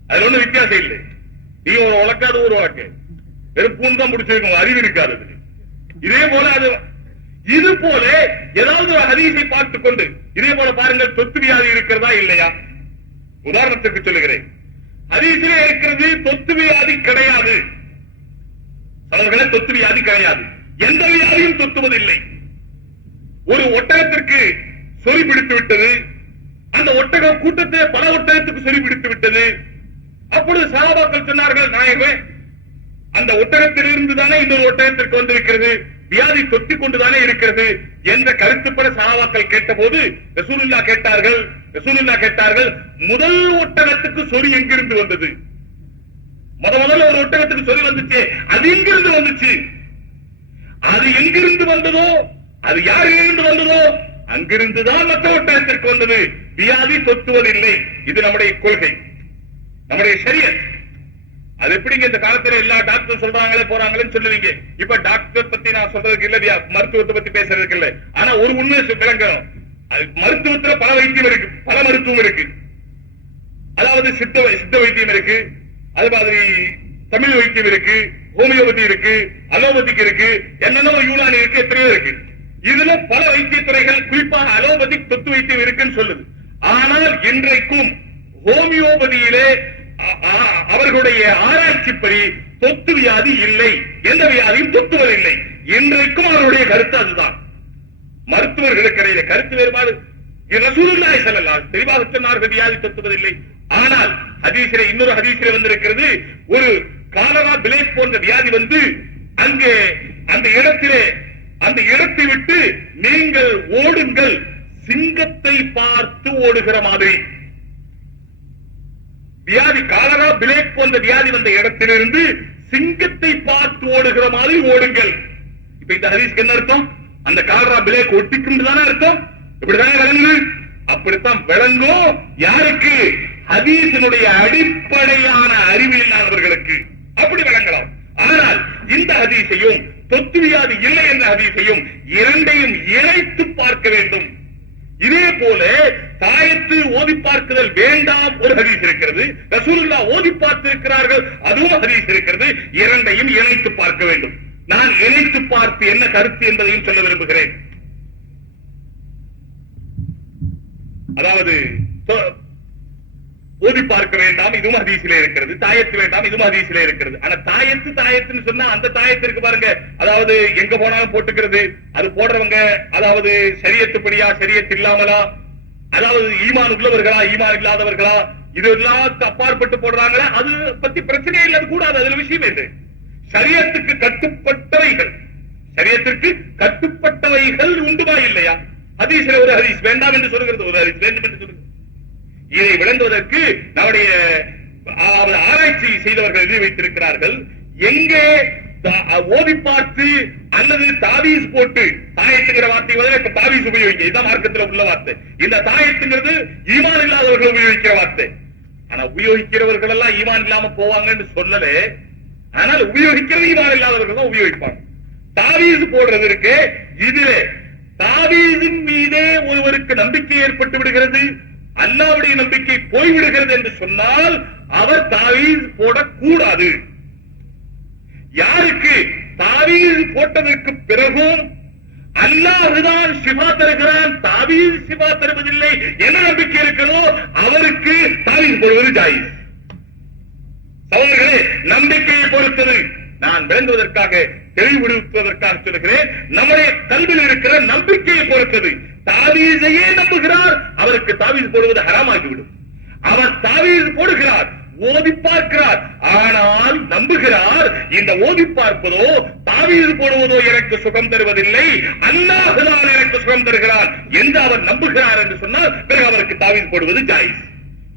அதுல ஒண்ணு வித்தியாசம் இல்லை. நீ ஒரு உலக்காது ஒரு உலக்க வெறுப்புன்னு தான் பிடிச்சிருக்கும், அறிவு இருக்காது. இதே போல அது இது போல ஏதாவது ஒரு ஹதீஸை பார்த்துக் கொண்டு இதே போல பாருங்கள், தொத்து வியாதி இருக்கிறதா இல்லையா? உதாரணத்துக்கு சொல்லுகிறேன், ஹதீஸிலே இருக்கிறது தொத்து வியாதி கிடையாது. அவர்களே தொத்து வியாதி கிடையாது, எந்த வியாதியும் தொத்துவதில்லை. ஒரு ஒட்டகத்திற்கு சொறி பிடித்து விட்டது, அந்த ஒட்டக கூட்டத்தை பல ஒட்டகத்துக்கு சொறி பிடித்து விட்டது. அப்பொழுது சஹாபாக்கள் சொன்னார்கள், நாயகமே அந்த ஒட்டகத்திலிருந்து தானே இன்னொரு ஒட்டகத்திற்கு வந்திருக்கிறது, வியாதி தொத்திக் கொண்டுதானே இருக்கிறது என்ற கருத்துப்பட சஹாபாக்கள் கேட்டபோது ரசூலுல்லாஹ் கேட்டார்கள், முதல் ஒட்டகத்துக்கு சொறி எங்கிருந்து வந்தது? முதல்ல ஒரு ஒட்டகத்துக்கு சொறி வந்துச்சு, அது எங்கிருந்து வந்துச்சு? அது எங்கிருந்து வந்ததோ, அது யாரிலிருந்து வந்ததோ அங்கிருந்துதான் மற்ற ஒட்டகத்திற்கு வந்தது. வியாதி தொத்துவதில்லை. இது நம்முடைய கொள்கை, நம்முடைய ஷரியத். அது எப்படிங்க இந்த காலத்துல எல்லா டாக்டர் சொல்றாங்களே போறாங்களேன்னு சொல்லுவீங்க. இப்ப டாக்டர் பத்தி நான் சொல்றதுக்கு இல்ல, மருத்துவத்தை பத்தி பேசுறதுக்கு இல்ல. ஆனா ஒரு உண்மை விளங்கணும், மருத்துவத்துல பல வைத்தியம் இருக்கு, பல மருத்துவம் இருக்கு. அதாவது சித்த வைத்தியம் இருக்கு, அது மாதிரி தமிழ் வைத்தியம் இருக்கு, ஹோமியோபதி இருக்கு, அலோபதிக்கு இருக்கு, என்னென்ன யூனானி இருக்கு, எத்தனையோ இருக்கு. இதுல பல வைத்தியத்துறைகள், குறிப்பாக அலோபதிக் தொத்து வைத்தியம் இருக்குன்னு சொல்லுது. ஆனால் இன்றைக்கும் ஹோமியோபதியிலே அவர்களுடைய ஆராய்ச்சிப்படி தொத்து வியாதி இல்லை, எந்த வியாதியும் தொத்துவதில்லை. இன்றைக்கும் அவருடைய கருத்து அதுதான். மருத்துவர்களுக்கு இடையில கருத்து வேறுபாடு. ரசூலுல்லாஹி ஸல்லல்லாஹு அலைஹி வஸல்லம் தெளிவாக சொன்னார்கள், வியாதி தொத்துவதில்லை. ஆனால் ஹதீஸிலே இன்னொரு ஹதீஸிலே வந்திருக்கிறது, ஒரு காலரா பிளேக் போன்ற வியாதி வந்து அங்கே அந்த இடத்தை விட்டு நீங்கள் ஓடுங்கள், சிங்கத்தை பார்த்து ஓடுகிற மாதிரி. வியாதி காலரா பிளேக் போன்ற வியாதி வந்த இடத்திலிருந்து சிங்கத்தை பார்த்து ஓடுகிற மாதிரி ஓடுங்கள். இப்ப இந்த ஹதீஸ்க்கு என்ன அர்த்தம்? அந்த காலரா பிளேக் ஒட்டிக்கும் தானே அர்த்தம். இப்படிதானே விளங்கு? அப்படித்தான் விளங்கும். யாருக்கு? ஹதீஸினுடைய அடிப்படையான அறிவு இல்லாதவர்களுக்கு அப்படி விளங்கலாம். ஆனால் இந்த ஹதீஸையும் தொத்து வியாதி இல்லை என்ற ஹதீஸையும் இரண்டையும் இணைத்து பார்க்க வேண்டும். இதே போல தாயத்து ஓதி பார்க்குதல் வேண்டாம் ஒரு ஹதீஸ் இருக்கிறது, ரசூலுல்லாஹ் ஓதி பார்த்திருக்கிறார்கள் அதுவும் ஹதீஸ் இருக்கிறது. இரண்டையும் இணைத்து பார்க்க வேண்டும். நான் இணைத்து பார்த்து என்ன கருத்து என்பதையும் சொல்ல விரும்புகிறேன். அதாவது ஓதி பார்க்க வேண்டாம் இதுவும் ஹதீஸிலே இருக்கிறது, தாயத்து வேண்டாம் இதுவும் ஹதீஸிலே இருக்கிறது. ஆனா தாயத்துன்னு சொன்னா அந்த தாயத்திற்கு பாருங்க, அதாவது எங்க போனாலும் போட்டுக்கிறது, அது போடுறவங்க அதாவது ஷரியத்துப்படியா ஷரியத் இல்லாமலா, அதாவது ஈமான் உள்ளவர்களா ஈமான் இல்லாதவர்களா, இது எல்லாத்துக்கு அப்பாற்பட்டு போடுறாங்களா, அது பத்தி பிரச்சனையே இல்லை, அது கூடாது, அதுல விஷயம் இல்லை. ஷரியத்துக்கு கட்டுப்பட்டவைகள் உண்டுமா இல்லையா? ஹதீஸ்ல ஒரு ஹதீஸ் வேண்டாம் என்று சொல்கிறது, ஒரு ஹதீஸ் வேண்டும் என்று சொல்கிறது. இதை விளங்குவதற்கு நம்முடைய ஆராய்ச்சி செய்தவர்கள் எழுதி வைத்திருக்கிறார்கள். எங்கே ஓதி பார்த்து அல்லது தாவீஸ் போட்டு, தாயத்துங்கிற வார்த்தை இப்ப தாவீஸ் உபயோகிக்க, இதுதான் மார்க்கத்தில் உள்ள வார்த்தை. இந்த தாயத்துங்கிறது ஈமான் இல்லாதவர்கள் உபயோகிக்கிற வார்த்தை. ஆனா உபயோகிக்கிறவர்கள் எல்லாம் ஈமான் இல்லாம போவாங்கன்னு சொல்லலே, ஆனால் உபயோகிக்கிறது ஈமான் இல்லாதவர்கள் தான் உபயோகிப்பாங்க. தாவீஸ் போடுறது இருக்கு, இதிலே தாவீஸின் மீதே ஒருவருக்கு நம்பிக்கை ஏற்பட்டு விடுகிறது, அல்லாஹ்வுடைய நம்பிக்கை போய்விடுகிறது என்று சொன்னால் அவர் தாவீஸ் போடக்கூடாது. யாருக்கு? தாவீஸ் போட்டதற்கு பிறகும் அல்லாஹ்தான் ஷிஃபா தருகிறான், தாவீஸ் ஷிஃபா தருவதில்லை என்ன நம்பிக்கை இருக்கிறதோ அவருக்கு தாவீஸ் போடுவது ஜாயிஸ். சகோதரர்களே, நம்பிக்கையை பொறுத்தது. நான் விளங்குவதற்காக தெளிவுபடுத்துவதற்காக சொல்லுகிறேன், நம்முடைய கல்வியில் இருக்கிற நம்பிக்கையை பொறுத்தது. தாவீஸையே நம்புகிறார், அவருக்கு தாவீஸ் போடுவது ஹராமாகிவிடும். அவர் தாவீஸ் போடுகிறார், ஓதி பார்க்கிறார், ஆனால் நம்புகிறார், இந்த ஓதி பார்ப்பதோ தாவீஸ் போடுவதோ எனக்கு சுகம் தருவதில்லை, அல்லாஹ் தான் எனக்கு சுகம் தருகிறார் என்று அவர் நம்புகிறார் என்று சொன்னால் பிறகு அவருக்கு தாவீஸ் போடுவது ஜாயிஸ்.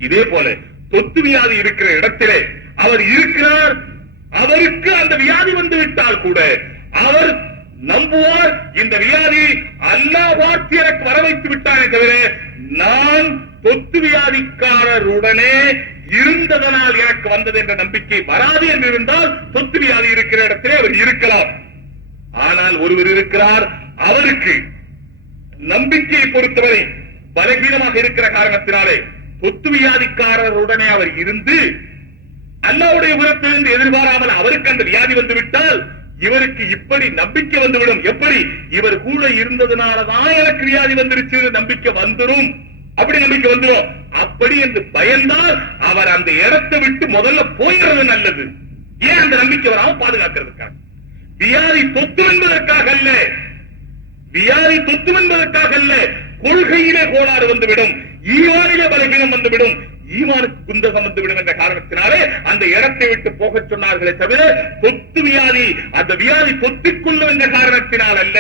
இதே போல தொத்து வியாதி இருக்கிற இடத்திலே அவர் இருக்கிறார், அவருக்கு அந்த வியாதி வந்து விட்டால் கூட அவர் நம்புவார், இந்த வியாதி அல்லாஹ் வார்த்தை எனக்கு வர வைத்து விட்டானே தவிர நான் தொத்து வியாதிக்காரருடனே இருந்ததனால் எனக்கு வந்தது என்ற நம்பிக்கை வராது என்று இருந்தால் தொத்து வியாதி இருக்கிற இடத்திலே அவர் இருக்கலாம். ஆனால் ஒருவர் இருக்கிறார், அவருக்கு நம்பிக்கையை பொறுத்தவரை பலகீனமாக இருக்கிற காரணத்தினாலே தொத்து வியாதிக்காரருடனே அவர் இருந்து அல்லாஹ்வுடைய புறத்திலிருந்து எதிர்பாராமல் அவருக்கு அந்த வியாதி வந்துவிட்டால் இவருக்கு இப்படி நம்பிக்கை வந்துவிடும். எப்படி? இவர் கூட இருந்ததுனாலதான் எனக்கு வியாதி வந்துருச்சு, நம்பிக்கை வந்துடும், அப்படி நம்பிக்கை வந்துடும். அப்படி என்று பயந்தால் அவர் அந்த இடத்தை விட்டு முதல்ல போயிடுறது நல்லது. ஏன்? அந்த நம்பிக்கை வராம பாதுகாக்கிறதுக்காக. வியாதி தொத்து என்பதற்காக அல்ல, வியாதி தொத்து என்பதற்காக அல்ல, கொள்கையிலே கோளாறு வந்துவிடும், ஈமானிலே பலகீனம் வந்துவிடும், ஈமானுக்கு குந்தகம் வந்துவிடும் என்ற காரணத்தினாலே அந்த இடத்தை விட்டு போக சொன்னார்களே தவிர தொத்து வியாதி, அந்த வியாதி தொத்திக்கொள்ளும் என்ற காரணத்தினால் அல்ல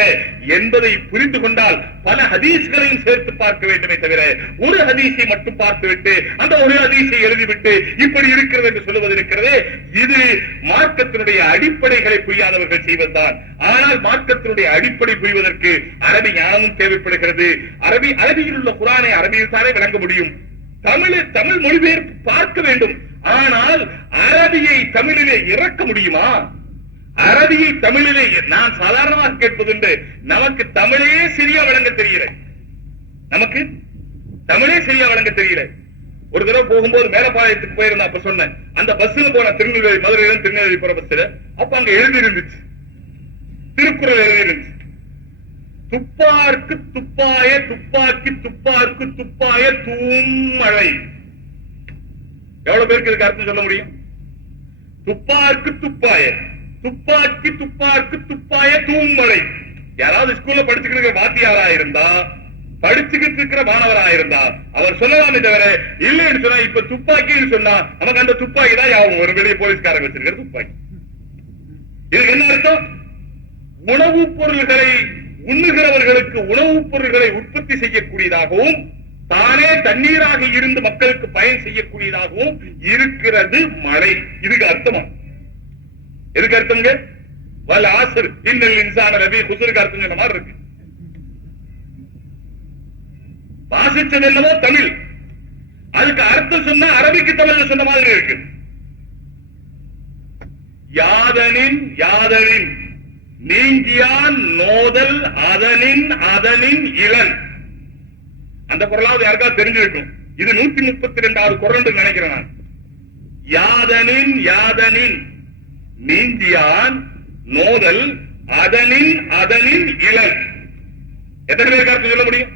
என்பதை புரிந்து கொண்டால் பல ஹதீஸ்களையும் சேர்த்து பார்க்க வேண்டுமே தவிர ஒரு ஹதீஸை மட்டும் பார்த்துவிட்டு அந்த ஒரு ஹதீஸை எழுதிவிட்டு இப்படி இருக்கிறது என்று சொல்லுவது இருக்கிறது. இது மார்க்கத்தினுடைய அடிப்படைகளை புரியாதவர்கள் செய்வதுதான். ஆனால் மார்க்கத்தினுடைய அடிப்படை புரிவதற்கு அரபி ஞானமும் தேவைப்படுகிறது. அரபியில் உள்ள குர்ஆனை அரபியில் தானே விளங்க முடியும். தமிழ் மொழிபெயர்ப்பு பார்க்க வேண்டும். ஆனால் அரபியை தமிழிலே இறக்க முடியுமா? அரபியை தமிழிலே நான் சாதாரணமாக கேட்பதுண்டு. நமக்கு தமிழே சரியா வழங்க தெரியல, நமக்கு தமிழே சரியா வழங்க தெரியல. ஒரு தடவை போகும்போது மேலப்பாளையத்துக்கு போயிருந்தா, அப்ப சொன்னேன், அந்த பஸ்ல போன திருநெல்வேலி, மதுரையில திருநெல்வேலி போற பஸ்ல அப்ப அங்க எழுதி இருந்துச்சு, திருக்குறள் எழுதி இருந்துச்சு, துப்பார்க்கு துப்பாய துப்பாக்கி துப்பார்க்கு துப்பாய தூம்மழை. எவ்வளவு பேருக்கு இதுக்கு அர்த்தம் சொல்ல முடியும்? துப்பார்க்கு துப்பாய துப்பாக்கி துப்பார்க்கு துப்பாய தூம்மழை. யாராவது ஸ்கூல்ல படிச்சுக்கிட்டு இருக்கிற வாத்தியாரா இருந்தா, படிச்சுக்கிட்டு இருக்கிற மாணவரா இருந்தா அவர் சொல்லலாமே தவிர இல்லைன்னு சொன்னா, இப்ப துப்பாக்கின்னு சொன்னா நமக்கு அந்த துப்பாக்கி தான் யாவும் ஒரு வெளியே போலீஸ்காரங்க வச்சிருக்கிற துப்பாக்கி. இதுக்கு என்ன அர்த்தம்? உணவுப் பொருள்களை உண்ணுகிறவர்களுக்கு உணவுப் பொருள்களை உற்பத்தி செய்யக்கூடியதாகவும் தானே தண்ணீராக இருந்து மக்களுக்கு பயன் செய்யக்கூடியதாகவும் இருக்கிறது மழை. இதுக்கு அர்த்தமா? எதுக்கு அர்த்தம்ங்க? வல் ஆஸ்ர் இன்னல் இன்சான லஃபீ குஸ்ருக்கு அர்த்தம் சொன்ன மாதிரி இருக்கு. வாசிச்சது என்னவோ தமிழ், அதுக்கு அர்த்தம் சொன்னா அரபிக்கு தமிழ்ல சொன்ன மாதிரி இருக்கு. யாதனின் யாதனின் நீங்கியான் நோதல் அதனின் அதனின் இளன். அந்த குரலாவது யாருக்காவது தெரிஞ்சிருக்கும். இது 132வது குரல் நினைக்கிறேன் நான். யாதனின் யாதனின் நீங்கியான் நோதல் அதனின் அதனின் இளன். எத்தனை பேருக்கு அர்த்தம் சொல்ல முடியும்?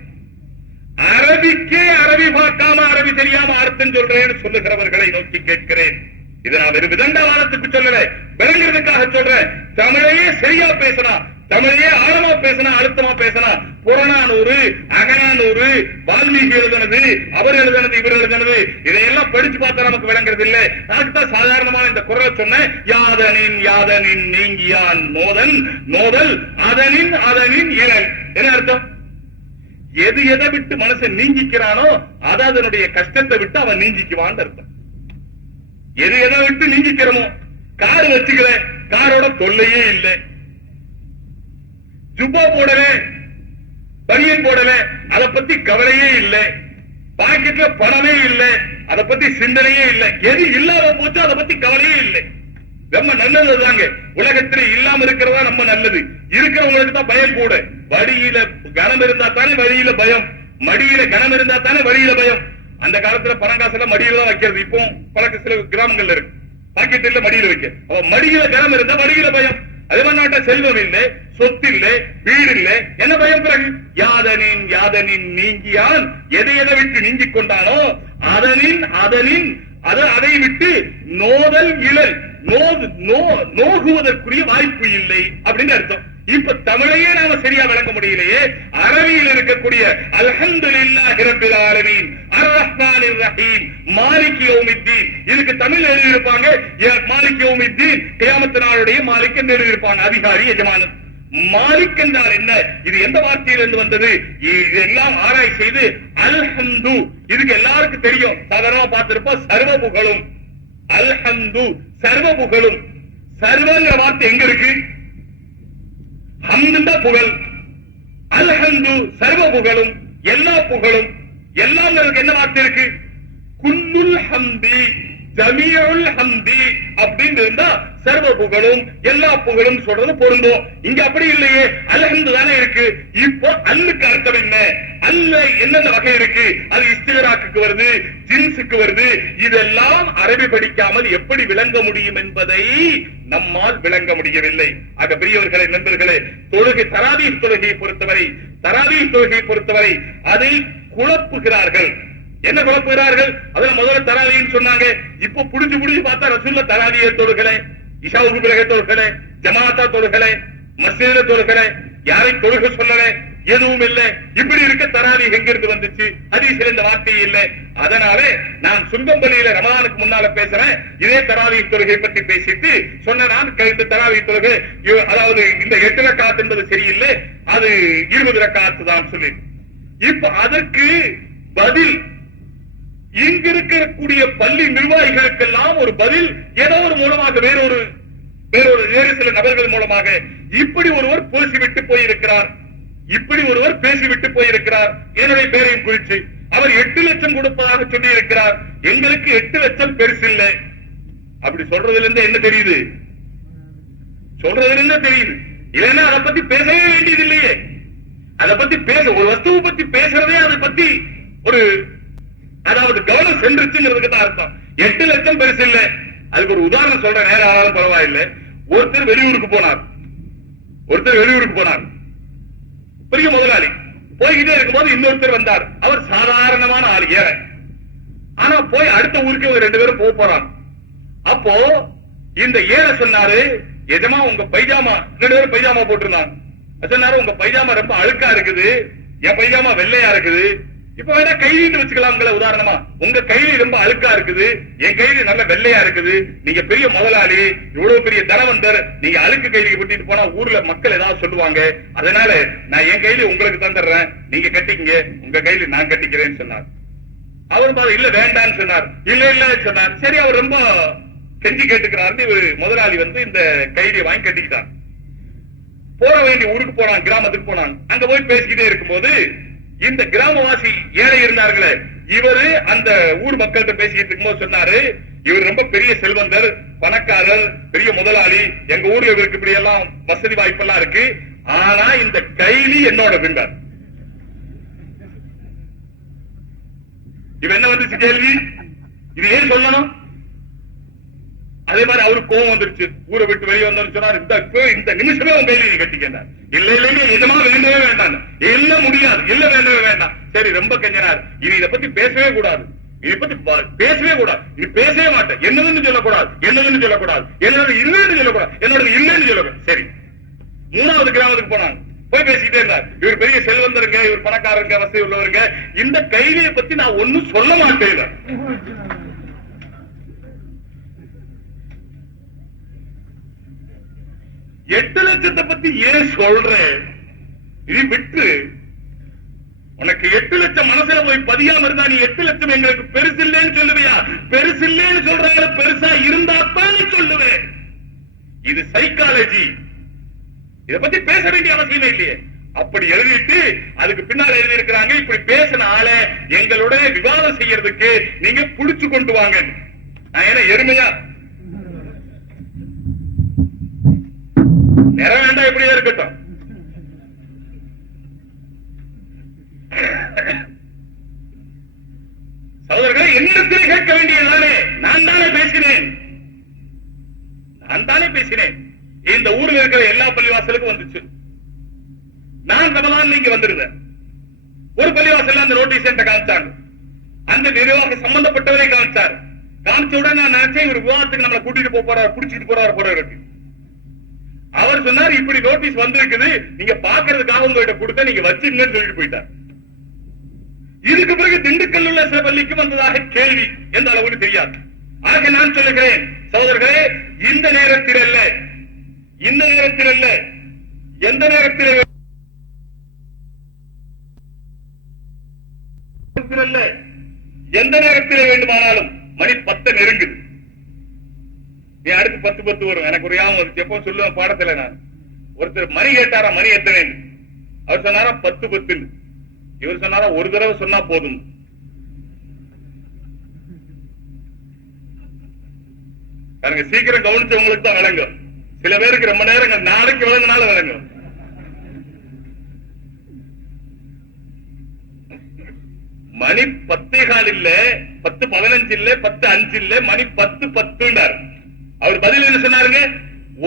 அரபிக்கே அரபி பார்க்காம அரபி தெரியாம அர்த்தம் சொல்றேன்னு சொல்லுகிறவர்களை நோக்கி கேட்கிறேன். இதை நான் வெறும் விதண்டாவாதத்துக்கு சொல்லல, விளங்குறதுக்காக சொல்றேன். தமிழையே சரியா பேசினா, தமிழையே ஆழமா பேசினா, அழுத்தமா பேசினா, புறநானூறு அகநானூறு வால்மீகி எழுதுனது, அவர் எழுதுனது, இவர் எழுதுனது, இதையெல்லாம் படிச்சு பார்த்தா நமக்கு விளங்குறது இல்லை. அதுக்குதான் சாதாரணமான இந்த குரலை சொன்னேன். யாதனின் யாதனின் நீங்கியான் நோதல் நோதல் அதனின் அதனின் இளன். என்ன அர்த்தம்? எது எதை விட்டு மனுஷன் நீங்கிக்கிறானோ அது அதனுடைய கஷ்டத்தை விட்டு அவன் நீங்கிக்குவான்னு அர்த்தம். எது எதை விட்டு நீங்கிக்கிறோமோ, கார் வச்சுக்கல, காரோட தொல்லையே இல்லை, ஜுப்பா போடல, பனியன் போடல, அதை பத்தி கவலையே இல்லை, பாக்கெட்ல பணமே இல்லை, அதை பத்தி சிந்தனையே இல்லை, எது இல்லாம போச்சு அதை பத்தி கவலையே இல்லை. ரொம்ப நல்லதுதாங்க. உலகத்துல இல்லாம இருக்கிறதா நம்ம நல்லது. இருக்கிறவங்களுக்கு தான் பயம் கூட. வழியில கனம் இருந்தா தானே வழியில பயம், மடியில கனம் இருந்தா தானே வழியில பயம். அந்த காலத்துல பணங்காசெல்லாம் மடியில தான் வைக்கிறது. இப்போ பல சில கிராமங்கள்ல இருக்கு, பாக்கெட் இல்ல மடியில வைக்க. மடியில கனம் இருந்தா வழியில பயம். அதே மாதிரி நாட்ட செல்வம் இல்லை, சொத்து இல்லை, வீடு இல்லை, என்ன பயம்? பிறகு யாதனின் யாதனின் நீங்கியான் எதை எதை விட்டு நீங்கிக் கொண்டானோ அதனின் அதனின் அதை விட்டு நோதல் இழல், நோகுவதற்குரிய வாய்ப்பு இல்லை அப்படின்னு அர்த்தம். இப்ப தமிழையே நாம சரியா விளக்க முடியலையே. அரபியில் இருக்கக்கூடிய அல்ஹம்துலில்லாஹி ரப்பில் ஆலமீன் அர்ரஹ்மானிர் ரஹீம் மாலிகி யௌமித்தீன், இதுக்கு தமிழ் எழுதி இருப்பாங்க மாலிகி யௌமித்தீன், கியாமத் நாளுடைய மாலிக் என்று எழுதி இருப்பாங்க, அதிகாரி எஜமானன். மாலிக் என்றால் என்ன? இது எந்த வார்த்தையிலிருந்து வந்தது? இதெல்லாம் ஆராய்ச்சி செய்து அல்ஹம்து, இதுக்கு எல்லாருக்கும் தெரியும், சாதாரணமா பார்த்திருப்போம், சர்வ புகழும். அல்ஹம்து சர்வ புகழும். சர்வங்கிற வார்த்தை எங்க இருக்கு? ஹம்துண்டா புகழ், அல்ஹம்து சர்வ புகழும், எல்லா புகழும், எல்லாம் என்ன வார்த்தை இருக்கு? குல்லுல் ஹம்தி ஜமீஉல் ஹம்தி அப்படின்னு இருந்தா சர்வ புகழும் எல்லா புகழும் சொல்றது பொருந்தும். இங்க அப்படி இல்லையே, அல்ஹம்து தானே இருக்கு. இப்போ அல்லுக்கு அர்த்தம் என்ன? அல்ல என்னென்ன வகை இருக்கு? அது இஸ்திகராக்கு வருது, ஜின்ஸுக்கு வருது. இதெல்லாம் அரபி படிக்காமல் எப்படி விளங்க முடியும் என்பதை நம்மால் விளங்க முடியவில்லை. ஆக பெரியவர்களே, நண்பர்களே, தொழுகை தராவீஹ் தொழுகையை பொறுத்தவரை அதை குழப்புகிறார்கள். என்ன குழப்புகிறார்கள்? அதுல முதல்ல தராவீன்னு சொன்னாங்க. இப்ப புடிச்சு பார்த்தா ரசூலுல்லாஹ் தராவீஹ் தொழுகலை, இஷாவுக்கு பிறகு தொழுகலை, ஜமாஅத்தா தொழுகலை, மஸ்ஜிதுல தொழுகலை, யாரை தொழுக சொல்லல, எதுவும் இல்லை. இப்படி இருக்க தராவீஹ் எங்கிருந்து வந்துச்சு? ஹதீஸ்ல இந்த வார்த்தையே இல்லை. அதனால நான் சுங்கம்பலியில ரமலானுக்கு முன்னால பேசுறேன், இதே தராவீஹ் தொழுகை பற்றி பேசிட்டு சொன்ன நான் இந்த தராவீஹ் தொழுகை அதாவது இந்த 8 ரக்காத் என்பது சரியில்லை, அது 20 ரக்காத் தான் சொல்லி. இப்ப அதற்கு பதில் இங்கு இருக்கக்கூடிய பள்ளி நிர்வாகிகளுக்கெல்லாம் ஒரு பதில் ஏதோ ஒரு மூலமாக வேறு சில நபர்கள் மூலமாக இப்படி ஒருவர் பேசிவிட்டு போயிருக்கிறார். என்னுடைய பேரையும் குறித்து அவர் 8 லட்சம் கொடுப்பதாக சொல்லி இருக்கிறார். எங்களுக்கு 8 லட்சம் பெருசில்லை. அப்படி சொல்றதுல இருந்து என்ன தெரியுது? இல்லைன்னா அதை பத்தி பேசவே வேண்டியது இல்லையே. அதை பத்தி ஒரு வஸ்துவை பத்தி பேசுறதே அதை பத்தி ஒரு அதாவது கவனம் சென்றுச்சுங்கிறதுக்கு தான் அர்த்தம். 8 லட்சம் பெருசு இல்ல. அதுக்கு ஒரு உதாரணம் சொல்றேன், நேரம் ஆனாலும் பரவாயில்லை. ஒருத்தர் வெளியூருக்கு போனார். பெரிய முதலாளி போய்கிட்டே இருக்கும்போது இன்னொருத்தர் வந்தார். அவர் சாதாரணமான ஆள், ஏற. ஆனா போய் அடுத்த ஊருக்கு 2 பேரும் போறாங்க. அப்போ இந்த ஏற சொன்னாரு, எஜமா உங்க பைஜாமா, 2 பேரும் பைஜாமா போட்டிருந்தாங்க. சொன்னாரு, உங்க பைஜாமா ரொம்ப அழுக்கா இருக்குது, என் பைஜாமா வெள்ளையா இருக்குது. இப்ப வேணா கைலின்னு வச்சுக்கலாம்ங்களா? உதாரணமா உங்க கைலி ரொம்ப அழுக்கா இருக்குது, என் கைலி நல்ல வெள்ளையா இருக்குது. நீங்க பெரிய முதலாளி, இவ்வளவு பெரிய தனவந்தர், நீங்க அழுக்கு கைலிக்கு விட்டுட்டு போனா ஊர்ல மக்கள் ஏதாவது சொல்லுவாங்க. அதனால நான் என் கைலி உங்களுக்கு தந்துடுறேன், நீங்க கட்டிக்கங்க, உங்க கைலி நான் கட்டிக்கிறேன்னு சொன்னார். அவர் இல்ல வேண்டான்னு சொன்னார். இல்ல சொன்னார். சரி, அவர் ரொம்ப கெஞ்சி கேட்டுக்கிறாரு. முதலாளி இந்த கைலியை வாங்கி கட்டிக்கிட்டார். போற வேண்டிய ஊருக்கு போனாங்க, கிராமத்துக்கு போனாங்க. அங்க போய் பேசிக்கிட்டே இருக்கும்போது இந்த கிராமவாசி ஏழை இருந்தார்களே, இவரு அந்த ஊர் மக்கள்கிட்ட பேசிட்டு இருக்கும்போது சொன்னாரு, இவர் ரொம்ப பெரிய செல்வந்தர், பணக்காரர், பெரிய முதலாளி, எங்க ஊர்ல இவருக்கு இப்படி எல்லாம் வசதி வாய்ப்பெல்லாம் இருக்கு. ஆனா இந்த கைலி என்னோட பிண்டார். இவ என்ன வந்துச்சு கேள்வி? இது ஏன் சொல்லணும்? அதே மாதிரி அவருக்கு கோவம் வந்துருச்சு. ஊரை விட்டு வெளியே வந்தோம்னு சொன்னார், இந்த நிமிஷமே உங்க கையில கேட்டிருக்கேன். இல்ல நிஜமா வேண்டவே வேண்டாம், இல்ல முடியாது, இல்ல வேண்டவே வேண்டாம். சரி, ரொம்ப கெஞ்சினார். இனி இதை பத்தி பேசவே கூடாது, இதை பத்தி பேசவே கூடாது, இது பேசவே மாட்டேன், என்னதுன்னு சொல்லக்கூடாது, என்னோட இல்லைன்னு சொல்லக்கூடாது, என்னோட இல்லைன்னு சொல்லக்கூடாது. சரி, 3வது கிராமத்துக்கு போனாங்க. போய் பேசிக்கிட்டே இருந்தார். இவர் பெரிய செல்வந்தருங்க, இவர் பணக்காரங்க, வசதி உள்ளவருங்க, இந்த கைலியை பத்தி நான் ஒன்னும் சொல்ல மாட்டேன். 8 லட்சத்தை பத்தி ஏன் சொல்றேன்? இது விட்டு உனக்கு 8 லட்சம் மனசுல போய் பதியாம இருந்தா நீ 8 லட்சம் எங்களுக்கு பெருசு இல்லைன்னு சொல்லுவியா? பெருசு இல்லைன்னு சொல்றாங்க, பெருசா இருந்தா தான் சொல்லுவேன். இது சைக்காலஜி. இத பத்தி பேச வேண்டிய அவசியம் இல்லையே. அப்படி எழுதிட்டு அதுக்கு பின்னால் எழுதி இருக்கிறாங்க, இப்படி பேசின ஆளை எங்களோட விவாதம் செய்யறதுக்கு நீங்க புடிச்சு கொண்டு வாங்க. நான் என்ன எருமையா? நிற வேண்டாம், எப்படியா இருக்கட்டும். சகோதரர்களை, என்னிடத்திலே கேட்க வேண்டியதுதானே? நான் தானே பேசினேன். இந்த ஊரில் இருக்கிற எல்லா பள்ளிவாசலுக்கும் வந்துச்சு. நான் ரமலான் நீங்க வந்துருந்தேன். ஒரு பள்ளிவாசல் அந்த நோட்டீஸ் என்ற காமிச்சாங்க. அந்த நிர்வாக சம்பந்தப்பட்டவரை காமிச்சார். காமிச்ச உடனே நான் நினைச்சேன், இவர் விவாதத்துக்கு நம்மளை கூட்டிட்டு போறாரு, பிடிச்சிட்டு போறாரு. அவர் சொன்னார், இப்படி நோட்டீஸ் வந்திருக்குது, நீங்க பாக்குறதுக்காக உங்ககிட்ட கொடுத்த, நீங்க வச்சிருங்கன்னு சொல்லிட்டு போயிட்டார். இதுக்கு பிறகு திண்டுக்கல் உள்ள சில பள்ளிக்கு வந்ததாக கேள்வி எந்த அளவுக்கு தெரியாது. ஆக நான் சொல்லுகிறேன் சகோதரர்களே, இந்த நேரத்தில் அல்ல, எந்த நேரத்தில் எந்த நேரத்தில் வேண்டுமானாலும் மணி 10 நெருங்குது. நீ அடுத்து 10 வரும். எனக்கு ஒரு ஞாபகம் வந்துச்சு, எப்போ சொல்லுவேன் பாடத்துல. நான் ஒருத்தர் மணி கேட்டாரா, மணி எத்தனை? அவர் சொன்னாரா 10. இவர் சொன்னாரா ஒரு தடவை சொன்னா போதும். பாருங்க, சீக்கிரம் கவனிச்சவங்களுக்கு தான் விளங்கும். சில பேருக்கு ரொம்ப நேரம் நாளைக்கு விளங்கினாலும் விளங்கும். மணி 10:15 இல்ல, 10:15 இல்ல, 10:05 இல்ல, மணி 10:10. அவர் பதில் என்ன சொன்னாருங்க?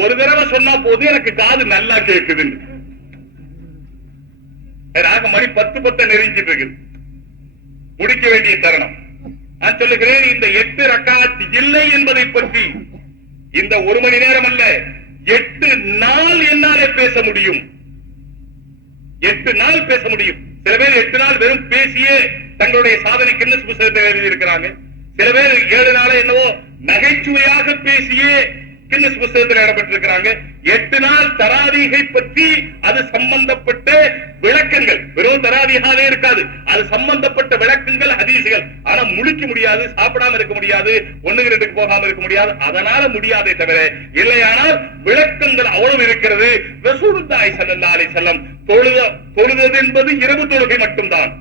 ஒரு தடவை சொன்னா போது எனக்கு காது நல்லா கேக்குது. மணி 10:10 நெருங்கிட்டு இருக்கு, முடிக்க வேண்டிய தருணம். நான் சொல்லுகிறேன், இந்த 8 ரக்காத் இல்லை என்பதை பற்றி இந்த 1 மணி நேரம் அல்ல, 8 நாள் என்னாலே பேச முடியும். 8 நாள் பேச முடியும். சில பேர் 8 நாள் வெறும் பேசியே தங்களுடைய சாதனை கின்னஸ் புத்தகத்தை எழுதி இருக்கிறாங்க. சில பேர் 7 நாள் என்னவோ நகைச்சுவையாக பேசியே கின்னஸ் புத்தகத்தில் இடம்பெற்றிருக்கிறாங்க. 8 நாள் தராவீகை பற்றி அது சம்பந்தப்பட்ட விளக்கங்கள், வெறும் தராவீகாவே இருக்காது, அது சம்பந்தப்பட்ட விளக்கங்கள் ஹதீஸ்கள். ஆனா முழிக்க முடியாது, சாப்பிடாம இருக்க முடியாது, 1-2க்கு போகாம இருக்க முடியாது. அதனால முடியாதே தவிர, இல்லையானால் விளக்கங்கள் அவ்வளவு இருக்கிறது. ரசூலுல்லாஹி ஸல்லல்லாஹு அலைஹி வஸல்லம் தொழுது என்பது இரவு தொழுகை மட்டும்தான்.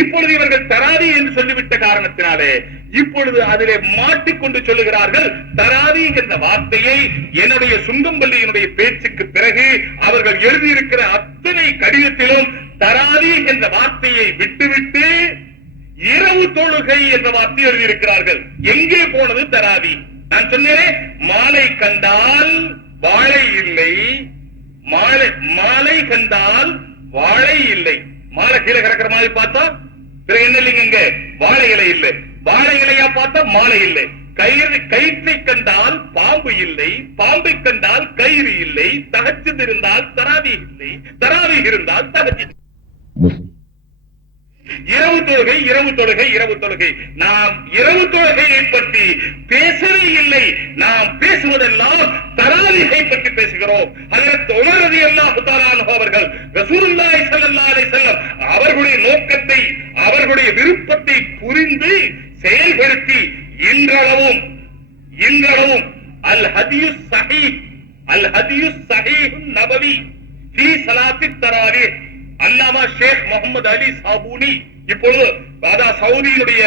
இப்பொழுது இவர்கள் தராவி என்று சொல்லிவிட்ட காரணத்தினாலே இப்பொழுது அதிலே மாட்டிக்கொண்டு சொல்லுகிறார்கள். தராவி என்ற வார்த்தையை என்னுடைய சுங்கம்பள்ளியினுடைய பேச்சுக்கு பிறகு அவர்கள் எழுதியிருக்கிற அத்தனை கடிதத்திலும் தராவி என்ற வார்த்தையை விட்டுவிட்டு இரவு தொழுகை என்ற வார்த்தை எழுதியிருக்கிறார்கள். எங்கே போனது தராவி? நான் சொன்னேன், மாலை கண்டால் வாழை இல்லை, மாலை கண்டால் வாழை இல்லை. மாலை கீழே கிடக்கிற மாதிரி பார்த்தா பிறகு என்ன இல்லைங்க, வாழை இலை இல்லை. வாழை இலையா பார்த்தா மாலை இல்லை. கயிற்றை கண்டால் பாம்பு இல்லை, பாம்பை கண்டால் கயிறு இல்லை. தஹஜ்ஜுத் இருந்தால் தராவி இல்லை, தராவி இருந்தால் தஹஜ்ஜுத். இரவு தொழுகை, இரவு தொழுகை, இரவு தொழுகை. நாம் இரவு தொழுகையை பற்றி பேசவே இல்லை. நாம் பேசுவதெல்லாம் தராவீகை பற்றி பேசுகிறோம். ஹஜ்ரத் உமர் ரலியல்லாஹு தஆலா அன்ஹு அவர்கள் ரசூலுல்லாஹி ஸல்லல்லாஹு அலைஹி வஸல்லம் அவர்களுடைய நோக்கத்தை, அவர்களுடைய விருப்பத்தை புரிந்து செயல்படுத்தி இன்றளவும் அல் ஹதீஸ் ஸஹீஹ் நபவி ஃபீ ஸலாத்தி தராவீஹ் அல்லாமா ஷேக் முகமது அலி சாபூனி இப்பொழுது சவுதியினுடைய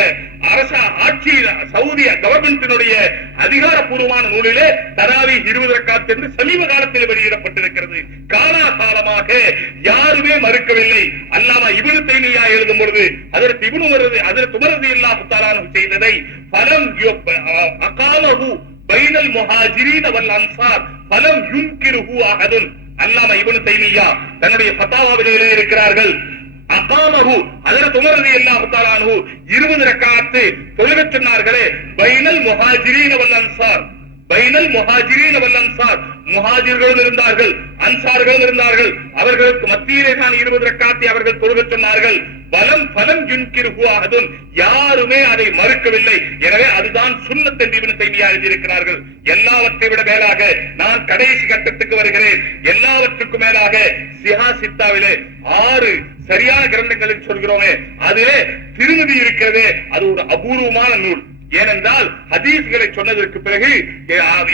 அரச ஆட்சி, சவுதி கவர்மெண்டினுடைய அதிகாரப்பூர்வமான நூலிலே தராவி 20 ரக்காத் என்று சமீப காலத்தில் வெளியிடப்பட்டிருக்கிறது. காலாகாலமாக யாருமே மறுக்கவில்லை. அல்லாமா இப்னு தைமியா எழுதும் பொழுது ஹஜ்ரத் இப்னு உமர் ரலியல்லாஹு தஆலா அன்ஹு செய்ததை ஃபலம் அகாமஹு பைனல் முஹாஜிரீன வல் அன்சார் ஃபலம் யுன்கிருஹு அஹதுன். அல்லாமா இப்னு தைமியா தன்னுடைய ஃபத்வாவிலே இருக்கிறார்கள். அகாமஹு ஹஜ்ரத் உமர் ரலியல்லாஹு தஆலா அன்ஹு 20 ரக்காத் தொழுகச் சொன்னார்களே, பைனல் முஹாஜிரீன வல் அன்சார், பைனல் முஹாஜிரீன வல் அன்சார், முஹாஜிர்களும் இருந்தார்கள், அன்சார்களும் இருந்தார்கள். அவர்களுக்கு மத்தியிலே தான் 20 ரக்காத்தை அவர்கள் தொழுகச் சொன்னார்கள். பலம் யுன்கிருஹு அஹதுன், யாருமே அதை மறுக்கவில்லை. எனவே அதுதான் சுன்னத் என்று இப்னு தைமியா எழுதியிருக்கிறார்கள். எல்லாவற்றை விட மேலாக நான் கடைசி கட்டத்துக்கு வருகிறேன். எல்லாவற்றுக்கும் மேலாக சிஹாசித்தாவிலே 6 சரியான கிரந்தங்களில் சொல்கிறோமே, அதிலே திருமதி இருக்கிறதே, அது ஒரு அபூர்வமான நூல். ஏனென்றால் ஹதீஸ்களை சொன்னதற்கு பிறகு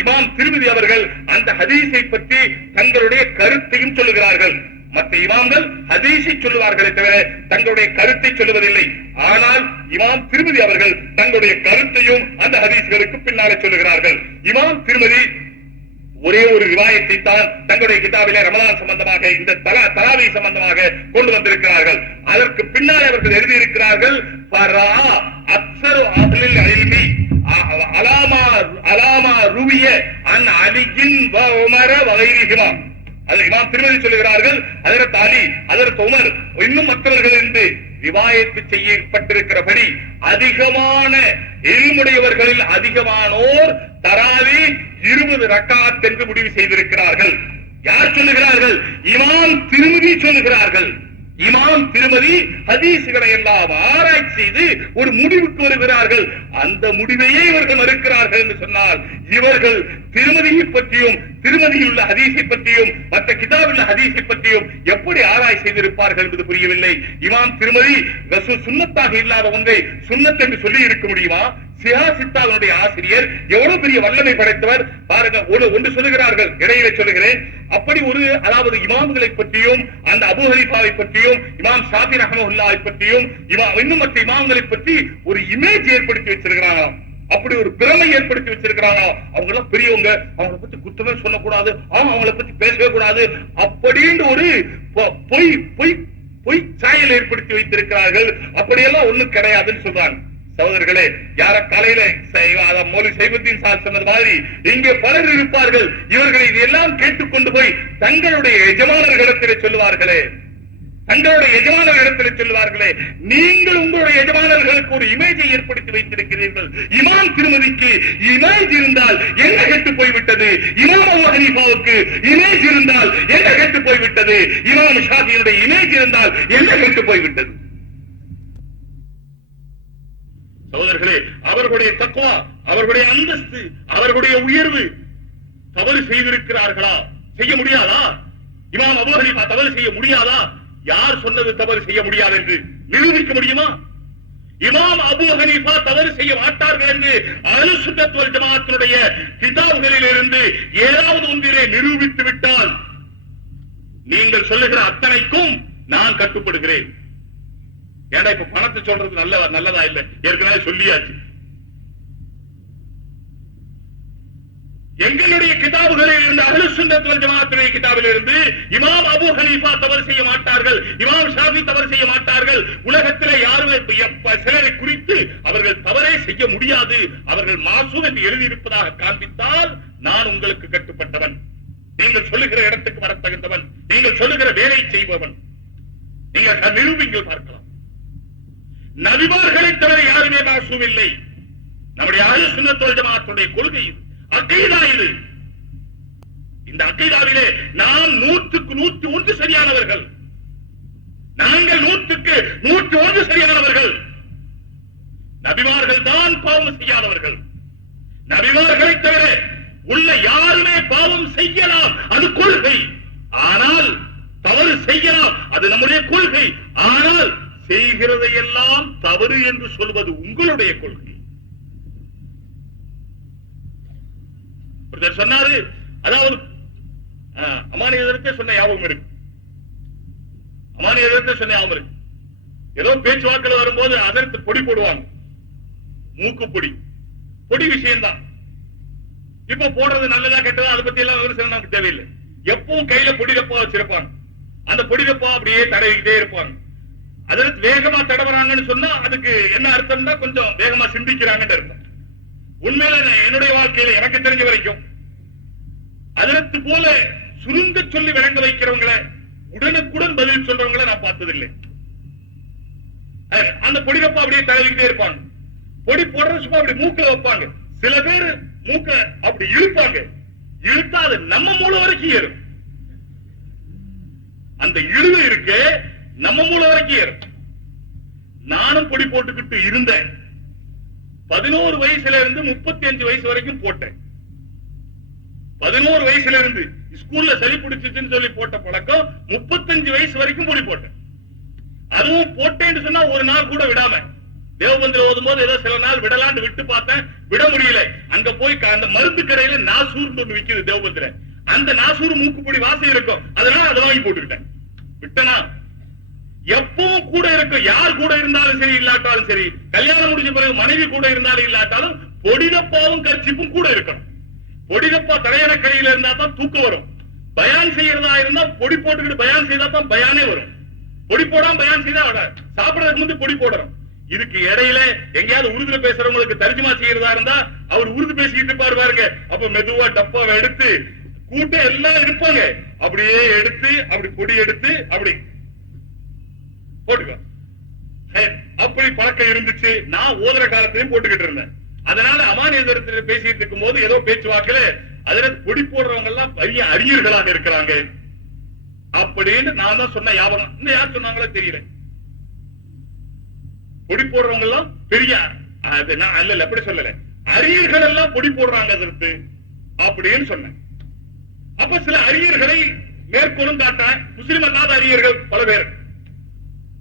இமாம் திருமதி அவர்கள் அந்த ஹதீஸை பற்றி தங்களுடைய கருத்தையும் சொல்லுகிறார்கள். மற்ற இமாம்கள் ஹதீஸை சொல்லுவார்களே தவிர தங்களுடைய கருத்தை சொல்லுவதில்லை. ஆனால் இமாம் திருமதி அவர்கள் தங்களுடைய கருத்தையும் அந்த ஹதீஸ்களுக்கு பின்னாலே சொல்லுகிறார்கள். இமாம் திருமதி ஒரே ஒரு ரிவாயத்தை தான் தங்களுடைய கிதாபிலே ரமலான் சம்பந்தமாக, இந்த தராவி சம்பந்தமாக கொண்டு வந்திருக்கிறார்கள். அதற்கு பின்னால் அவர்கள் எழுதியிருக்கிறார்கள், அக்ஸரு அஹ்லில் இல்மி அலாமா ருவிய அன் அலியின் வ உமர வ கைரிஹிமா. அது இமாம் திருமதி சொல்லுகிறார்கள், ஹஜ்ரத் அலி, ஹஜ்ரத் உமர் இன்னும் மற்றவர்கள் என்று ரிவாயத்து செய்யப்பட்டிருக்கிறபடி அதிகமான இல்முடையவர்களில் அதிகமானோர் தராவி 20 ரக்காத் என்று முடிவு செய்திருக்கிறார்கள். யார் சொல்லுகிறார்கள்? இமாம் திருமதி சொல்லுகிறார்கள். இமாம் திருமதி ஹதீஸ்களை எல்லாம் ஆராய்ச்சி செய்து ஒரு முடிவுக்கு வருகிறார்கள். அந்த முடிவையே இவர்கள் மறுக்கிறார்கள் என்று சொன்னால் இவர்கள் திருமதியை பற்றியும், திருமதியில் உள்ள ஹதீஸை பற்றியும், மற்ற கிதாபில் ஹதீஸை பற்றியும் எப்படி ஆராய்ச்சி செய்திருப்பார்கள் என்பது புரியவில்லை. இமாம் திருமதி சுன்னத்தாக இல்லாத ஒன்றை சுன்னத் என்று சொல்லி இருக்க முடியுமா? சிஹாசித்தாவுடைய ஆசிரியர் எவ்வளவு பெரிய வல்லமை படைத்தவர் பாருங்க. ஒன்று சொல்லுகிறார்கள், இடையிலே சொல்லுகிறேன். அப்படி ஒரு, அதாவது இமாம்களை பற்றியும், அந்த அபூ ஹனீஃபாவை பற்றியும், இமாம் ஷாஃபி ரஹ்மத்துல்லாஹி பற்றியும், இன்னும் மற்ற இமாம்களை பற்றி ஒரு இமேஜ் ஏற்படுத்தி வச்சிருக்கிறாங்க. அப்படி ஒரு பிரமை ஏற்படுத்தி வச்சிருக்கிறாங்க. அவங்க எல்லாம் பெரியவங்க, அவங்களை பத்தி குற்றமே சொல்லக்கூடாது, அவங்களை பத்தி பேசவே கூடாது அப்படின்னு ஒரு பொய் பொய் பொய் சாயல் ஏற்படுத்தி வைத்திருக்கிறார்கள். அப்படியெல்லாம் ஒண்ணும் கிடையாதுன்னு சொல்றாங்க. சகோதரர்களே, யார காலையில மௌலவி சைபுத்தீன் சார் சொன்னது மாதிரி இங்கே பலர் இருப்பார்கள். இவர்கள் இதெல்லாம் கேட்டுக்கொண்டு போய் தங்களுடைய எஜமானர்களிடத்திலே சொல்லுவார்களே, தங்களுடைய எஜமானர்களிடத்தில் சொல்லுவார்களே, நீங்கள் உங்களுடைய எஜமானர்களுக்கு ஒரு இமேஜை ஏற்படுத்தி வைத்திருக்கிறீர்கள். இமாம் திருமதிக்கு இமேஜ் இருந்தால் என்ன கெட்டு போய்விட்டது, இமாம் அபூ ஹனீஃபாவுக்கு இமேஜ் இருந்தால் என்ன கெட்டு போய்விட்டது, இமாம் ஷாஃபியுடைய இமேஜ் இருந்தால் என்ன கெட்டு போய்விட்டது. சகோதரர்களே, அவர்களுடைய தக்வா, அவர்களுடைய அந்தஸ்து, அவர்களுடைய உயர்வு தவறு செய்திருக்கிறார்களா? செய்ய முடியாதா? இமாம் அபூ ஹனீஃபா தவறு செய்ய முடியாதா? யார் சொன்னது தவறு செய்ய முடியாது என்று நிரூபிக்க முடியுமா? இமாம் அபூ ஹனீஃபா தவறு செய்ய மாட்டார்கள் என்று அஹ்லுஸ் சுன்னத் வல் ஜமாஅத்தினுடைய கிதாபுகளில் இருந்து ஏதாவது ஒன்றிலே நிரூபித்து விட்டால் நீங்கள் சொல்லுகிற அத்தனைக்கும் நான் கட்டுப்படுகிறேன். ஏன்னா இப்ப பணத்தை சொல்றது நல்லதா இல்ல, ஏற்கனவே சொல்லியாச்சு. எங்களுடைய கிதாபுகளில் இருந்து அஹ்லுஸ் சுன்னத் வல் ஜமாஅத்துடைய கிதாபில் இருந்து இமாம் அபூ ஹனீஃபா தவறு செய்ய மாட்டார்கள், இமாம் ஷாஃபி தவறு செய்ய மாட்டார்கள், உலகத்திலே யாருமே சிலரை குறித்து அவர்கள் தவறே செய்ய முடியாது, அவர்கள் மாசூம் என்று எழுதியிருப்பதாக காண்பித்தால் நான் உங்களுக்கு கட்டுப்பட்டவன், நீங்கள் சொல்லுகிற இடத்துக்கு வர தகுந்தவன், நீங்கள் சொல்லுகிற வேலை செய்பவன். நீங்கள் நிரூபிங்கள் பார்க்கலாம். நபிமார்களை தவிர யாருமே மாசூம் இல்லை. நம்முடைய அஹ்லுஸ் சுன்னத் வல் ஜமாஅத்துடைய கொள்கை இது, அகீதா இது. இந்த அகீதாவிலே நாம் 100க்கு 101 சரியானவர்கள். நாங்கள் 100க்கு 101 சரியானவர்கள். நபிமார்கள் தான் பாவம் செய்யாதவர்கள். நபிமார்களை தவிர உள்ள யாருமே பாவம் செய்யலாம், அது கொள்கை. ஆனால் தவறு செய்யலாம், அது நம்முடைய கொள்கை. ஆனால் செய்கிறதையெல்லாம் தவறு என்று சொல்வது உங்களுடைய கொள்கை. சொன்னாரு, அதாவது அமானியத்தை சொன்ன ஞாபகம் இருக்கு, அமானியத்தை சொன்ன ஞாபகம் இருக்கு. ஏதோ பேச்சுவாக்கள் வரும்போது அதற்கு பொடி போடுவாங்க, மூக்கு பொடி, பொடி விஷயம்தான். இப்ப போடுறது நல்லதா கெட்டதா அதை பத்தி எல்லாம் விமர்சனம் நமக்கு தேவையில்லை. எப்பவும் கையில பொடி டப்பா வச்சிருப்பாங்க, அந்த பொடி டப்பா அப்படியே தடவிக்கிட்டே இருப்பாங்க. அதற்கு வேகமா தடவுறாங்கன்னு சொன்னா அதுக்கு என்ன அர்த்தம்னா கொஞ்சம் வேகமா சிந்திக்கிறாங்கன்னு அர்த்தம். உண்மையில என்னுடைய வாழ்க்கையில எனக்கு தெரிஞ்ச வரைக்கும் அதற்கு போல சுருங்க சொல்லி விளங்க வைக்கிறவங்களை, உடனுக்குடன் பதில் சொல்றவங்களை நான் பார்த்ததில்லை. அந்த பொடி டப்பா அப்படியே தடவிக்கிட்டே இருப்பாங்க. பொடி போடுற சும்மா அப்படி மூக்க வைப்பாங்க. சில பேர் மூக்க அப்படி இழுப்பாங்க, இழுத்தா அது நம்ம மூளை வரைக்கும் ஏறும். அந்த இழுவை இருக்கு, நம்ம மூளை வரைக்கும் ஏறும். நானும் பொடி போட்டுக்கிட்டு இருந்தேன். 11 வயசுல இருந்து 35 வயசு வரைக்கும் போட்டேன். 11 வயசுல இருந்து ஸ்கூல்ல சளி பிடிச்சிச்சுன்னு சொல்லி போட்ட பழக்கம் 35 வயசு வரைக்கும் பொடி போட்டேன். அதுவும் போட்டேன்னு சொன்னா ஒரு நாள் கூட விடாம, தேவபந்திர ஓதும் போது ஏதோ சில நாள் விடலான்னு விட்டு பார்த்தேன், விட முடியல. அங்க போய் அந்த மருந்து கடையில நாசூர் ஒண்ணு விக்குது தேவபந்திர, அந்த நாசூர் மூக்குப்பொடி வாசம் இருக்கும், அதனால அதை வாங்கி போட்டுக்கிட்டேன். விட்டனா எப்பவும் கூட இருக்கும். யார் கூட இருந்தாலும் சரி இல்லாட்டாலும் சரி, கல்யாணம் முடிஞ்ச பிறகு மனைவி கூட இருந்தாலும் இல்லாட்டாலும் பொடிதப்பாவும் கர்ச்சிப்பும் கூட இருக்கணும். பொடிதப்பா தலையணக்கடியில இருந்தா தான் தூக்கம் வரும். பயான் செய்யறதா இருந்தா பொடி போட்டுக்கிட்டு பயான் செய்தா தான் பயானே வரும். பொடி போடாம பயான் செய்தா வராது. சாப்பிடறதுக்கு முந்தைய பொடி போடுறோம். இதுக்கு இடையில எங்கேயாவது உருதுல பேசுறவங்களுக்கு தர்ஜுமா செய்யறதா இருந்தா அவர் உருது பேசிக்கிட்டு இருப்பாரு பாருங்க, அப்ப மெதுவா டப்பாவை எடுத்து கூட்டம் எல்லாம் இருப்பாங்க, அப்படியே எடுத்து அப்படி பொடி எடுத்து அப்படி போட்டுக்கோ. அப்படி பழக்கம் இருந்துச்சு. நான் ஓதுற காலத்திலையும் போட்டுக்கிட்டு இருந்தேன். அதனால அமானியத்தில் பேசிட்டு இருக்கும் போது ஏதோ பேச்சுவாக்குல அதுல பொடி போடுறவங்க எல்லாம் பெரிய அறிஞர்களாக இருக்கிறாங்க அப்படின்னு நான் தான் சொன்ன ஞாபகம். இன்னும் யார் சொன்னாங்களோ தெரியல. பொடி போடுறவங்க எல்லாம் பெரிய அல்ல, அப்படி சொல்லல, அறிஞர்கள் எல்லாம் பொடி போடுறாங்க அதற்கு அப்படின்னு சொன்னேன். அப்ப சில அறிஞர்களை மேற்கொள்ளும் காட்ட முஸ்லிம் அல்லாத அறிஞர்கள் பல பேர்,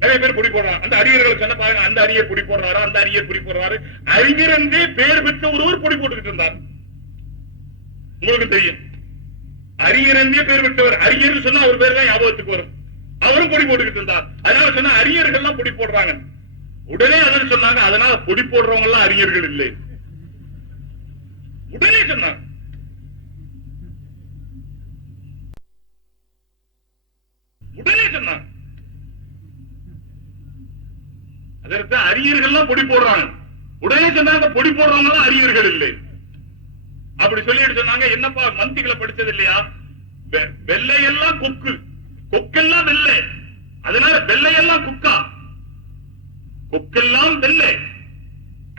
நிறைய பேர் பொடி போடுறாங்க. அந்த அறிஞர்கள் சொன்ன பாருங்க, அந்த அறிஞர் பொடி போடுறாரு, அந்த அறிஞர் பொடி போடுறாரு. அறிஞர் என்றே பேர் பெற்ற ஒருவர் பொடி போட்டுக்கிட்டு இருந்தார். உங்களுக்கு தெரியும், அறிஞர் என்றே பேர் பெற்றவர். அறிஞர் சொன்னா அவர் பேர் தான் ஞாபகத்துக்கு வரும். அவரும் பொடி போட்டுக்கிட்டு இருந்தார். அதனால சொன்னா அறிஞர்கள் எல்லாம் பொடி போடுறாங்க. உடனே அதற்கு சொன்னாங்க, அதனால பொடி போடுறவங்க எல்லாம் அறிஞர்கள் இல்லை. உடனே சொன்னாங்க. உடனே சொன்னாங்க. அதற்கு அரியர்கள் பொடி போடுறாங்க. உடனே சொன்னாங்க பொடி போடுறவங்க அரியர்கள் இல்லை. அப்படி சொல்லிட்டு சொன்னாங்க, என்னப்பா மந்திகளை படிச்சது இல்லையா? வெள்ளையெல்லாம் கொக்கு, கொக்கெல்லாம் வெள்ளை, அதனால வெள்ளையெல்லாம் குக்கா, கொக்கெல்லாம் வெள்ளை,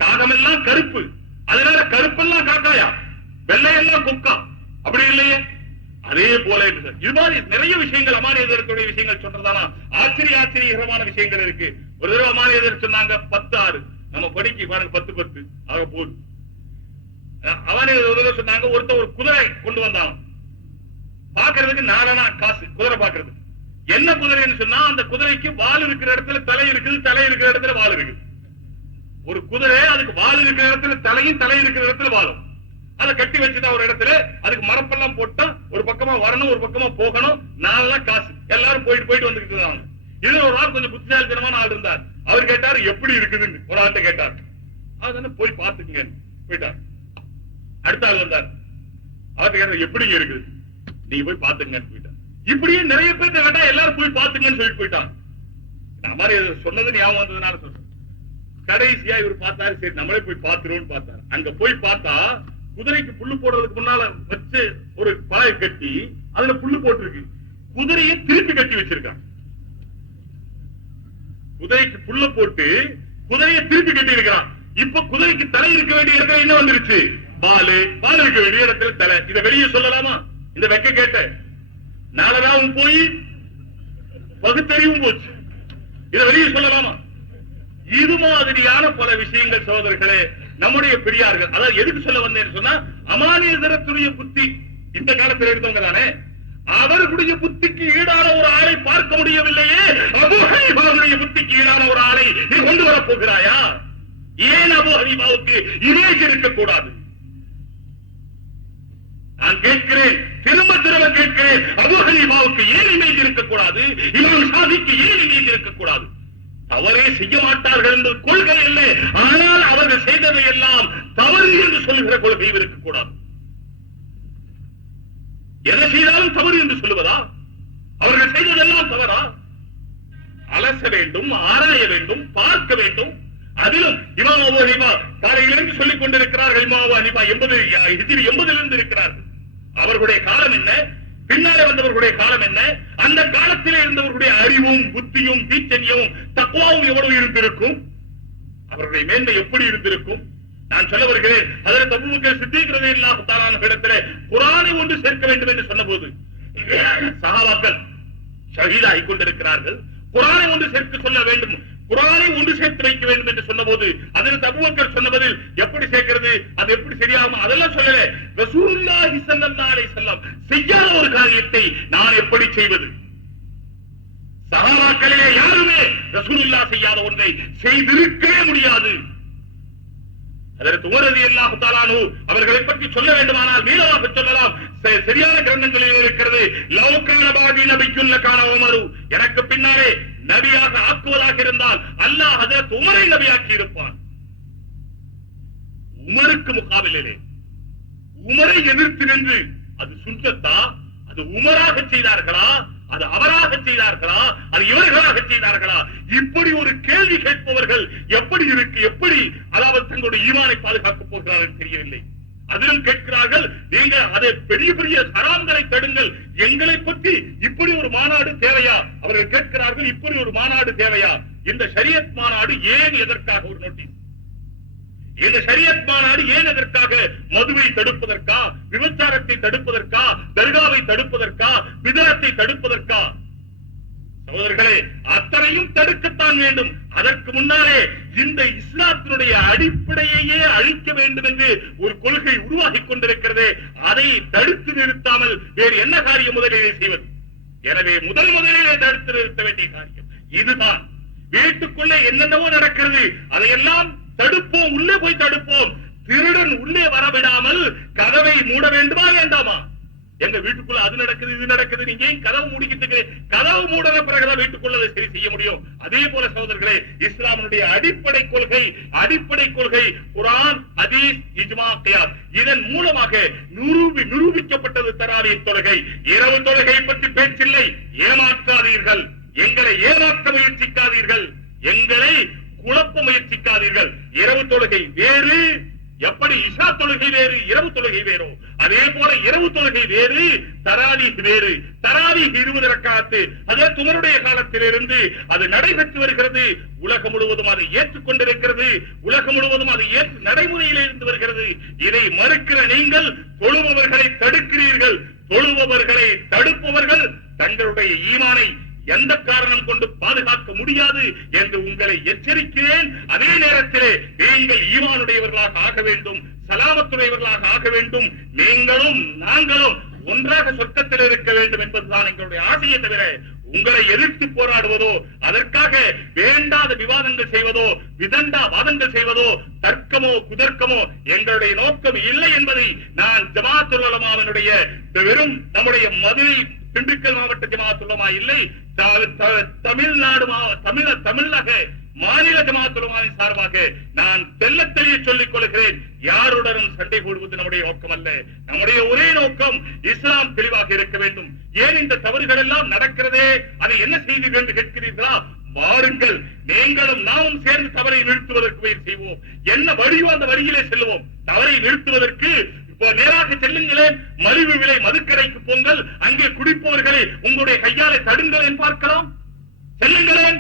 காகமெல்லாம் கருப்பு, அதனால கருப்பெல்லாம் காக்காயா, வெள்ளையெல்லாம் கொக்கா, அப்படி இல்லையே? அதே போல இது மாதிரி நிறைய விஷயங்கள் அமானியதற்குரிய விஷயங்கள் சொல்றதானா ஆச்சரியகரமான விஷயங்கள் இருக்கு. ஒரு தடவை அமானியதர் சொன்னாங்க 10-6, நம்ம படிக்க பாருங்க 10-10 ஆக போகுது. அமானியதர் சொன்னாங்க, ஒருத்தர் ஒரு குதிரை கொண்டு வந்தான், பாக்குறதுக்கு 4 காசு குதிரை பாக்குறது. என்ன குதிரைன்னு சொன்னா, அந்த குதிரைக்கு வால் இருக்கிற இடத்துல தலை இருக்குது, தலை இருக்கிற இடத்துல வால் இருக்குது. ஒரு குதிரை, அதுக்கு வால் இருக்கிற இடத்துல தலையும், தலை இருக்கிற இடத்துல வாழும். அதை கட்டி வச்சுதான் ஒரு இடத்துல, அதுக்கு மரப்பெல்லாம் போட்டா ஒரு பக்கமா வரணும், ஒரு பக்கமா போகணும், 4 காசு. எல்லாரும் போயிட்டு போயிட்டு வந்துட்டு இருந்தாங்க. இதுல ஒரு ஆள் கொஞ்சம் புத்திசாலித்தனமான ஆள் இருந்தார். அவர் கேட்டாரு எப்படி இருக்குதுன்னு, ஒரு ஆள்கிட்ட கேட்டார். அதுதானே போய் பாத்துக்குங்க போயிட்டார். அடுத்த ஆள் வந்தார், அவர்கிட்ட கேட்டார் எப்படி இருக்குது, நீங்க போய் பாத்துங்கன்னு போயிட்டார். இப்படியே நிறைய பேர் கேட்டா எல்லாரும் போய் பாத்துங்கன்னு சொல்லிட்டு போயிட்டான். நான் மாதிரி சொன்னது ஞாபகம் வந்ததுனால சொல்றேன். கடைசியா இவர் பார்த்தாரு, சரி நம்மளே போய் பாத்துருவோம்னு பார்த்தாரு. அங்க போய் பார்த்தா குதிரைக்கு புல்லு போடுறதுக்கு முன்னால வச்சு ஒரு பாயை கட்டி அதுல புல்லு போட்டிருக்கு. குதிரையை திருப்பி கட்டி வச்சிருக்கான். குதிரைக்கு புல்ல போட்டு குதிரையை திருப்பி கட்டி இருக்கிறான். இப்ப குதிரைக்கு தலை இருக்க வேண்டிய இடத்துல என்ன வந்துருச்சு? பால் இருக்க வேண்டிய இடத்துல தலை. இதை வெளியே சொல்லலாமா? இந்த வெக்க கேட்ட நாளராவும் போய் பகுத்தறிவும் போச்சு. இதை வெளியே சொல்லலாமா? இது மாதிரியான பல விஷயங்கள் சகோதரர்களே நம்முடைய பெரியார்கள். அதாவது எதுக்கு சொல்ல வந்தேன்னு சொன்னா, அமானியதரத்துடைய புத்தி இந்த காலத்தில் இருந்தவங்க தானே, அவர்களுடைய புத்திக்கு ஈடான ஒரு ஆளை பார்க்க முடியவில்லையே, அபூ ஹனீஃபாவுடைய புத்திக்கு ஈடான ஒரு ஆளை நீ கொண்டு வரப் போகிறாயா? ஏன் அபூ ஹனீஃபாவுக்கு இமேஜ் இருக்கக்கூடாது? நான் கேட்கிறேன், திரும்ப திரும்ப கேட்கிறேன், அபூ ஹனீஃபாவுக்கு ஏன் இமேஜ் இருக்கக்கூடாது? இமாம் ஷாஃபிக்கு ஏன் இமேஜ் இருக்கக்கூடாது? தவறே செய்ய மாட்டார்கள் என்று கொள்கை இல்லை, ஆனால் அவர்கள் செய்ததை எல்லாம் தவறு என்று சொல்லுகிற கொள்கை இருக்கக்கூடாது. எதை செய்தாலும் தவறு என்று சொல்லுவதா? அவர்கள் செய்ததெல்லாம் தவறா? அலச வேண்டும், ஆராய வேண்டும், பார்க்க வேண்டும். அதிலும் இமாம் அபூ ஹனீஃபா காலையிலிருந்து சொல்லிக் கொண்டிருக்கிறார்கள். இமாம் அபூ ஹனீஃபா 80 இருக்கிறார்கள். அவர்களுடைய காலம் என்ன, பின்னாலே வந்தவர்களுடைய காலம் என்ன, அந்த காலத்திலே இருந்தவர்களுடைய அறிவும் புத்தியும் தீச்சன்யமும் தக்வாவும் எவ்வளவு இருந்திருக்கும், அவர்களுடைய மேன்மை எப்படி இருந்திருக்கும்? நான் சொல்ல வருகிறேன், ஹஜ்ரத் அபூபக்கர் சித்தீக் ரலியல்லாஹு தஆலா அன்ஹு இடத்திலே குர்ஆனை ஒன்று சேர்க்க வேண்டும் என்று சொன்னபோது சஹாபாக்கள் ஷஹீதாகிக் கொண்டிருக்கிறார்கள். குர்ஆனை ஒன்று சேர்க்க சொல்ல வேண்டும், குர்ஆனை ஒன்று சேர்த்து வைக்க வேண்டும் என்று சொன்னபோது ஹஜ்ரத் அபூபக்கர் சொன்ன பதில், எப்படி சேர்க்கிறது, அது எப்படி சரியாகும், அதெல்லாம் சொல்லல. ரசூலுல்லாஹி ஸல்லல்லாஹு அலைஹி வஸல்லம் செய்யாத ஒரு காரியத்தை நான் எப்படி செய்வது? சஹாபாக்களிலே யாருமே ரசூலுல்லாஹ் செய்யாத ஒன்றை செய்திருக்கவே முடியாது. ஹஜ்ரத் உமர் ரலியல்லாஹு தஆலா அன்ஹு அவர்களை பற்றி சொல்ல வேண்டுமானால் மீளமாக சொல்லலாம். சரியான கிரந்தங்களில் இருக்கிறது, லவ் கான பாதி நபிக்குல் லகான உமரு, எனக்கு பின்னாலே நபியாக ஆக்குவதாக இருந்தால் அல்லாஹ் ஹஜ்ரத் உமரை நபியாக்கி இருப்பான். உமருக்கு முகாபிலே உமரை எதிர்த்து நின்று அது சுன்னத்தா, அது உமராக செய்தார்களா, அது அவராக செய்தார்களா, அது இவர்களாக செய்தார்களா, இப்படி ஒரு கேள்வி கேட்பவர்கள் எப்படி இருக்கு, எப்படி அதாவது தங்களுடைய ஈமானை பாதுகாக்கப் போகிறார்கள் தெரியவில்லை. அதிலும் கேட்கிறார்கள், நீங்க அதை பெரிய பெரிய ஹராம்களை தடுங்கள், எங்களை பற்றி இப்படி ஒரு மாநாடு தேவையா? அவர்கள் கேட்கிறார்கள், இப்படி ஒரு மாநாடு தேவையா? இந்த ஷரியத் மாநாடு ஏன், எதற்காக ஒரு நோட்டீஸ்? இந்த ஷரியத் மாநாடு ஏன் எதற்காக? மதுவை தடுப்பதற்கா, விபச்சாரத்தை தடுப்பதற்கா, தர்காவை தடுப்பதற்கா, விதத்தை தடுப்பதற்கா? சகோதரர்களே, அத்தனையும் தடுக்கத்தான் வேண்டும். அதற்கு முன்னாலே இந்த இஸ்லாத்தினுடைய அடிப்படையே அழிக்க வேண்டும் என்று ஒரு கொள்கை உருவாகிக் கொண்டிருக்கிறது. அதை தடுத்து நிறுத்தாமல் வேறு என்ன காரியம் முதலிலே செய்வது? எனவே முதலிலே தடுத்து நிறுத்த வேண்டிய காரியம் இதுதான். வீட்டுக்குள்ளே என்னென்னவோ நடக்கிறது, அதையெல்லாம் தடுப்போம், உள்ளே போய் தடுப்போம். திருடன் உள்ளே வரவிடாமல் கதவை மூட வேண்டுமா வேண்டாமா? எங்க வீட்டுக்குள்ள அது நடக்குது இது நடக்குது, நீங்க ஏன் கதவு மூடிக்கிட்டு கதவு மூடன பிறகுதான் வீட்டுக்குள்ள சரி செய்ய முடியும். அதே போல சகோதரர்களே, இஸ்லாமினுடைய அடிப்படை கொள்கை குர்ஆன், ஹதீஸ், இஜ்மா, கியாஸ். இதன் மூலமாக நிரூபிக்கப்பட்டது தராவீஹ் தொழுகை. இரவு தொழுகை பற்றி பேச்சில்லை. ஏமாற்றாதீர்கள், எங்களை ஏமாற்ற முயற்சிக்காதீர்கள், எங்களை குழப்ப முயற்சிக்காதீர்கள். இரவு தொழுகை வேறு, எப்படி இஷா தொழுகை வேறு, இரவு தொழுகை வேறோ அதே போல இரவு தொழுகை வேறு, தராவீஹ் வேறு. தராவீஹ் 20 ரக்காத்து, அதே உமருடைய காலத்திலிருந்து அது நடைபெற்று வருகிறது. உலகம் முழுவதும் அதை ஏற்றுக்கொண்டிருக்கிறது. உலகம் முழுவதும் அதை ஏற்று நடைமுறையில் இருந்து வருகிறது. இதை மறுக்கிற நீங்கள் தொழுபவர்களை தடுக்கிறீர்கள். தொழுபவர்களை தடுப்பவர்கள் தங்களுடைய ஈமானை எந்த காரணம் கொண்டு பாதுகாக்க முடியாது என்று உங்களை எச்சரிக்கிறேன். அதே நேரத்திலே நீங்கள் ஈமானுடையவர்களாக ஆக வேண்டும், சலாமத்துடையவர்களாக ஆக வேண்டும். நீங்களும் நாங்களும் ஒன்றாக சொர்க்கத்தில் இருக்க வேண்டும் என்பதுதான் எங்களுடைய ஆசையை தவிர உங்களை எதிர்த்து போராடுவதோ, அதற்காக வேண்டாத விவாதங்கள் செய்வதோ, விதண்டா வாதங்கள் செய்வதோ, தர்க்கமோ குதர்க்கமோ எங்களுடைய நோக்கம் இல்லை என்பதை நான் ஜமாத்துல் உலமாவினுடைய வெறும் நம்முடைய மதுரை திண்டுக்கல் மாவட்ட ஜமாத்துல் உலமா இல்லை, தமிழ்நாடு தமிழக மாநில ஜமாத்துல் உலமாவின் சார்பாக நான் தெள்ளத்தெளிய சொல்லிக் கொள்கிறேன். யாருடனும் சண்டை போடுவது நம்முடைய நோக்கம் அல்ல. நம்முடைய ஒரே நோக்கம் இஸ்லாம் தெளிவாக இருக்க வேண்டும். ஏன் இந்த தவறுகள் எல்லாம் நடக்கிறதே, அதை என்ன செய்தீர்கள் என்று கேட்கிறீர்களா? வாருங்கள், நீங்களும் நாமும் சேர்ந்து தவறை நிறுத்துவதற்கு முயற்சி செய்வோம். என்ன வழியோ அந்த வழியிலே செல்வோம். தவறை நிறுத்துவதற்கு நேராக செல்லுங்களேன். மலிவு விலை மதுக்கடைக்கு போங்கள், அங்கே குடிப்பவர்களை உங்களுடைய கையாலே தடுங்களேன், பார்க்கலாம். செல்லுங்களேன்.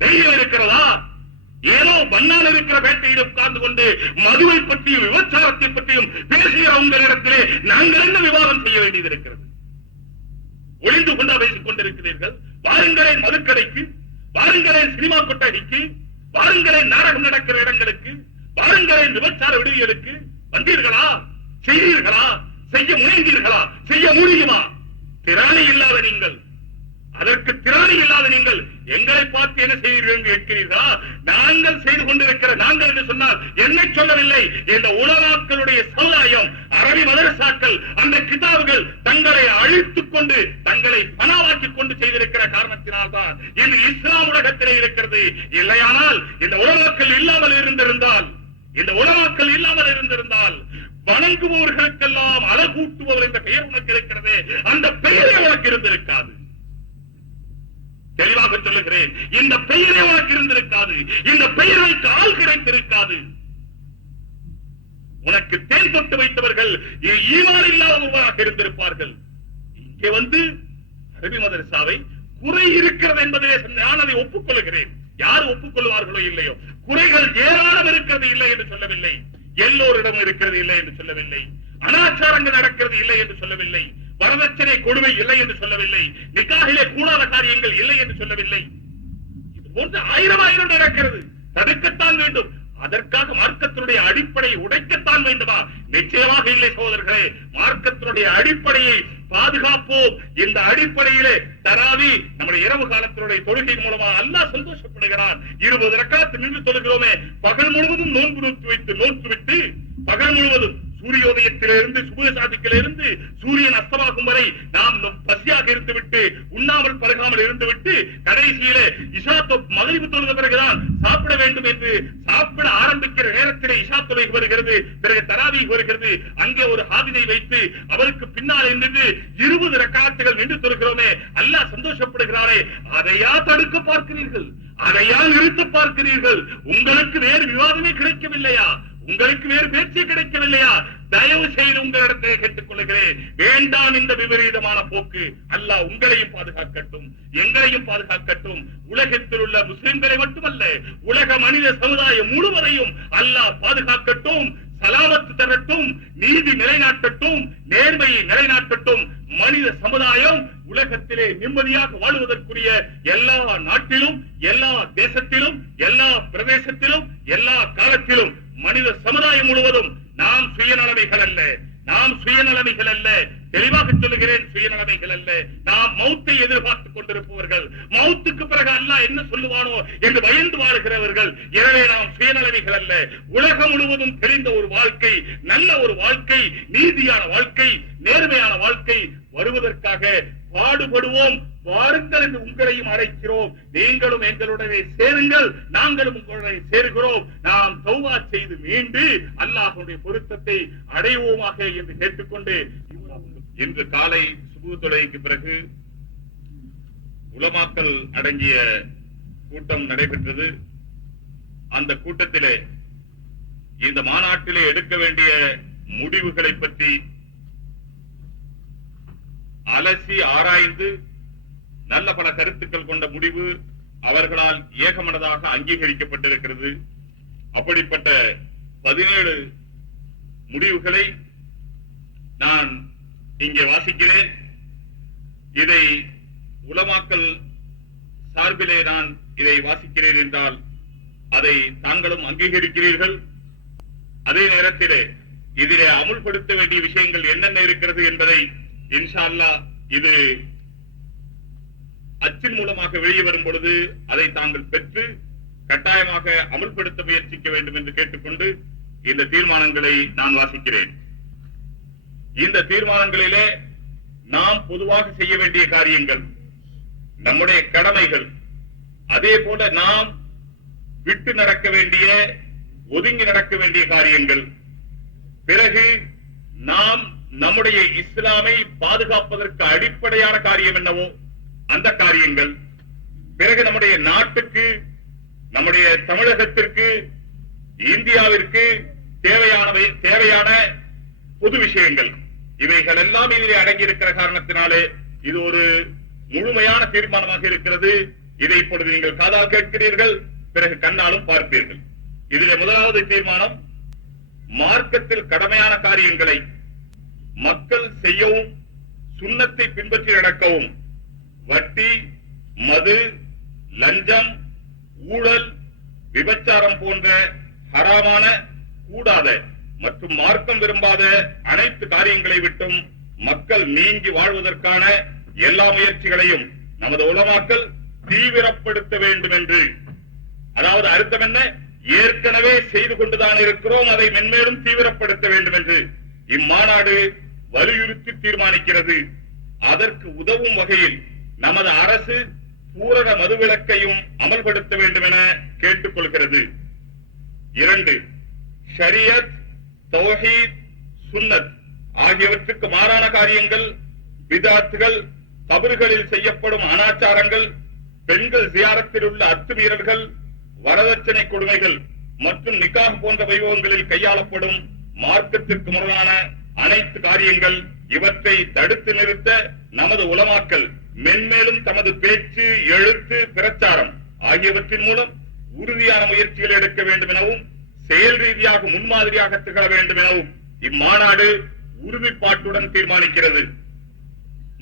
தைரியம் இருக்கிறதா? ஏதோ மண்ணால் இருக்கிற வேட்டையில் உட்கார்ந்து கொண்டு மதுவை பற்றியும் விபச்சாரத்தை பற்றியும் பேசுகிற உங்களிடத்திலே நாங்கள் என்ன விவாதம் செய்ய வேண்டியது இருக்கிறது? ஒளிந்து கொண்டா பேசிக் கொண்டிருக்கிறீர்கள். வாருங்களேன் மதுக்கடைக்கு, வாருங்களேன் சினிமா கொட்டகைக்கு, வாருங்களேன் நாடகம் நடக்கிற இடங்களுக்கு, வாருங்களேன் விபச்சார விடுதிகளுக்கு. வந்தீர்களா? செய்தீர்களா? செய்ய முயன்றீர்களா? செய்ய முடியுமா? திராணி இல்லாத நீங்கள், அதற்கு திராணி இல்லாத நீங்கள் எங்களை பார்த்து என்ன செய்வீர்கள் என்று கேட்கிறீர்களா? நாங்கள் செய்து கொண்டிருக்கிற நாங்கள் என்று சொன்னால் என்னை சொல்லவில்லை, இந்த உலமாக்களுடைய சமுதாயம், அரபி மதரசாக்கள், அந்த கிதாபுகள் தங்களை அழித்துக் கொண்டு தங்களை பணமாக்கிக் கொண்டு செய்திருக்கிற காரணத்தினால்தான் இன்று இஸ்லாம் உலகத்திலே இருக்கிறது. இல்லையானால் இந்த உலமாக்கள் இல்லாமல் இருந்திருந்தால் வணங்குபவர்களுக்கெல்லாம் அழகூட்டுபவர் என்ற பெயர் உனக்கு இருக்கிறது, அந்த பெயரே உனக்கு இருந்திருக்காது. தெளிவாக சொல்லுகிறேன், இந்த பெயரே உனக்கு இருந்திருக்காது. இந்த பெயருக்கு ஆள் கிடைத்திருக்காது. உனக்கு தேன் தொட்டு வைத்தவர்கள் ஈமான் இல்லாதவர்களாக இருந்திருப்பார்கள். இங்கே வந்து அரபி மதரசாவை குறை இருக்கிறது என்பதிலே நான் அதை ஒப்புக்கொள்கிறேன். யார் ஒப்புக்கொள்வார்களோ இல்லையோ, குறைகள் ஏராளம் இருக்கிறது இல்லை என்று சொல்லவில்லை, எல்லோரிடமும் இருக்கிறது இல்லை என்று சொல்லவில்லை, அனாச்சாரங்கள் நடக்கிறது இல்லை என்று சொல்லவில்லை, வரதட்சணை கொடுமை இல்லை என்று சொல்லவில்லை, நிக்காகிலே கூடாத காரியங்கள் இல்லை என்று சொல்லவில்லை. இது போன்று ஆயிரம் நடக்கிறது. தடுக்கத்தான் வேண்டும். அதற்காக மார்க்கத்தினுடைய அடிப்படையை உடைக்கத்தான் வேண்டுமா? நிச்சயமாக இல்லை சகோதரர்களே. மார்க்கத்தினுடைய அடிப்படையை பாதுகாப்போம். இந்த அடிப்படையிலே தராவி நம்முடைய இரவு காலத்தினுடைய தொழுகை மூலமா அல்லாஹ் சந்தோஷப்படுகிறான். 20 ரக்காத்து நின்று தொழுகிறோமே, பகல் முழுவதும் நோன்பு விட்டு பகல் முழுவதும் சூரியோதயத்திலிருந்து சுபசாதிக்கிலிருந்து சூரியன் அஸ்தமாகும் வரை நாம் பசியாக இருந்துவிட்டு உண்ணாமல் பருகாமல் இருந்துவிட்டு கடைசியிலே இஷா மகிழ்வு தொழுத பிறகுதான் சாப்பிட வேண்டும் என்று சாப்பிட ஆரம்பிக்கிற நேரத்திலே இஷா தொழுகை வருகிறது, பிறகு தராவீஹ் வருகிறது. அங்கே ஒரு ஹாபிதை வைத்து அவருக்கு பின்னால் நின்று 20 ரக்காத்துகள் நின்று தொழுகிறோமே, அல்லாஹ் சந்தோஷப்படுகிறாரே, அதையா தடுக்க பார்க்கிறீர்கள்? அதையா நிறுத்த பார்க்கிறீர்கள்? உங்களுக்கு வேறு விவாதமே கிடைக்கவில்லையா? உங்களுக்கு வேறு பேச்சு கிடைக்கவில்லையா? தயவு செய்து உங்களிடத்தை கேட்டுக் கொள்கிறேன், வேண்டாம் இந்த விபரீதமான போக்கு. அல்லாஹ் உங்களையும் பாதுகாக்கட்டும், எங்களையும் பாதுகாக்கட்டும். உலகத்தில் உள்ள முஸ்லிம்களை மட்டுமல்ல, உலக மனித சமுதாயம் முழுவதையும் அல்லாஹ் பாதுகாக்கட்டும், சலாமத்து தரட்டும், நீதி நிலைநாட்டட்டும், நேர்மையை நிலைநாட்டட்டும். மனித சமுதாயம் உலகத்திலே நிம்மதியாக வாழுவதற்குரிய எல்லா நாட்டிலும், எல்லா தேசத்திலும், எல்லா பிரதேசத்திலும், எல்லா காலத்திலும் மனித சமுதாயம் முழுவதும் நாம் சுயநலமைகள் அல்ல, தெளிவாக சொல்லுகிறேன், சுயநலமைகள் அல்ல. நாம் மௌத்தை எதிர்பார்த்துக் கொண்டிருப்பவர்கள், மௌத்துக்கு பிறகு அல்லாஹ் என்ன சொல்லுவானோ என்று பயந்து வாழ்கிறவர்கள். எனவே நாம் சுயநலமைகள் அல்ல. உலகம் முழுவதும் தெரிந்த ஒரு வாழ்க்கை, நல்ல ஒரு வாழ்க்கை, நீதியான வாழ்க்கை, நேர்மையான வாழ்க்கை, வருவதற்காக பாடுபடுவோம். வாருங்கள் என்று உங்களையும் அழைக்கிறோம். நீங்களும் எங்களுடனே சேருங்கள், நாங்களும் உங்களுடைய சேருகிறோம். நாம் தௌபா செய்து மீண்டு அல்லாஹ்வுடைய பொருத்தத்தை அடைவோமாக என்று கேட்டுக்கொண்டு, இன்று காலை சுபூ தொழுகைக்கு பிறகு உலமாக்கள் அடங்கிய கூட்டம் நடைபெற்றது. அந்த கூட்டத்திலே இந்த மாநாட்டிலே எடுக்க வேண்டிய முடிவுகளை பற்றி அலசி ஆராய்ந்து நல்ல பல கருத்துக்கள் கொண்ட முடிவு அவர்களால் ஏகமனதாக அங்கீகரிக்கப்பட்டிருக்கிறது. அப்படிப்பட்ட 17 முடிவுகளை நான் இங்கே வாசிக்கிறேன். இதை உலமாக்கல் சார்பிலே நான் இதை வாசிக்கிறேன் என்றால் அதை தாங்களும் அங்கீகரிக்கிறீர்கள். அதே நேரத்திலே இதிலே அமுல்படுத்த வேண்டிய விஷயங்கள் என்னென்ன இருக்கிறது என்பதை இன்ஷா அல்லாஹ் இது அச்சின் மூலமாக வெளியே வரும் பொழுது அதை தாங்கள் பெற்று கட்டாயமாக அமுல்படுத்த முயற்சிக்க வேண்டும் என்று கேட்டுக்கொண்டு இந்த தீர்மானங்களை நான் வாசிக்கிறேன். இந்த தீர்மானங்களிலே நாம் பொதுவாக செய்ய வேண்டிய காரியங்கள், நம்முடைய கடமைகள், அதே போல நாம் விட்டு நடக்க வேண்டிய, ஒதுங்கி நடக்க வேண்டிய காரியங்கள், பிறகு நாம் நம்முடைய இஸ்லாமை பாதுகாப்பதற்கு அடிப்படையான காரியம் என்னவோ அந்த காரியங்கள், பிறகு நம்முடைய நாட்டுக்கு, நம்முடைய தமிழகத்திற்கு, இந்தியாவிற்கு தேவையான பொது விஷயங்கள், இவைகள் எல்லாம் இதிலே அடங்கியிருக்கிற காரணத்தினாலே இது ஒரு முழுமையான தீர்மானமாக இருக்கிறது. இதை இப்பொழுது நீங்கள் காதால் கேட்கிறீர்கள், பிறகு கண்ணாலும் பார்ப்பீர்கள். இதிலே முதலாவது தீர்மானம், மார்க்கத்தில் கடமையான காரியங்களை மக்கள் செய்யவும் சுன்னத்தை பின்பற்றி நடக்கவும் வட்டி, மது, லஞ்சம், ஊழல், விபச்சாரம் போன்ற ஹராமான, கூடாத மற்றும் மார்க்கம் விரும்பாத அனைத்து காரியங்களை விட்டும் மக்கள் நீங்கி வாழ்வதற்கான எல்லா முயற்சிகளையும் நமது உலமாக்கள் தீவிரப்படுத்த வேண்டும் என்று, அதாவது அர்த்தம் என்ன, ஏற்கனவே செய்து கொண்டுதான் இருக்கிறோம், அதை மென்மேலும் தீவிரப்படுத்த வேண்டும் என்று இம்மாநாடு வலியுறுத்தி தீர்மானிக்கிறது. அதற்கு உதவும் வகையில் நமது அரசு பூரண மதுவிலக்கையும் அமல்படுத்த வேண்டும் என கேட்டுக்கொள்கிறது. 2. ஷரியத், தௌஹீத், சுன்னத் ஆகியவற்றுக்கு மாறான காரியங்கள், பிதாத்துகள், கபர்களில் செய்யப்படும் அனாச்சாரங்கள், பெண்கள் ஜியாரத்தில் உள்ள அத்துமீறல்கள், வரதட்சணை கொடுமைகள் மற்றும் நிக்காஹ் போன்ற வைபவங்களில் கையாளப்படும் மார்க்கத்திற்கு முரணான அனைத்து காரியங்கள், இவற்றை தடுத்து நிறுத்த நமது உலமாக்கள் மென்மேலும் தமது பேச்சு, எழுத்து, பிரச்சாரம் ஆகியவற்றின் மூலம் உறுதியான முயற்சிகள் எடுக்க வேண்டும் எனவும் செயல் ரீதியாக முன்மாதிரியாக திகழ வேண்டும் எனவும் இம்மாநாடு உறுதிப்பாட்டுடன் தீர்மானிக்கிறது.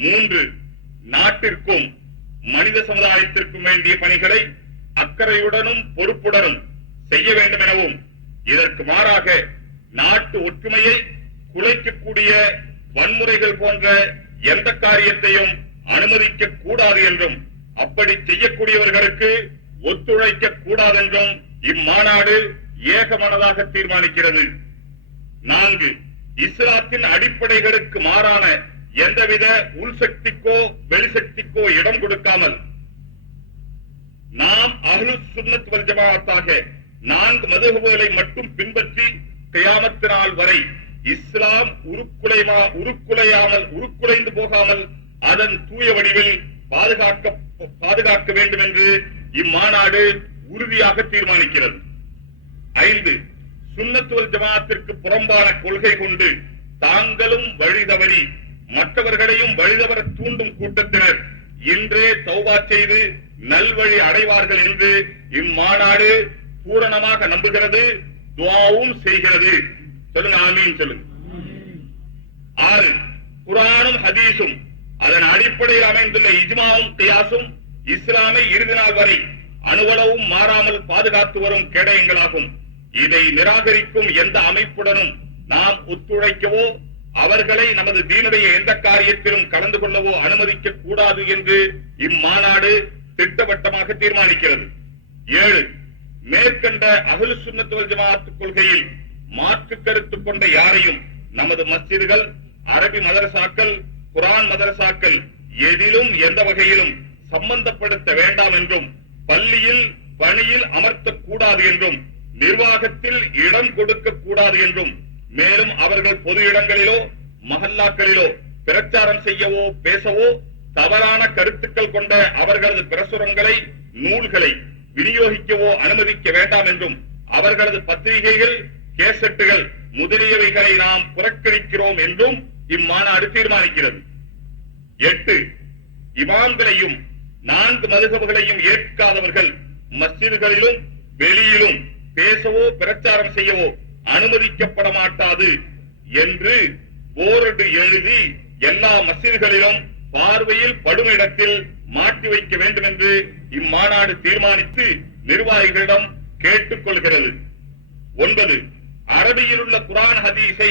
3. நாட்டிற்கும் மனித சமுதாயத்திற்கும் வேண்டிய பணிகளை அக்கறையுடனும் பொறுப்புடனும் செய்ய வேண்டும் எனவும், இதற்கு மாறாக நாட்டு ஒற்றுமையை குலைக்கக்கூடிய வன்முறைகள் போன்ற எந்த காரியத்தையும் அனுமதிக்க கூடாது என்றும், அப்படி செய்யக்கூடியவர்களுக்கு ஒத்துழைக்க கூடாது என்றும் இம்மாநாடு ஏகமனதாக தீர்மானிக்கிறது. 4. இஸ்லாத்தின் அடிப்படைகளுக்கு மாறான எந்தவித உள்சக்திக்கோ வெளிசக்திக்கோ இடம் கொடுக்காமல் நாம் அஹ்லுஸ் சுன்னத் வல் ஜமாஅத்தாக 4 மதுஹபுகளை மட்டும் பின்பற்றி கியாமத் நாள் வரை இஸ்லாம் உருக்குலைந்து போகாமல் அதன் தூய வடிவில் பாதுகாக்க வேண்டும் என்று இம்மாநாடு உறுதியாக தீர்மானிக்கிறது. 5. சுன்னத் வல் ஜமாஅத்திற்கு புறம்பான கொள்கை கொண்டு தாங்களும் வழிதவறி மற்றவர்களையும் வழிதவர தூண்டும் கூட்டத்தினர் இன்றே தௌபா செய்து நல்வழி அடைவார்கள் என்று இம்மாநாடு பூரணமாக நம்புகிறது, துஆவும் செய்கிறது. சொல்லுங்க, ஆமீன் சொல்லுங்க. 6. குர்ஆனும் ஹதீஸும் அதன் அடிப்படையில் அமைந்துள்ள இஜ்மாவும் கியாசும் இஸ்லாமை இறுதி நாள் வரை அணுவளவும் மாறாமல் பாதுகாத்து வரும் கேடயங்களாகும். இதை நிராகரிக்கும் எந்த அமைப்புடனும் நாம் ஒத்துழைக்கவோ அவர்களை நமது தீனுடைய எந்த காரியத்திலும் கலந்து கொள்ளவோ அனுமதிக்க கூடாது என்று இம்மாநாடு திட்டவட்டமாக தீர்மானிக்கிறது. 7. மேற்கண்ட அஹ்லுஸ் சுன்னத் வல் ஜமாஅத் கொள்கையில் மாற்று கருத்து கொண்ட யாரையும் நமது மஸ்ஜிதுகள், அரபி மதரசாக்கள், குர்ஆன் மதரசாக்கள் எதிலும் எந்த வகையிலும் சம்பந்தப்படுத்த வேண்டாம் என்றும், பள்ளியில் பணியில் அமர்த்தக்கூடாது என்றும், நிர்வாகத்தில் இடம் கொடுக்க கூடாது என்றும், மேலும் அவர்கள் பொது இடங்களிலோ மஹல்லாக்களிலோ பிரச்சாரம் செய்யவோ பேசவோ தவறான கருத்துக்கள் கொண்ட அவர்களது பிரசுரங்களை நூல்களை விநியோகிக்கவோ அனுமதிக்க வேண்டாம் என்றும், அவர்களது பத்திரிகைகள் கேசட்டுகள் முதலியவைகளை நாம் புறக்கணிக்கிறோம் என்றும் இம்மாநாடு தீர்மானிக்கிறது. 8. இமாம்களையும் 4 மதுஹபுகளையும் ஏற்காதவர்கள் மஸ்ஜிதுகளிலும் வெளியிலும் பேசவோ பிரச்சாரம் செய்யவோ அனுமதிக்கப்பட மாட்டாது என்று போர்டு எழுதி எல்லா மஸ்ஜிதுகளிலும் பார்வையில் படும் இடத்தில் மாட்டி வைக்க வேண்டும் என்று இம்மாநாடு தீர்மானித்து நிர்வாகிகளிடம் கேட்டுக் கொள்கிறது. 9. அரபியில் உள்ள குர்ஆன் ஹதீஸை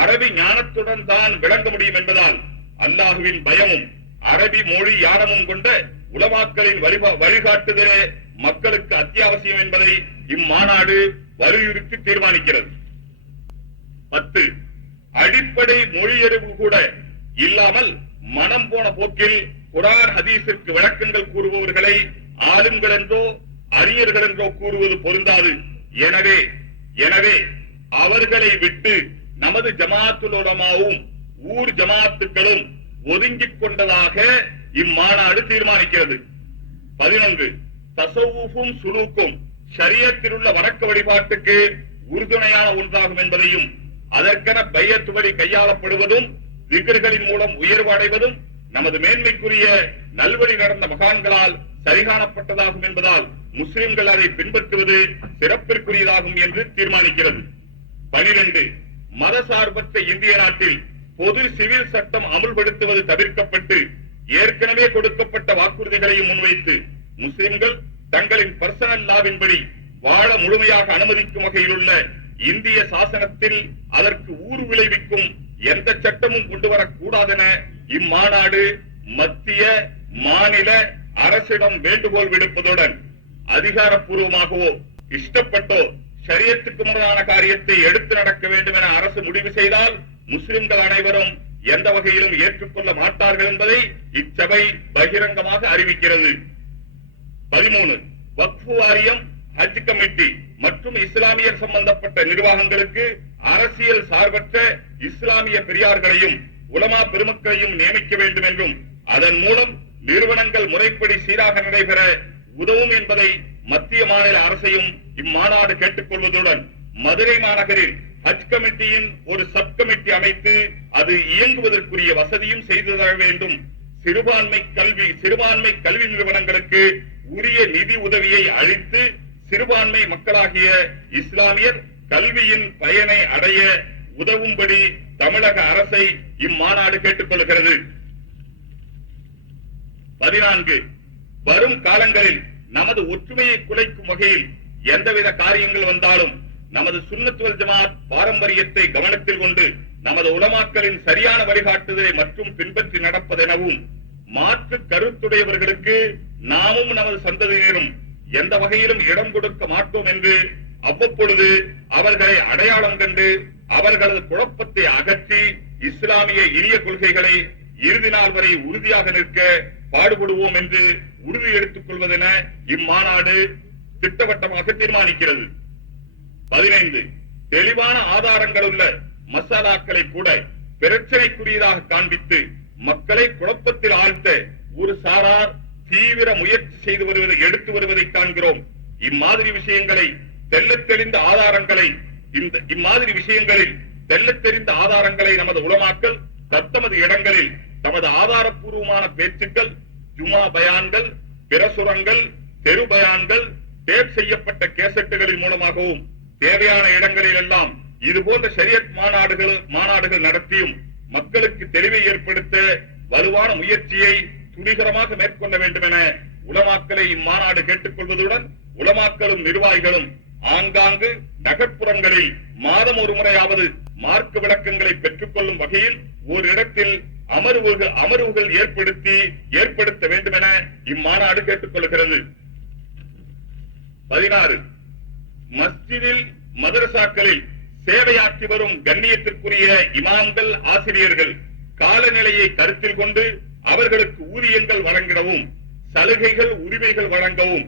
அரபி ஞானத்துடன் தான் விளங்க முடியும் என்பதால் அல்லாஹுவின் பயமும் அரபி மொழி ஞானமும் கொண்ட உலமாக்களின் வழிகாட்டுதலே மக்களுக்கு அத்தியாவசியம் என்பதை இம்மாநாடு வலியுறுத்தி தீர்மானிக்கிறது. 10. அடிப்படை மொழியறிவு கூட இல்லாமல் மனம் போன போக்கில் குர்ஆன் ஹதீஸிற்கு விளக்கங்கள் கூறுபவர்களை ஆளுங்கள் என்றோ அறிஞர்கள் என்றோ கூறுவது பொருந்தாது. எனவே அவர்களை விட்டு நமது ஜமாத்துல் உலமாவும் ஊர் ஜமாத்துக்களும் ஒதுங்கிக் கொண்டதாக இம்மாநாடு தீர்மானிக்கிறது. 11. தஸவ்வூஃபும் சுலூக்கும் ஷரியத்தில் உள்ள வணக்க வழிபாட்டுக்கு உறுதுணையான ஒன்றாகும் என்பதையும், அதற்கென பையத் வழி கையாளப்படுவதும் திக்ர்களின் மூலம் உயர்வு அடைவதும் நமது மேன்மைக்குரிய நல்வழி நடந்த மகான்களால் சரிகாணப்பட்டதாகும் என்பதால் முஸ்லிம்கள் அதை பின்பற்றுவது சிறப்பிற்குரியதாகும் என்று தீர்மானிக்கிறது. 12. மதசார்பற்ற இந்திய நாட்டில் பொது சிவில் சட்டம் அமுல்படுத்துவது தவிர்க்கப்பட்டு ஏற்கனவே கொடுக்கப்பட்ட வாக்குறுதிகளையும் முன்வைத்து முஸ்லிம்கள் தங்களின் பர்சனல் லாவின்படி வாழ முழுமையாக அனுமதிக்கும் வகையில் உள்ள இந்திய சாசனத்தில் அதற்கு ஊறு விளைவிக்கும் எந்த சட்டமும் கொண்டுவரக்கூடாதென இம்மாநாடு மத்திய மாநில அரசிடம் வேண்டுகோள் விடுப்பதுடன், அதிகாரப்பூர்வமாகவோ இஷ்டப்பட்டோ ஷரியத்துக்கு முரணான காரியத்தை எடுத்து நடக்க வேண்டும் என அரசு முடிவு செய்தால் முஸ்லிம்கள் அனைவரும் எந்த வகையிலும் ஏற்றுக்கொள்ள மாட்டார்கள் என்பதை இச்சபை பகிரங்கமாக அறிவிக்கிறது. 13. வக்ஃபு வாரியம், ஹஜ் கமிட்டி மற்றும் இஸ்லாமியர் சம்பந்தப்பட்ட நிர்வாகங்களுக்கு அரசியல் சார்பற்ற இஸ்லாமிய பெரியார்களையும் உலமா பெருமக்களையும் நியமிக்க வேண்டும் என்றும், அதன் மூலம் நிறுவனங்கள் முறைப்படி சீராக நடைபெற உதவும் என்பதை மத்திய மாநில அரசையும் இம்மாநாடு கேட்டுக் கொள்வதுடன், மதுரை மாநகரில் ஹஜ் கமிட்டியின் ஒரு சப் கமிட்டி அமைத்து அது இயங்குவதற்குரிய வசதியும் செய்து தர வேண்டும். சிறுபான்மை கல்வி நிறுவனங்களுக்கு உரிய நிதி உதவியை அளித்து சிறுபான்மை மக்களாகிய இஸ்லாமியர் கல்வியின் பயனை அடைய உதவும்படி தமிழக அரசை இம்மாநாடு கேட்டுக் கொள்கிறது. 14. வரும் காலங்களில் நமது ஒற்றுமையை குலைக்கும் வகையில் எந்தவித காரியங்கள் வந்தாலும் நமது சுன்னத் வல் ஜமாத் பாரம்பரியத்தை கவனத்தில் கொண்டு நமது உலமாக்களின் சரியான வழிகாட்டுதலை மற்றும் பின்பற்றி நடப்பதெனவும், மாற்று கருத்துடையவர்களுக்கு நாமும் நமது சந்ததியினரும் எந்த வகையிலும் இடம் கொடுக்க மாட்டோம் என்று அவ்வப்பொழுது அவர்களை அடையாளம் கண்டு அவர்களது குழப்பத்தை அகற்றி இஸ்லாமிய இனிய கொள்கைகளை இறுதி நாள் வரை உறுதியாக நிற்க பாடுபடுவோம் என்று உறுதி எடுத்துக் கொள்வதென இம்மாநாடு திட்டவட்டமாக தீர்மானிக்கிறது. 15. தெளிவான ஆதாரங்கள் உள்ள மசாலாக்களை கூட பிரச்சனைக்குரியதாக காண்பித்து மக்களை குழப்பத்தில் ஆழ்த்த ஒரு சாரார் தீவிர முயற்சி செய்து எடுத்து வருவதை காண்கிறோம். இம்மாதிரி விஷயங்களில் தெள்ளத் தெரிந்த ஆதாரங்களை நமது உலமாக்கள் தத்தமது இடங்களில் தமது ஆதாரப்பூர்வமான பேச்சுக்கள், ஜுமா பயான்கள், பிரசுரங்கள், தெரு பயான்கள், டேப் செய்யப்பட்ட கேசட்டுகளின் மூலமாகவும் தேவையான இடங்களில் எல்லாம் இதுபோன்ற ஷரியத் மாநாடுகள் நடத்தியும் மக்களுக்கு தெளிவை ஏற்படுத்த வலுவான முயற்சியை துணிகரமாக மேற்கொள்ள வேண்டும் என உலமாக்களை இம்மாநாடு கேட்டுக் கொள்வதுடன், உலமாக்களும் நிர்வாகிகளும் ஆங்காங்கு நகர்ப்புறங்களில் மாதம் ஒரு முறையாவது மார்க்க விளக்கங்களை பெற்றுக் கொள்ளும் வகையில் ஓரிடத்தில் அமர்வுகள் ஏற்படுத்த வேண்டும் என இம்மாநாடு கேட்டுக் கொள்கிறது. 16. மஸ்ஜிதில் மதரசாக்களில் சேவையாற்றி வரும் கண்ணியத்திற்குரிய இமாம்கள், ஆசிரியர்கள் காலநிலையை கருத்தில் கொண்டு அவர்களுக்கு ஊதியங்கள் வழங்கிடவும் சலுகைகள் உரிமைகள் வழங்கவும்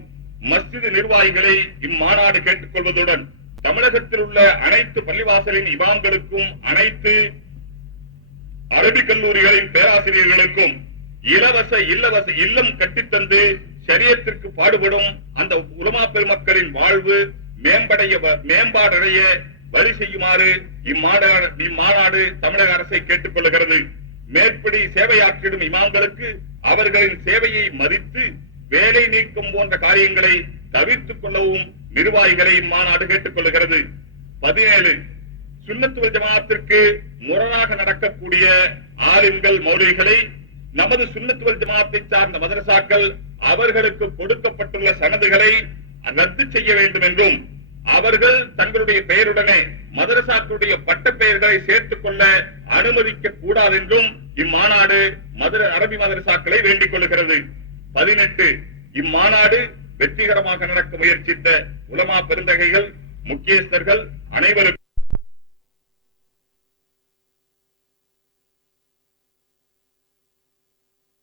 மஸ்ஜித் நிர்வாகிகளை இம்மாநாடு கேட்டுக் கொள்வதுடன் தமிழகத்தில் உள்ள அனைத்து பள்ளிவாசலின் இமாம்களுக்கும் அனைத்து அரபிக் கல்லூரிகளின் பேராசிரியர்களுக்கும் இலவச இல்லம் கட்டித்தந்து ஷரியத்திற்கு பாடுபடும் அந்த உலமா பெருமக்களின் வாழ்வு மேம்பாடடைய வழி செய்யுமாறு இம்மாநாடு தமிழக அரசை கேட்டுக் கொள்கிறது. மேற்படி சேவையாற்றிடும் இமாம்களுக்கு அவர்களின் சேவையை மதித்து வேலை நீக்கம் போன்ற காரியங்களை தவிர்த்துக் கொள்ளவும் நிர்வாகிகளை இம்மாநாடு கேட்டுக் கொள்கிறது. 17 சுன்னத் வல் ஜமாஅத்திற்கு முரணாக நடக்கக்கூடிய ஆலிம்கள் மௌலவிகளை நமது சுன்னத் வல் ஜமாஅத்தை சார்ந்த மதரசாக்கள் அவர்களுக்கு கொடுக்கப்பட்டுள்ள சனதுகளை ரத்து செய்ய வேண்டும் என்றும் அவர்கள் தங்களுடைய பெயருடனே மதரசாக்களுடைய பட்ட பெயர்களை சேர்த்துக் கொள்ள அனுமதிக்க கூடாது என்றும் இம்மாநாடு அரபி மதரசாக்களை வேண்டிக் கொள்கிறது. 18 இம்மாநாடு வெற்றிகரமாக நடக்க முயற்சித்த உலமா பெருந்தகைகள் முக்கியஸ்தர்கள் அனைவருக்கும்